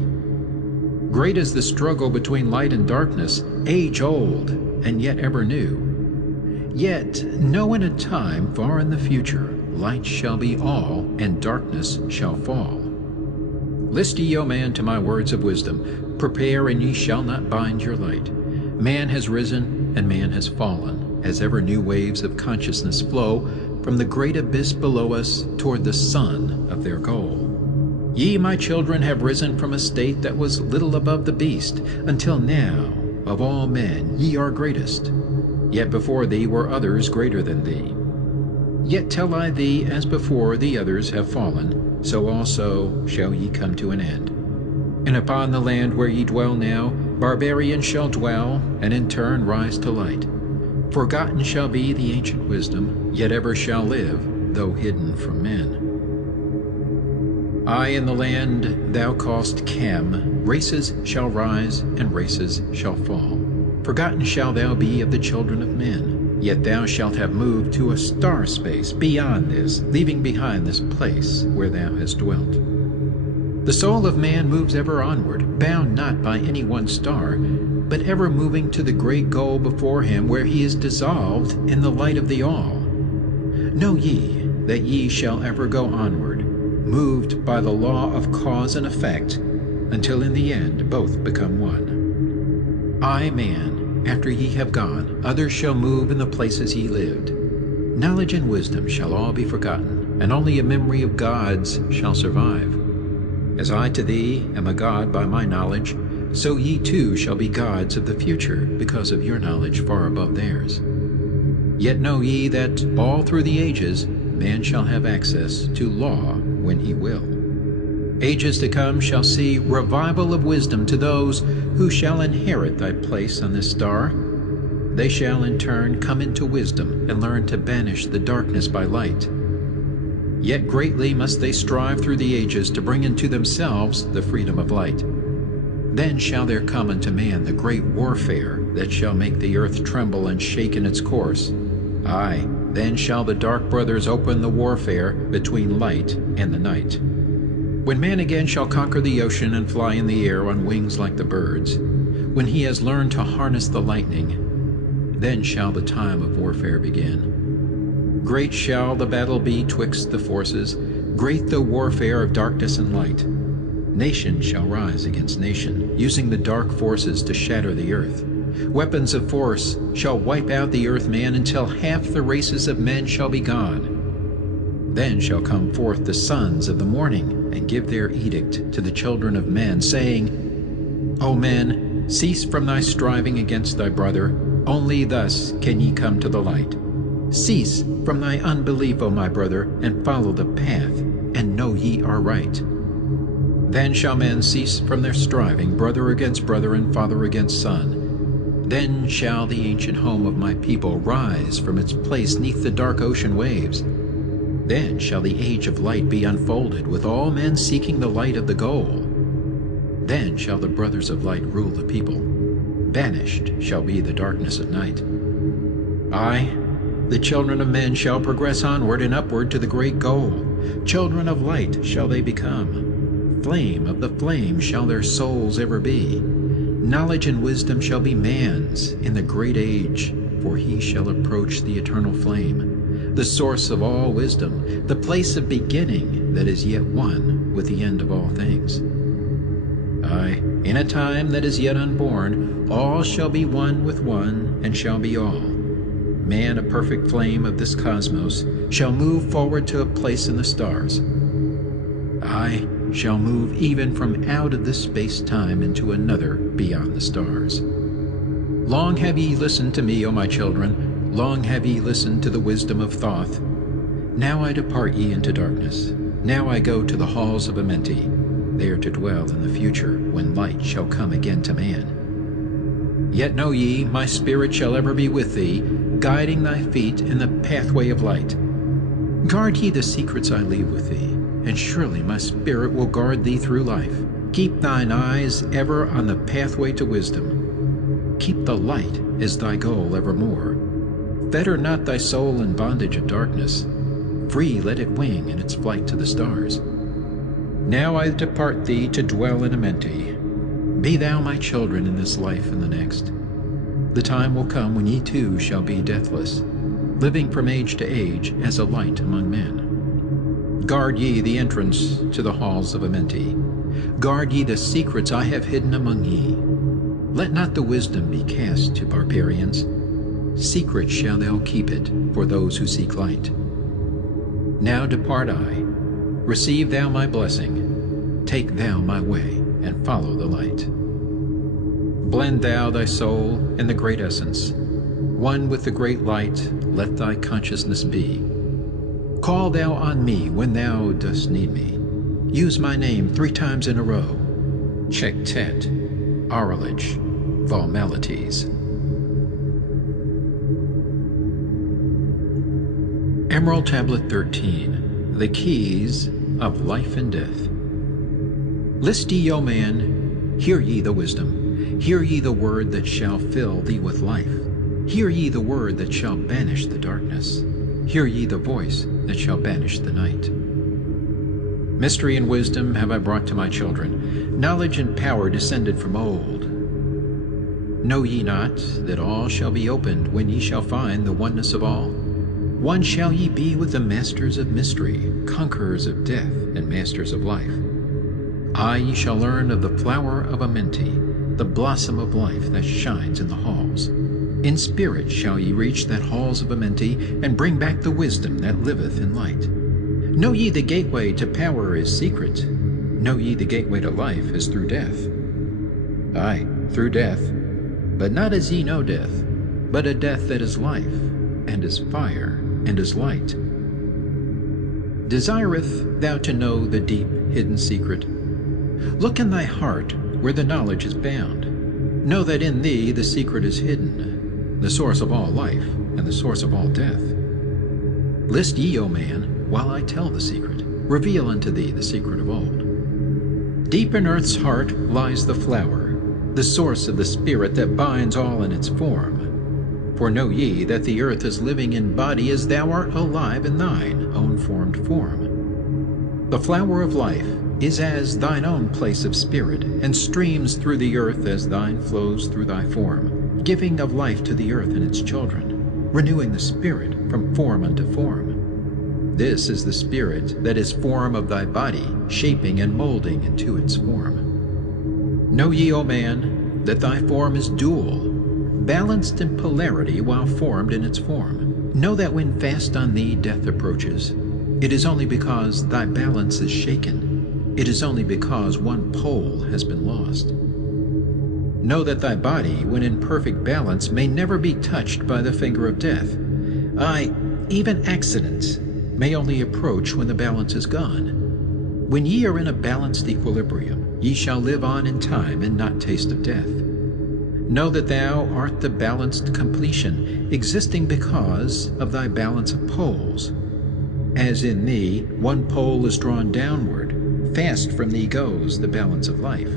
Great is the struggle between light and darkness, age-old and yet ever new. Yet know in a time far in the future, light shall be all, and darkness shall fall. List ye, O man, to my words of wisdom. Prepare, and ye shall not bind your light. Man has risen, and man has fallen, as ever new waves of consciousness flow from the great abyss below us toward the sun of their goal. Ye, my children, have risen from a state that was little above the beast, until now, of all men, ye are greatest. Yet before thee were others greater than thee. Yet tell I thee, as before the others have fallen, so also shall ye come to an end. And upon the land where ye dwell now, barbarians shall dwell, and in turn rise to light. Forgotten shall be the ancient wisdom, yet ever shall live, though hidden from men. I in the land thou call'st Cam, races shall rise, and races shall fall. Forgotten shall thou be of the children of men. yet thou shalt have moved to a star space beyond this, leaving behind this place where thou hast dwelt. The soul of man moves ever onward, bound not by any one star, but ever moving to the great goal before him, where he is dissolved in the light of the all. Know ye that ye shall ever go onward, moved by the law of cause and effect, until in the end both become one. I, man, after ye have gone, others shall move in the places ye lived. Knowledge and wisdom shall all be forgotten, and only a memory of gods shall survive. As I to thee am a god by my knowledge, so ye too shall be gods of the future, because of your knowledge far above theirs. Yet know ye that all through the ages man shall have access to law when he will. Ages to come shall see revival of wisdom to those who shall inherit thy place on this star. They shall in turn come into wisdom and learn to banish the darkness by light. Yet greatly must they strive through the ages to bring into themselves the freedom of light. Then shall there come unto man the great warfare that shall make the earth tremble and shake in its course. Aye, then shall the dark brothers open the warfare between light and the night. When man again shall conquer the ocean and fly in the air on wings like the birds, when he has learned to harness the lightning, then shall the time of warfare begin. Great shall the battle be twixt the forces, great the warfare of darkness and light. Nation shall rise against nation, using the dark forces to shatter the earth. Weapons of force shall wipe out the earth man until half the races of men shall be gone. Then shall come forth the sons of the morning, and give their edict to the children of men, saying, O men, cease from thy striving against thy brother, only thus can ye come to the light. Cease from thy unbelief, O my brother, and follow the path, and know ye are right. Then shall men cease from their striving, brother against brother and father against son. Then shall the ancient home of my people rise from its place neath the dark ocean waves. Then shall the age of light be unfolded, with all men seeking the light of the goal. Then shall the brothers of light rule the people. Banished shall be the darkness of night. Aye, the children of men shall progress onward and upward to the great goal. Children of light shall they become. Flame of the flame shall their souls ever be. Knowledge and wisdom shall be man's in the great age, for he shall approach the eternal flame, the source of all wisdom, the place of beginning that is yet one with the end of all things. Aye, in a time that is yet unborn, all shall be one with one and shall be all. Man, a perfect flame of this cosmos, shall move forward to a place in the stars. I shall move even from out of this space-time into another beyond the stars. Long have ye listened to me, O my children, long have ye listened to the wisdom of Thoth. Now I depart ye into darkness, now I go to the halls of Amenti, there to dwell in the future, when light shall come again to man. Yet know ye, my spirit shall ever be with thee, guiding thy feet in the pathway of light. Guard ye the secrets I leave with thee, and surely my spirit will guard thee through life. Keep thine eyes ever on the pathway to wisdom. Keep the light as thy goal evermore. Fetter not thy soul in bondage of darkness. Free let it wing in its flight to the stars. Now I depart thee to dwell in Amenti. Be thou my children in this life and the next. The time will come when ye too shall be deathless, living from age to age as a light among men. Guard ye the entrance to the halls of Amenti. Guard ye the secrets I have hidden among ye. Let not the wisdom be cast to barbarians. Secret shall thou keep it for those who seek light. Now depart I. Receive thou my blessing. Take thou my way, and follow the light. Blend thou thy soul in the great essence. One with the great light, let thy consciousness be. Call thou on me when thou dost need me. Use my name 3 times in a row. Chektet, Aralich, Formalities. Emerald Tablet 13, The Keys of Life and Death. List ye, O man, hear ye the wisdom, hear ye the word that shall fill thee with life. Hear ye the word that shall banish the darkness. Hear ye the voice that shall banish the night. Mystery and wisdom have I brought to my children, knowledge and power descended from old. Know ye not that all shall be opened when ye shall find the oneness of all? One shall ye be with the masters of mystery, conquerors of death, and masters of life. Aye, ye shall learn of the flower of Amenti, the blossom of life that shines in the halls. In spirit shall ye reach that halls of Amenti, and bring back the wisdom that liveth in light. Know ye the gateway to power is secret. Know ye the gateway to life is through death. Aye, through death, but not as ye know death, but a death that is life, and is fire, and is light. Desireth thou to know the deep hidden secret? Look in thy heart where the knowledge is bound. Know that in thee the secret is hidden, the source of all life, and the source of all death. List ye, O man, while I tell the secret, reveal unto thee the secret of old. Deep in earth's heart lies the flower, the source of the spirit that binds all in its form. For know ye that the earth is living in body as thou art alive in thine own formed form. The flower of life is as thine own place of spirit, and streams through the earth as thine flows through thy form, giving of life to the earth and its children, renewing the spirit from form unto form. This is the spirit that is form of thy body, shaping and molding into its form. Know ye, O man, that thy form is dual, balanced in polarity while formed in its form. Know that when fast on thee death approaches, it is only because thy balance is shaken. It is only because one pole has been lost. Know that thy body, when in perfect balance, may never be touched by the finger of death. Aye, even accidents may only approach when the balance is gone. When ye are in a balanced equilibrium, ye shall live on in time and not taste of death. Know that thou art the balanced completion, existing because of thy balance of poles. As in thee one pole is drawn downward, fast from thee goes the balance of life.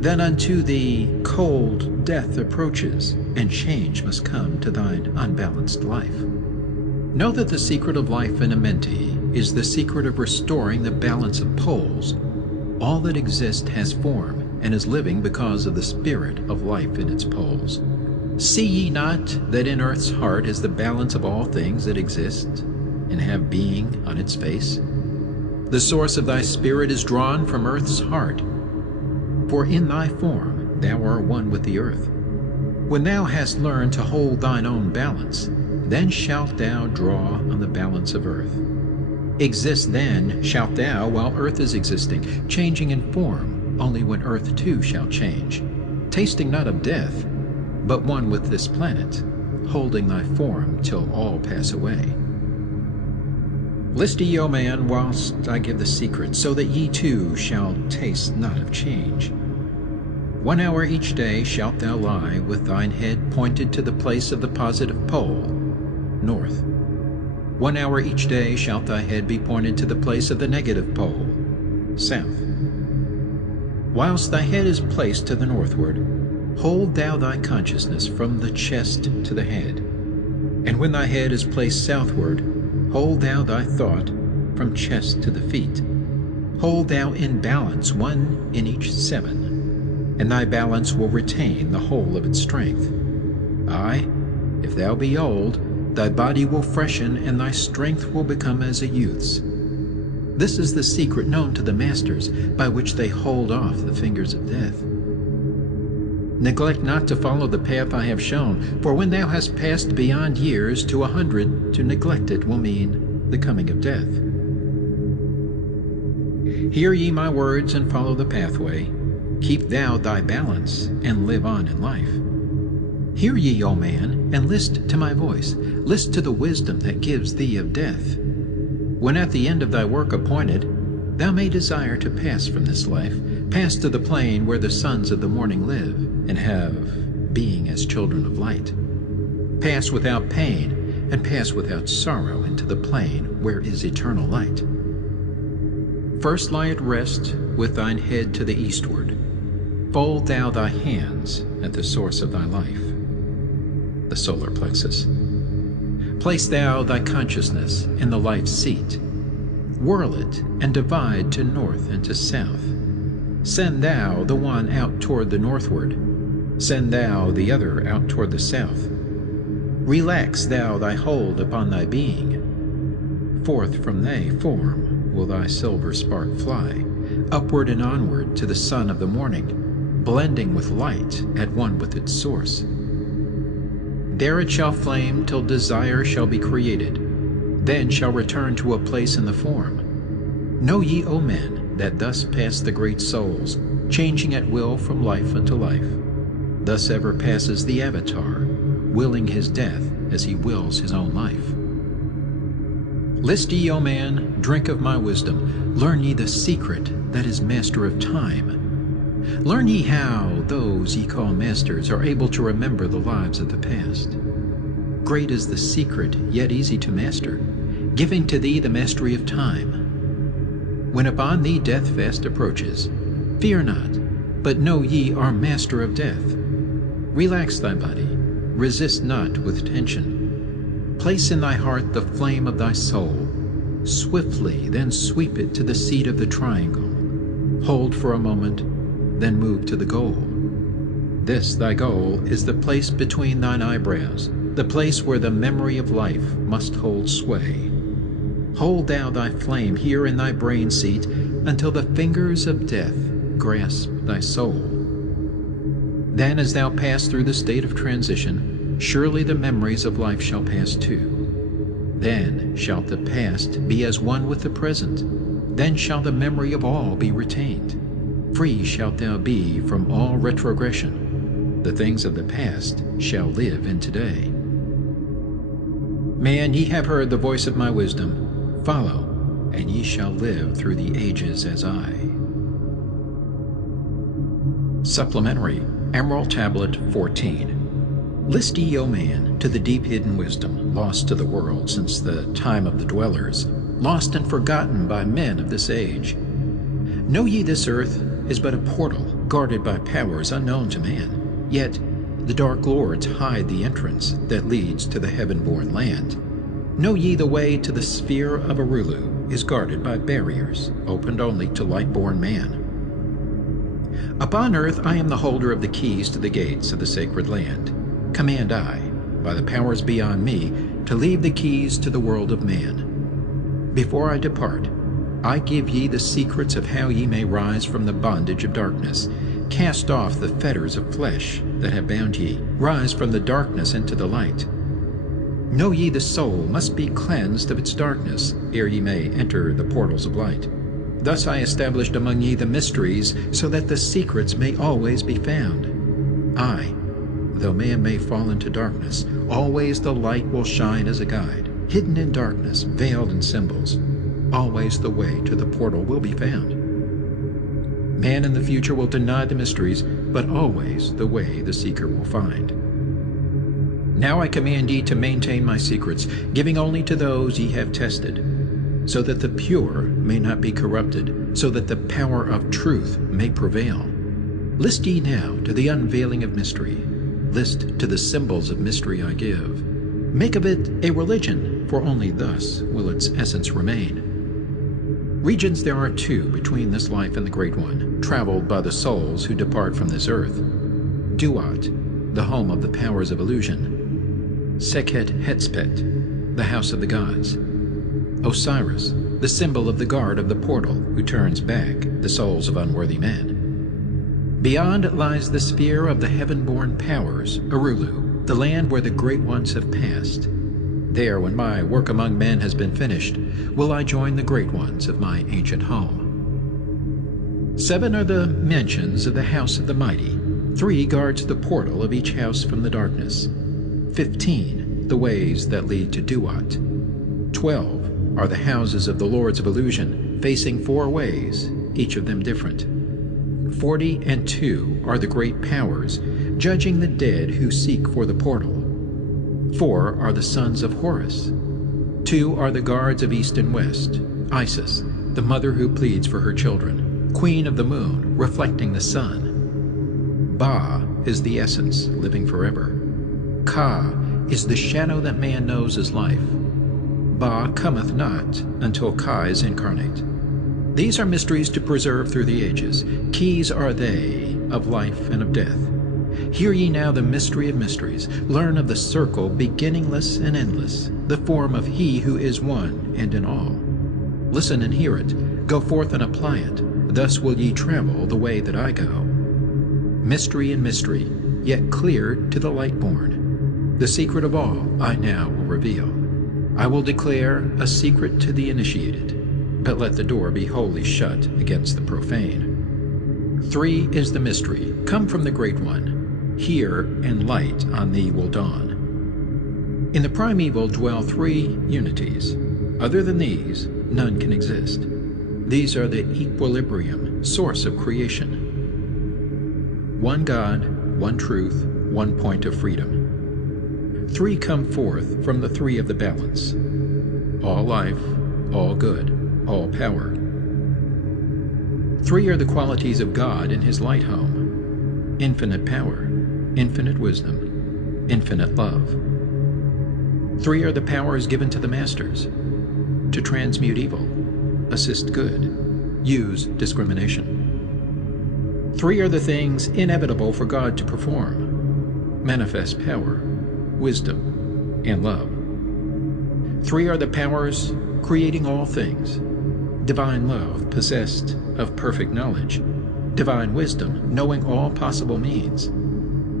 Then unto thee cold death approaches, and change must come to thine unbalanced life. Know that the secret of life in Amenti is the secret of restoring the balance of poles. All that exists has form, and is living because of the spirit of life in its poles. See ye not that in earth's heart is the balance of all things that exist and have being on its face? The source of thy spirit is drawn from earth's heart, for in thy form thou art one with the earth. When thou hast learned to hold thine own balance, then shalt thou draw on the balance of earth. Exist then shalt thou while earth is existing, changing in form, only when earth too shall change, tasting not of death, but one with this planet, holding thy form till all pass away. List ye, O man, whilst I give the secret, so that ye too shall taste not of change. 1 hour each day shalt thou lie with thine head pointed to the place of the positive pole, north. 1 hour each day shalt thy head be pointed to the place of the negative pole, south. Whilst thy head is placed to the northward, hold thou thy consciousness from the chest to the head. And when thy head is placed southward, hold thou thy thought from chest to the feet. Hold thou in balance 1 in each 7, and thy balance will retain the whole of its strength. Aye, if thou be old, thy body will freshen, and thy strength will become as a youth's. This is the secret known to the masters, by which they hold off the fingers of death. Neglect not to follow the path I have shown, for when thou hast passed beyond years to 100, to neglect it will mean the coming of death. Hear ye my words and follow the pathway. Keep thou thy balance and live on in life. Hear ye, O man, and list to my voice. List to the wisdom that gives thee of death. When at the end of thy work appointed, thou may desire to pass from this life, pass to the plane where the sons of the morning live, and have being as children of light. Pass without pain, and pass without sorrow into the plane where is eternal light. First lie at rest with thine head to the eastward. Fold thou thy hands at the source of thy life. The the solar plexus. Place thou thy consciousness in the life seat. Whirl it and divide to north and to south. Send thou the one out toward the northward. Send thou the other out toward the south. Relax thou thy hold upon thy being. Forth from thy form will thy silver spark fly, upward and onward to the sun of the morning, blending with light at one with its source. There it shall flame till desire shall be created, then shall return to a place in the form. Know ye, O men, that thus pass the great souls, changing at will from life unto life. Thus ever passes the Avatar, willing his death as he wills his own life. List ye, O man, drink of my wisdom, learn ye the secret that is master of time. Learn ye how those ye call masters are able to remember the lives of the past. Great is the secret, yet easy to master, giving to thee the mastery of time. When upon thee death fast approaches, fear not, but know ye are master of death. Relax thy body, resist not with tension. Place in thy heart the flame of thy soul. Swiftly then sweep it to the seat of the triangle. Hold for a moment, then move to the goal. This thy goal is the place between thine eyebrows, the place where the memory of life must hold sway. Hold thou thy flame here in thy brain seat until the fingers of death grasp thy soul. Then as thou pass through the state of transition, surely the memories of life shall pass too. Then shalt the past be as one with the present. Then shall the memory of all be retained. Free shalt thou be from all retrogression. The things of the past shall live in today. Man, ye have heard the voice of my wisdom. Follow, and ye shall live through the ages as I. Supplementary Emerald Tablet 14. List ye, O man, to the deep hidden wisdom, lost to the world since the time of the dwellers, lost and forgotten by men of this age. Know ye this earth is but a portal guarded by powers unknown to man, yet the dark lords hide the entrance that leads to the heaven-born land. Know ye the way to the sphere of Arulu is guarded by barriers, opened only to light-born man. Upon earth I am the holder of the keys to the gates of the sacred land. Command I, by the powers beyond me, to leave the keys to the world of man. Before I depart, I give ye the secrets of how ye may rise from the bondage of darkness, cast off the fetters of flesh that have bound ye, rise from the darkness into the light. Know ye the soul must be cleansed of its darkness, ere ye may enter the portals of light. Thus I established among ye the mysteries, so that the secrets may always be found. I, though man may fall into darkness, always the light will shine as a guide, hidden in darkness, veiled in symbols. Always the way to the portal will be found. Man in the future will deny the mysteries, but always the way the seeker will find. Now I command ye to maintain my secrets, giving only to those ye have tested, so that the pure may not be corrupted, so that the power of truth may prevail. List ye now to the unveiling of mystery. List to the symbols of mystery I give. Make of it a religion, for only thus will its essence remain. Regions there are two between this life and the Great One, traveled by the souls who depart from this earth. Duat, the home of the powers of illusion. Sekhet Hetspet, the house of the gods. Osiris, the symbol of the guard of the portal who turns back the souls of unworthy men. Beyond lies the sphere of the heaven-born powers, Arulu, the land where the Great Ones have passed. There, when my work among men has been finished, will I join the Great Ones of my ancient home. 7 are the mansions of the House of the Mighty. 3 guards the portal of each house from the darkness. 15 the ways that lead to Duat. 12 are the houses of the Lords of Illusion, facing 4 ways, each of them different. 42 are the great powers, judging the dead who seek for the portal. 4 are the sons of Horus. 2 are the guards of East and West. Isis, the mother who pleads for her children, queen of the moon, reflecting the sun. Ba is the essence, living forever. Ka is the shadow that man knows as life. Ba cometh not until Chi is incarnate. These are mysteries to preserve through the ages. Keys are they of life and of death. Hear ye now the mystery of mysteries. Learn of the circle beginningless and endless, the form of He who is one and in all. Listen and hear it. Go forth and apply it. Thus will ye travel the way that I go. Mystery and mystery, yet clear to the light-born. The secret of all I now will reveal. I will declare a secret to the initiated, but let the door be wholly shut against the profane. 3 is the mystery, come from the Great One. Hear, and light on thee will dawn. In the primeval dwell 3 unities. Other than these, none can exist. These are the equilibrium, source of creation. One God, one truth, one point of freedom. 3 come forth from the 3 of the balance. All life, all good, all power. 3 are the qualities of God in His light home. Infinite power, infinite wisdom, infinite love. 3 are the powers given to the masters. To transmute evil, assist good, use discrimination. 3 are the things inevitable for God to perform. Manifest power, wisdom, and love. 3 are the powers creating all things. Divine love, possessed of perfect knowledge. Divine wisdom, knowing all possible means.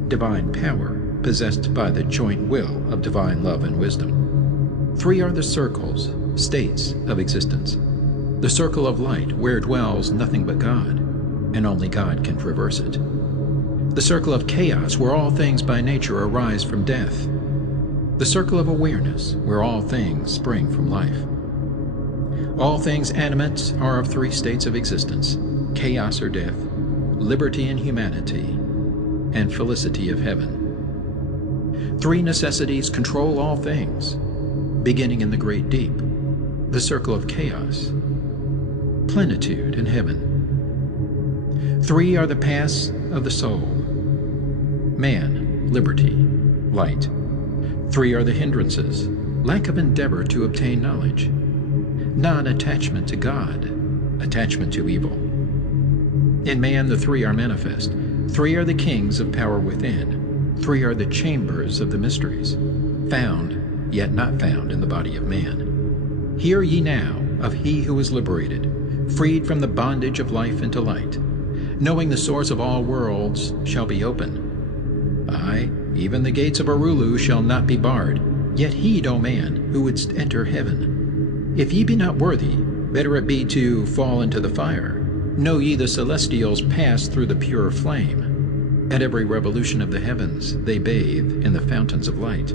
Divine power, possessed by the joint will of divine love and wisdom. 3 are the circles, states of existence. The circle of light, where dwells nothing but God, and only God can traverse it. The circle of chaos, where all things by nature arise from death. The circle of awareness, where all things spring from life. All things animate are of 3 states of existence: chaos or death, liberty and humanity, and felicity of heaven. 3 necessities control all things, beginning in the great deep, the circle of chaos, plenitude and heaven. 3 are the paths of the soul: man, liberty, light. 3 are the hindrances: lack of endeavor to obtain knowledge, non-attachment to God, attachment to evil. In man the 3 are manifest. 3 are the kings of power within. 3 are the chambers of the mysteries, found, yet not found in the body of man. Hear ye now of He who is liberated, freed from the bondage of life into light, knowing the source of all worlds shall be open. Aye, even the gates of Arulu shall not be barred, yet heed, O man, who wouldst enter heaven. If ye be not worthy, better it be to fall into the fire. Know ye the celestials pass through the pure flame. At every revolution of the heavens they bathe in the fountains of light.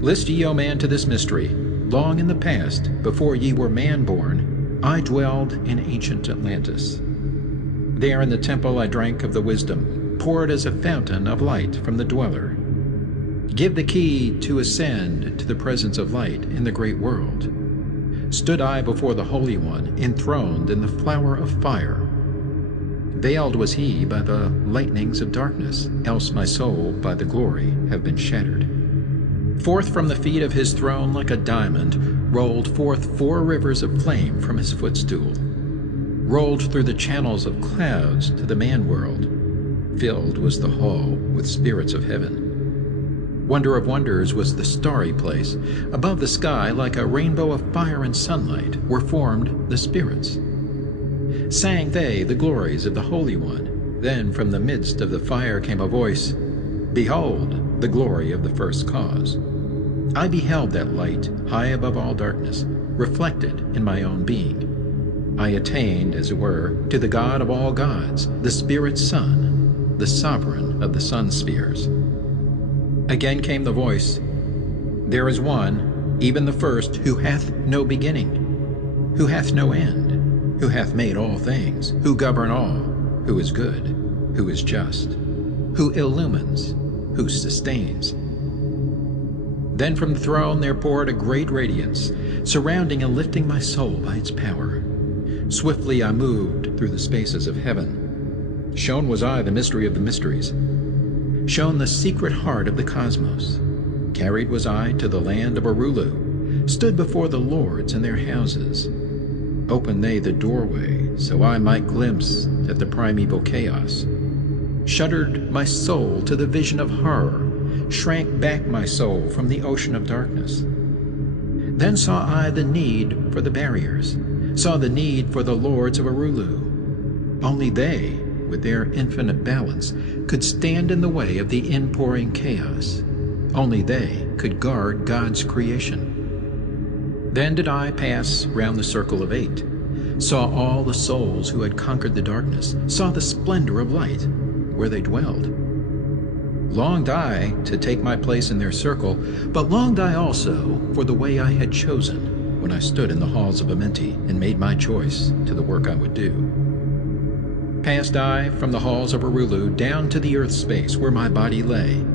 List ye, O man, to this mystery. Long in the past, before ye were man-born, I dwelled in ancient Atlantis. There in the temple I drank of the wisdom, poured as a fountain of light from the dweller. Give the key to ascend to the presence of light in the great world. Stood I before the Holy One, enthroned in the flower of fire. Veiled was He by the lightnings of darkness, else my soul by the glory have been shattered. Forth from the feet of His throne like a diamond rolled forth 4 rivers of flame from His footstool, rolled through the channels of clouds to the man-world. Filled was the hall with spirits of heaven. Wonder of wonders was the starry place. Above the sky, like a rainbow of fire and sunlight, were formed the spirits. Sang they the glories of the Holy One. Then from the midst of the fire came a voice, Behold, the glory of the first cause. I beheld that light, high above all darkness, reflected in my own being. I attained, as it were, to the God of all gods, the Spirit Son, the sovereign of the sun spheres. Again came the voice, There is one, even the first, who hath no beginning, who hath no end, who hath made all things, who govern all, who is good, who is just, who illumines, who sustains. Then from the throne there poured a great radiance, surrounding and lifting my soul by its power. Swiftly I moved through the spaces of heaven. Shown was I the mystery of the mysteries, shown the secret heart of the cosmos, Carried was I to the land of Arulu, stood before the lords in their houses. Opened they the doorway, so I might glimpse at the primeval chaos. Shuddered my soul to the vision of horror, shrank back my soul from the ocean of darkness. Then saw I the need for the barriers, saw the need for the lords of Arulu. Only they, with their infinite balance, could stand in the way of the inpouring chaos. Only they could guard God's creation. Then did I pass round the circle of 8, saw all the souls who had conquered the darkness, saw the splendor of light where they dwelled. Longed I to take my place in their circle, but longed I also for the way I had chosen when I stood in the halls of Amenti and made my choice to the work I would do. Passed I from the halls of Arulu down to the earth space where my body lay.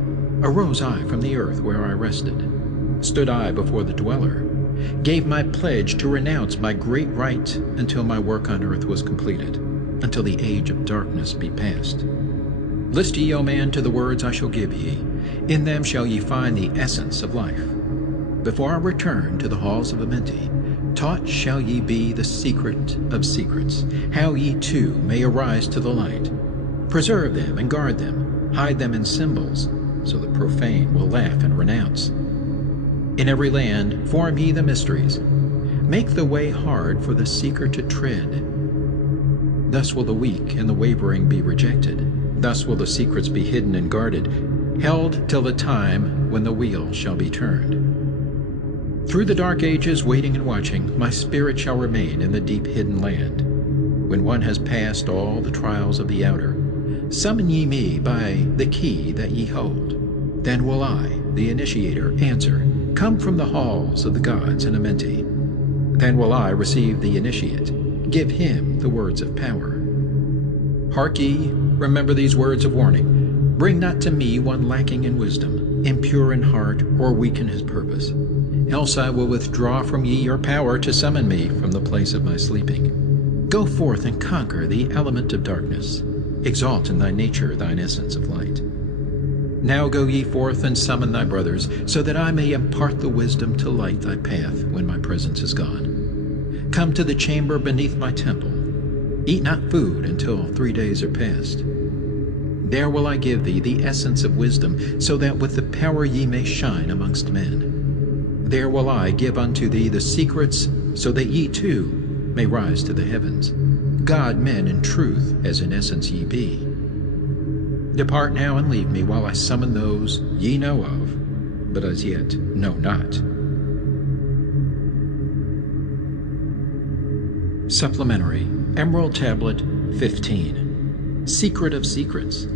Arose I from the earth where I rested. Stood I before the dweller, gave my pledge to renounce my great right until my work on earth was completed, until the age of darkness be past. List ye, O man, to the words I shall give ye. In them shall ye find the essence of life. Before I return to the halls of Amenti, taught shall ye be the secret of secrets, how ye too may arise to the light. Preserve them and guard them, hide them in symbols, so the profane will laugh and renounce. In every land form ye the mysteries. Make the way hard for the seeker to tread. Thus will the weak and the wavering be rejected. Thus will the secrets be hidden and guarded, held till the time when the wheel shall be turned. Through the dark ages, waiting and watching, my spirit shall remain in the deep hidden land. When one has passed all the trials of the outer, summon ye me by the key that ye hold. Then will I, the initiator, answer, come from the halls of the gods in Amenti. Then will I receive the initiate, give him the words of power. Hark ye, remember these words of warning. Bring not to me one lacking in wisdom, impure in heart, or weak in his purpose. Else I will withdraw from ye your power to summon me from the place of my sleeping. Go forth and conquer the element of darkness. Exalt in thy nature thine essence of light. Now go ye forth and summon thy brothers, so that I may impart the wisdom to light thy path when my presence is gone. Come to the chamber beneath my temple. Eat not food until 3 days are past. There will I give thee the essence of wisdom, so that with the power ye may shine amongst men. There will I give unto thee the secrets, so that ye too may rise to the heavens. God, men in truth, as in essence ye be. Depart now and leave me while I summon those ye know of, but as yet know not. Supplementary Emerald Tablet 15. Secret of Secrets.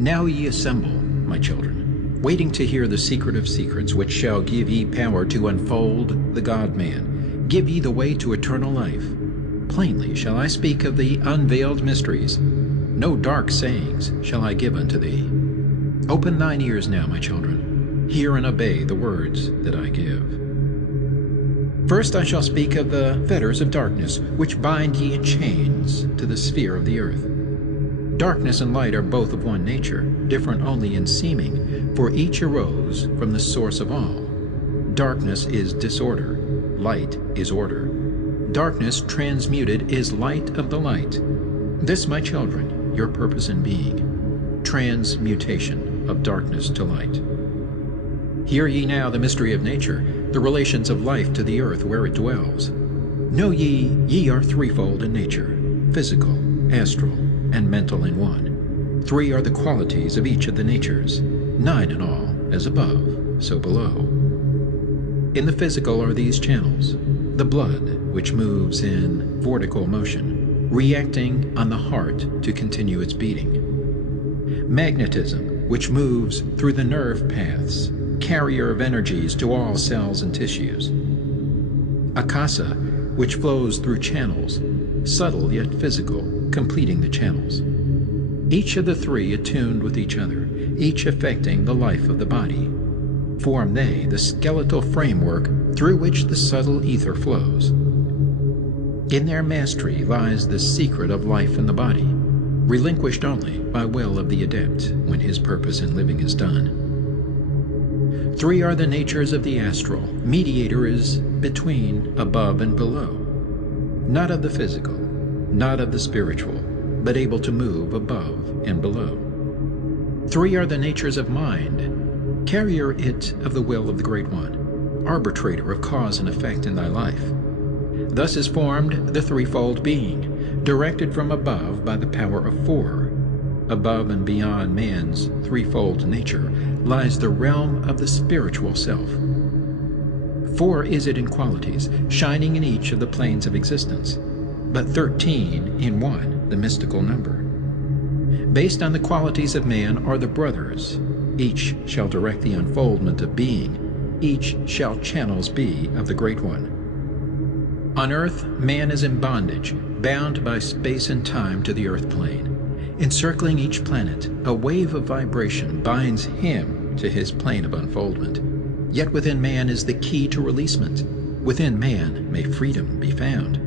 Now ye assemble, my children, waiting to hear the secret of secrets, which shall give ye power to unfold the God-man, give ye the way to eternal life. Plainly shall I speak of the unveiled mysteries. No dark sayings shall I give unto thee. Open thine ears now, my children. Hear and obey the words that I give. First I shall speak of the fetters of darkness, which bind ye in chains to the sphere of the earth. Darkness and light are both of one nature, different only in seeming, for each arose from the source of all. Darkness is disorder, light is order. Darkness transmuted is light of the light. This, my children, your purpose in being, transmutation of darkness to light. Hear ye now the mystery of nature, the relations of life to the earth where it dwells. Know ye are threefold in nature, physical, astral, and mental in one. 3 are the qualities of each of the natures, 9 in all, as above, so below. In the physical are these channels: the blood, which moves in vortical motion, reacting on the heart to continue its beating. Magnetism, which moves through the nerve paths, carrier of energies to all cells and tissues. Akasa, which flows through channels, subtle yet physical, completing the channels. Each of the 3 attuned with each other, each affecting the life of the body. Form they the skeletal framework through which the subtle ether flows. In their mastery lies the secret of life in the body, relinquished only by will of the adept when his purpose in living is done. Three are the natures of the astral. Mediator is between, above, and below. Not of the physical, not of the spiritual, but able to move above and below. Three are the natures of mind. Carrier it of the will of the Great One, arbitrator of cause and effect in thy life. Thus is formed the threefold being, directed from above by the power of four. Above and beyond man's threefold nature lies the realm of the spiritual self. Four is it in qualities, shining in each of the planes of existence, but 13 in one, the mystical number. Based on the qualities of man are the brothers. Each shall direct the unfoldment of being. Each shall channels be of the Great One. On earth, man is in bondage, bound by space and time to the earth plane. Encircling each planet, a wave of vibration binds him to his plane of unfoldment. Yet within man is the key to releasement. Within man may freedom be found.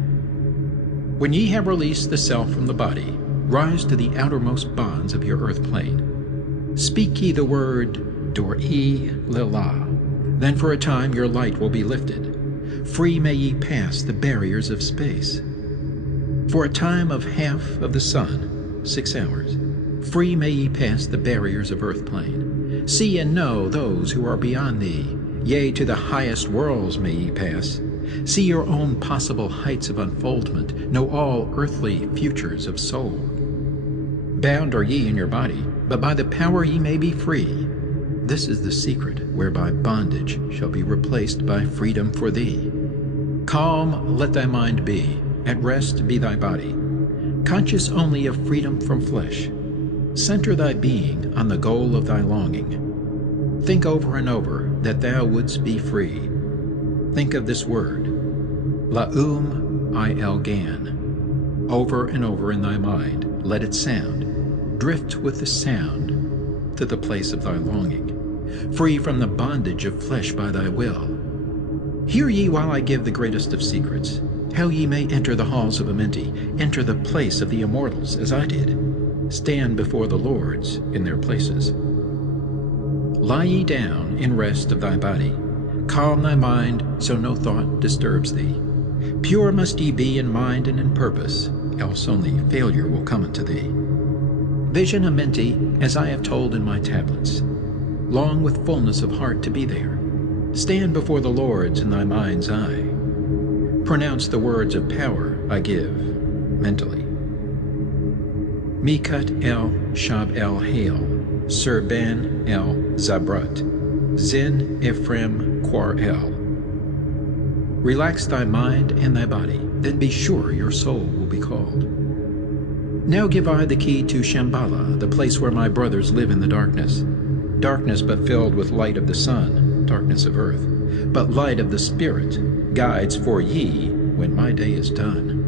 When ye have released the self from the body, rise to the outermost bonds of your earth plane. Speak ye the word Dor-e Lila. Then for a time your light will be lifted. Free may ye pass the barriers of space. For a time of half of the sun, 6 hours, free may ye pass the barriers of earth plane. See and know those who are beyond thee. Yea, to the highest worlds may ye pass. See your own possible heights of unfoldment. Know all earthly futures of soul. Bound are ye in your body, but by the power ye may be free. This is the secret whereby bondage shall be replaced by freedom for thee. Calm let thy mind be, at rest be thy body. Conscious only of freedom from flesh. Center thy being on the goal of thy longing. Think over and over that thou wouldst be free. Think of this word, La'um Il Gan. Over and over in thy mind, let it sound. Drift with the sound to the place of thy longing, free from the bondage of flesh by thy will. Hear ye while I give the greatest of secrets, how ye may enter the halls of Amenti, enter the place of the immortals, as I did. Stand before the lords in their places. Lie ye down in rest of thy body. Calm thy mind, so no thought disturbs thee. Pure must ye be in mind and in purpose, else only failure will come unto thee. Vision Amenti, as I have told in my tablets. Long with fullness of heart to be there. Stand before the lords in thy mind's eye. Pronounce the words of power I give, mentally. Mikat el Shab el Hail, Sir Ben el Zabrat, Zin Ephraim Quar el. Relax thy mind and thy body, then be sure your soul will be called. Now give I the key to Shambhala, the place where my brothers live in the darkness. Darkness but filled with light of the sun, darkness of earth, but light of the Spirit, guides for ye when my day is done.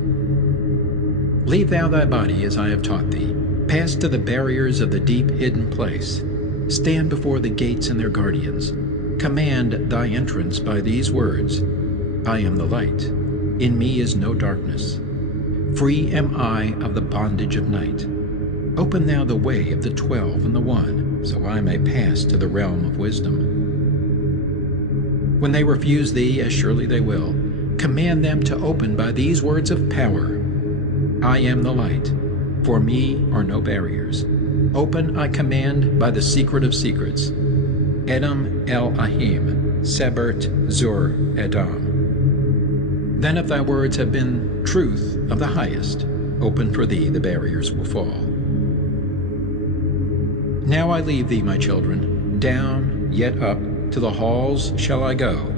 Leave thou thy body as I have taught thee. Pass to the barriers of the deep hidden place. Stand before the gates and their guardians. Command thy entrance by these words, I am the light. In me is no darkness. Free am I of the bondage of night. Open thou the way of the 12 and the 1, so I may pass to the realm of wisdom. When they refuse thee, as surely they will, command them to open by these words of power. I am the light. For me are no barriers. Open I command by the secret of secrets. Edom el Ahim, Sebert Zur Edom. Then if thy words have been truth of the highest, open for thee the barriers will fall. Now I leave thee, my children, down, yet up, to the halls shall I go.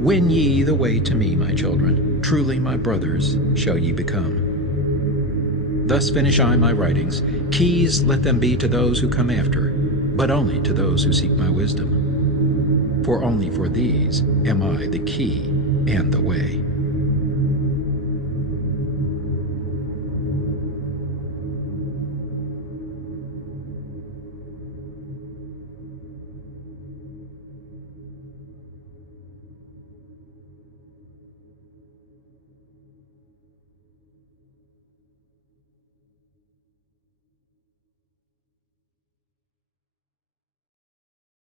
Win ye the way to me, my children, truly my brothers shall ye become. Thus finish I my writings. Keys let them be to those who come after, but only to those who seek my wisdom. For only for these am I the key and the way.